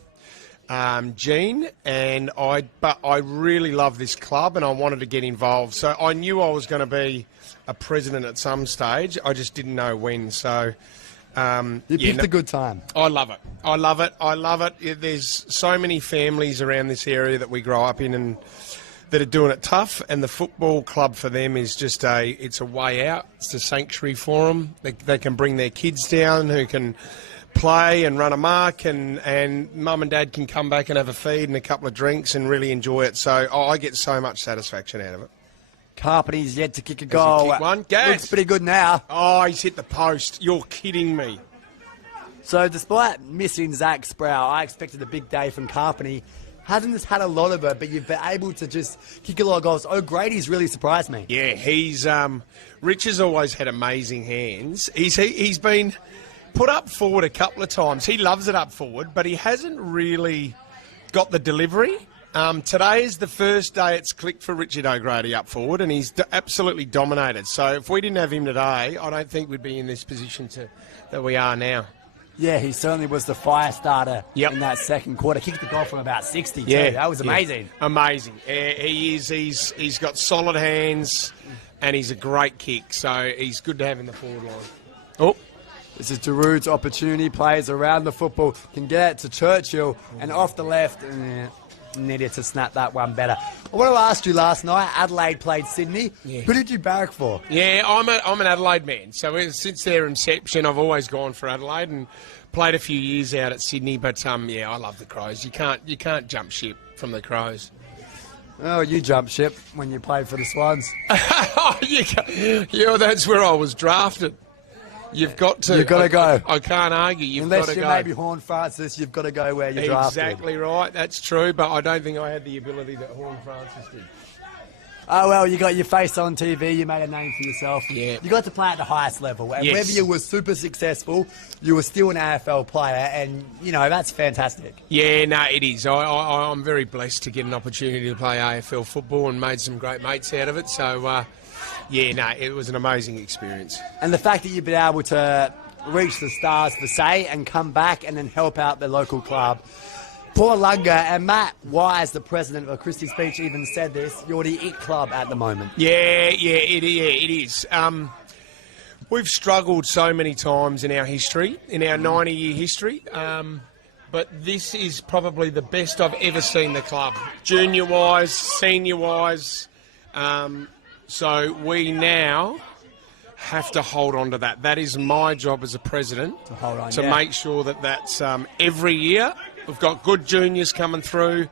gene, but I really love this club, and I wanted to get involved. So I knew I was going to be a president at some stage. I just didn't know when. So. You picked a good time. I love it. I love it. There's so many families around this area that we grow up in and that are doing it tough, and the football club for them is just it's a way out. It's a sanctuary for them. They can bring their kids down who can play and run amok, and mum and dad can come back and have a feed and a couple of drinks and really enjoy it. So I get so much satisfaction out of it. Carpeny's yet to kick a goal. Kick one? Gas. Looks pretty good now. Oh, he's hit the post. You're kidding me. So despite missing Zach Sproul, I expected a big day from Carpeny. Hasn't just had a lot of it, but you've been able to just kick a lot of goals. O'Grady's really surprised me. Yeah, he's Rich has always had amazing hands. He's been put up forward a couple of times. He loves it up forward, but he hasn't really got the delivery. Today is the first day it's clicked for Richard O'Grady up forward, and he's absolutely dominated. So if we didn't have him today, I don't think we'd be in this position that we are now. Yeah, he certainly was the fire starter in that second quarter. Kicked the goal from about 60 too. Yeah, that was amazing. Yeah. Amazing. He is. He's got solid hands, and he's a great kick. So he's good to have in the forward line. Oh. This is Darude's opportunity. Players around the football can get it to Churchill, and off the left. Needed to snap that one better. I want to ask you, last night Adelaide played Sydney. Yeah. Who did you barrack for? Yeah, I'm an Adelaide man. So since their inception, I've always gone for Adelaide and played a few years out at Sydney. But I love the Crows. You can't jump ship from the Crows. Oh, you jumped ship when you played for the Swans. That's where I was drafted. You've got to. You've got to go. I can't argue. You've Unless got to you're go. maybe Horn Francis, you've got to go where you're drafted. Exactly right. That's true. But I don't think I had the ability that Horn Francis did. Oh, well, you got your face on TV. You made a name for yourself. Yeah. You got to play at the highest level. And Yes. whether you were super successful, you were still an AFL player. And, that's fantastic. Yeah, no, it is. I'm very blessed to get an opportunity to play AFL football and made some great mates out of it. So, it was an amazing experience. And the fact that you've been able to reach the stars for say and come back and then help out the local club. Noarlunga, and Matt Wise, the president of Christies Beach, even said this, you're the it club at the moment. Yeah, it is. We've struggled so many times in our history, in our 90-year history, but this is probably the best I've ever seen the club, junior-wise, senior-wise. So we now have to hold on to that. That is my job as a president, To hold on, to yeah. make sure that that's every year. We've got good juniors coming through,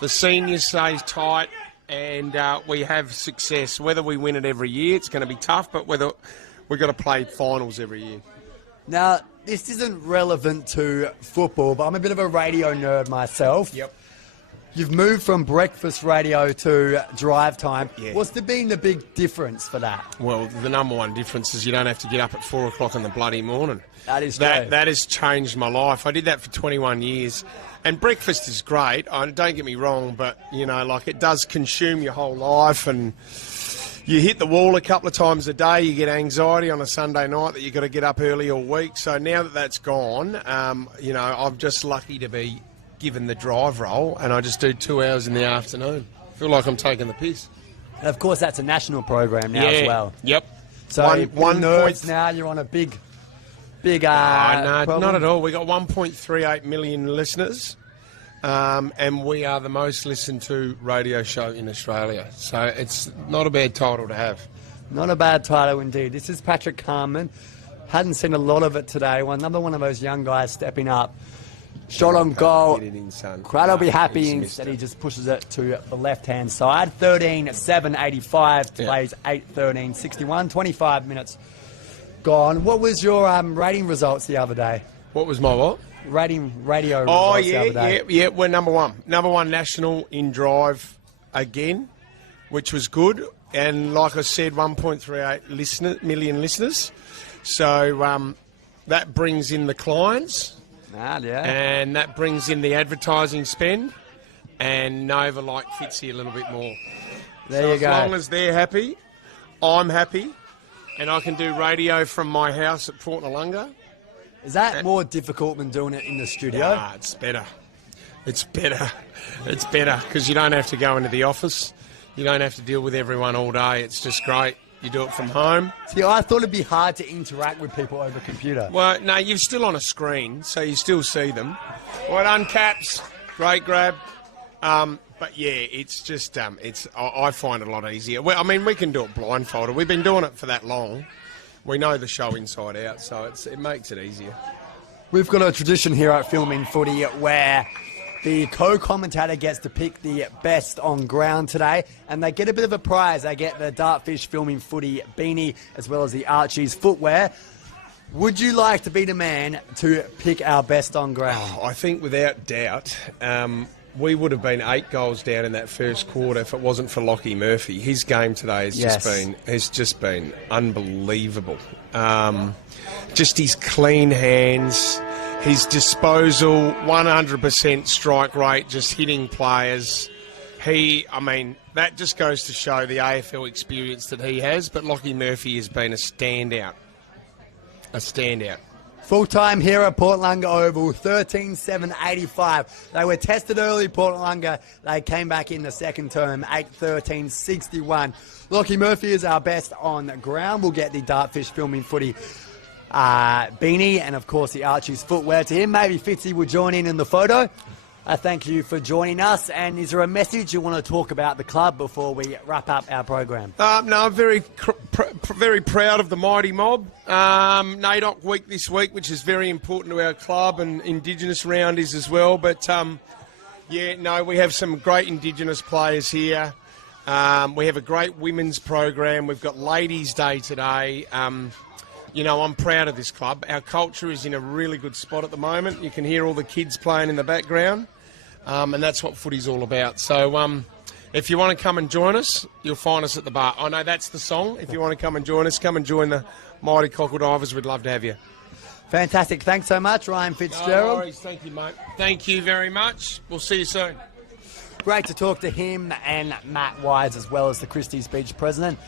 the seniors stay tight, and we have success. Whether we win it every year, it's going to be tough, but whether we've got to play finals every year. Now, this isn't relevant to football, but I'm a bit of a radio nerd myself. Yep. You've moved from breakfast radio to drive time. Yeah. What's been the big difference for that? Well, the number one difference is you don't have to get up at 4 o'clock in the bloody morning. That is true. That has changed my life. I did that for 21 years. And breakfast is great. Don't get me wrong, but, it does consume your whole life, and you hit the wall a couple of times a day. You get anxiety on a Sunday night that you've got to get up early all week. So now that that's gone, I'm just lucky to be given the drive role, and I just do 2 hours in the afternoon. I feel like I'm taking the piss. And of course, that's a national program now as well. Yep. So one nerds now, you're on a big No, problem. not at all. We got 1.38 million listeners, and we are the most listened to radio show in Australia. So it's not a bad title to have. Not a bad title indeed. This is Patrick Carman. Hadn't seen a lot of it today. Another one of those young guys stepping up. Shot on goal. Get it in, son. Crowd will be happy. He's missed Instead, it. he just pushes it to the left-hand side. 13-7-85. Today's 8-13-61. 25 minutes gone. What was your rating results the other day? What was my what? Radio results Oh, the other day. yeah. We're number one. Number one national in drive again, which was good. And like I said, 1.38 million listeners. So that brings in the clients. Yeah. And that brings in the advertising spend, and Nova like Fitzy a little bit more. There you go. As long as they're happy, I'm happy, and I can do radio from my house at Port Noarlunga. Is that more difficult than doing it in the studio? Ah, it's better. It's better. It's better because you don't have to go into the office. You don't have to deal with everyone all day. It's just great. You do it from home. See, I thought it'd be hard to interact with people over computer. Well, no, you're still on a screen, so you still see them. Well done, Caps. Great grab. But yeah, it's just, I find it a lot easier. Well, I mean, we can do it blindfolded. We've been doing it for that long. We know the show inside out, so it makes it easier. We've got a tradition here at Filming Footy where the co-commentator gets to pick the best on ground today, and they get a bit of a prize. They get the Dartfish Filming Footy beanie as well as the Archie's footwear. Would you like to be the man to pick our best on ground? I think without doubt, we would have been 8 goals down in that first quarter if it wasn't for Lockie Murphy. His game today has just been unbelievable. Just his clean hands, his disposal, 100% strike rate, just hitting players. That just goes to show the AFL experience that he has, but Lockie Murphy has been a standout. Full-time here at Port Noarlunga Oval, 13-7-85. They were tested early, Port Noarlunga. They came back in the second term, 8-13-61. Lockie Murphy is our best on ground. We'll get the Dartfish Filming Footy beanie and, of course, the Archie's footwear to him. Maybe Fitzy will join in the photo. Thank you for joining us. And is there a message you want to talk about the club before we wrap up our program? No, I'm very proud of the mighty mob. NAIDOC week this week, which is very important to our club, and Indigenous round is as well. But, we have some great Indigenous players here. We have a great women's program. We've got Ladies' Day today. I'm proud of this club. Our culture is in a really good spot at the moment. You can hear all the kids playing in the background, and that's what footy's all about. So if you want to come and join us, you'll find us at the bar. I know that's the song. If you want to come and join us, come and join the Mighty Cockle Divers. We'd love to have you. Fantastic. Thanks so much, Ryan Fitzgerald. No worries. Thank you, mate. Thank you very much. We'll see you soon. Great to talk to him and Matt Wise, as well as the Christies Beach president.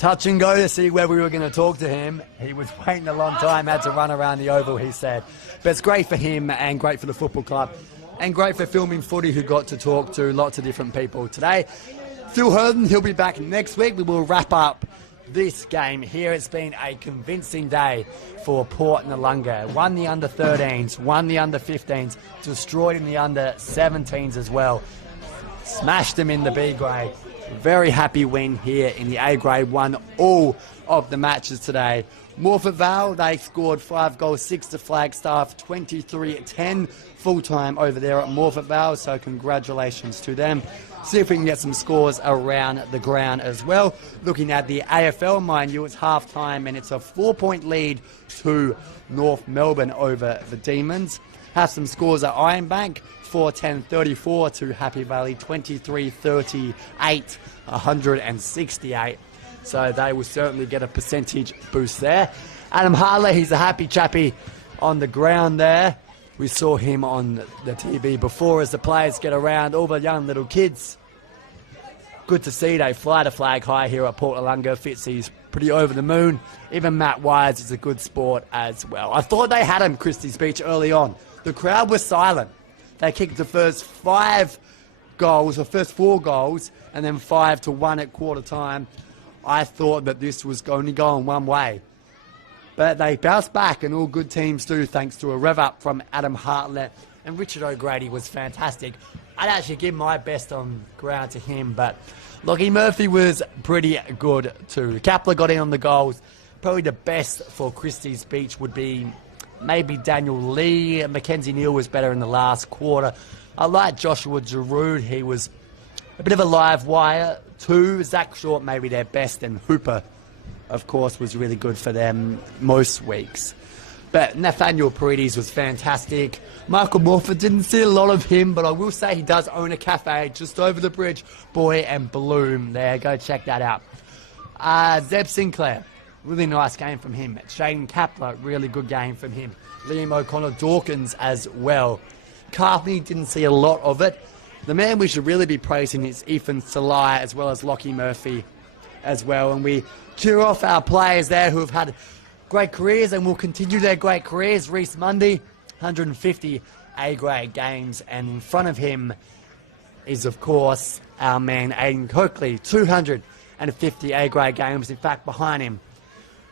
Touch and go to see where we were going to talk to him. He was waiting a long time, had to run around the oval, he said. But it's great for him and great for the football club and great for Filming Footy, who got to talk to lots of different people today. Phil Herden, he'll be back next week. We will wrap up this game here. It's been a convincing day for Port Noarlunga. Won the under-13s, won the under-15s, destroyed in the under-17s as well. Smashed them in the B grade. Very happy win here in the A grade, won all of the matches today. Morford Vale, they scored 5 goals, 6 to Flagstaff, 23-10 full-time over there at Morford Vale, so congratulations to them. See if we can get some scores around the ground as well. Looking at the AFL, mind you, it's half-time and it's a 4-point lead to North Melbourne over the Demons. Have some scores at Ironbank, 4-10-34 to Happy Valley, 23-38, 168. So they will certainly get a percentage boost there. Adam Harley, he's a happy chappy on the ground there. We saw him on the TV before as the players get around, all the young little kids. Good to see they fly the flag high here at Port Noarlunga. Fitzy's pretty over the moon. Even Matt Wise is a good sport as well. I thought they had him, Christies Beach, early on. The crowd was silent. They kicked the first 5 goals, or first 4 goals, and then 5-1 at quarter time. I thought that this was only going one way. But they bounced back, and all good teams do, thanks to a rev up from Adam Hartlett. And Richard O'Grady was fantastic. I'd actually give my best on ground to him, but Lockie Murphy was pretty good too. Kapler got in on the goals. Probably the best for Christies Beach would be maybe Daniel Lee. Mackenzie Neal was better in the last quarter. I like Joshua Giroud. He was a bit of a live wire too. Zach Short maybe their best, and Hooper, of course, was really good for them most weeks. But Nathaniel Paredes was fantastic. Michael Morford, didn't see a lot of him, but I will say he does own a cafe just over the bridge. Boy and Bloom there. Go check that out. Zeb Sinclair, really nice game from him. Shaden Kapler, really good game from him. Liam O'Connor-Dawkins as well. Carthney, didn't see a lot of it. The man we should really be praising is Ethan Salai, as well as Lockie Murphy as well. And we cheer off our players there who have had great careers and will continue their great careers. Reece Mundy, 150 A-grade games, and in front of him is, of course, our man Aidan Coakley, 250 A-grade games. In fact, behind him,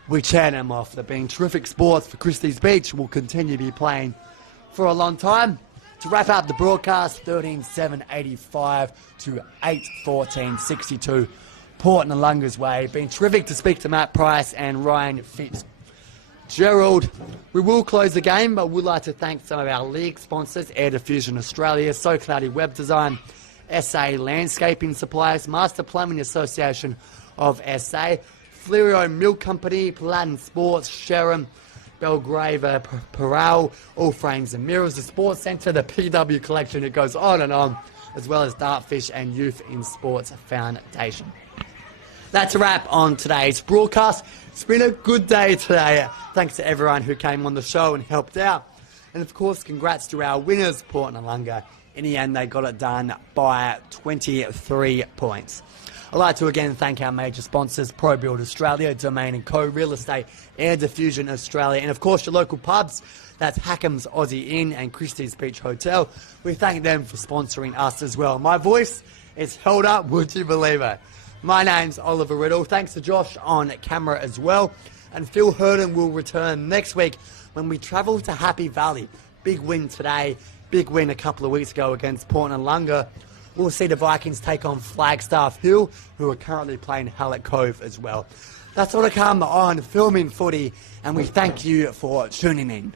we chat him off. They've been terrific sports for Christies Beach. Will continue to be playing for a long time. To wrap up the broadcast, 13-7-85 to 8-14-62. Port Noarlunga's way. Been terrific to speak to Matt Price and Ryan Fitzgerald. We will close the game, but we'd like to thank some of our league sponsors: Air Diffusion Australia, So Cloudy Web Design, SA Landscaping Supplies, Master Plumbing Association of SA, Flerio Milk Company, Platin Sports, Sharon, Belgrave, Paral, All Frames and Mirrors, the Sports Centre, the PW Collection, it goes on, as well as Dartfish and Youth in Sports Foundation. That's a wrap on today's broadcast. It's been a good day today. Thanks to everyone who came on the show and helped out. And of course, congrats to our winners, Port Noarlunga. In the end, they got it done by 23 points. I'd like to again thank our major sponsors: ProBuild Australia, Domain & Co, Real Estate, Air Diffusion Australia, and of course your local pubs. That's Hackham's Aussie Inn and Christies Beach Hotel. We thank them for sponsoring us as well. My voice is held up, would you believe it? My name's Oliver Riddle. Thanks to Josh on camera as well. And Phil Herden will return next week when we travel to Happy Valley. Big win today, big win a couple of weeks ago against Port Noarlunga. We'll see the Vikings take on Flagstaff Hill, who are currently playing Hallett Cove as well. That's all to come on Filming Footy, and we thank you for tuning in.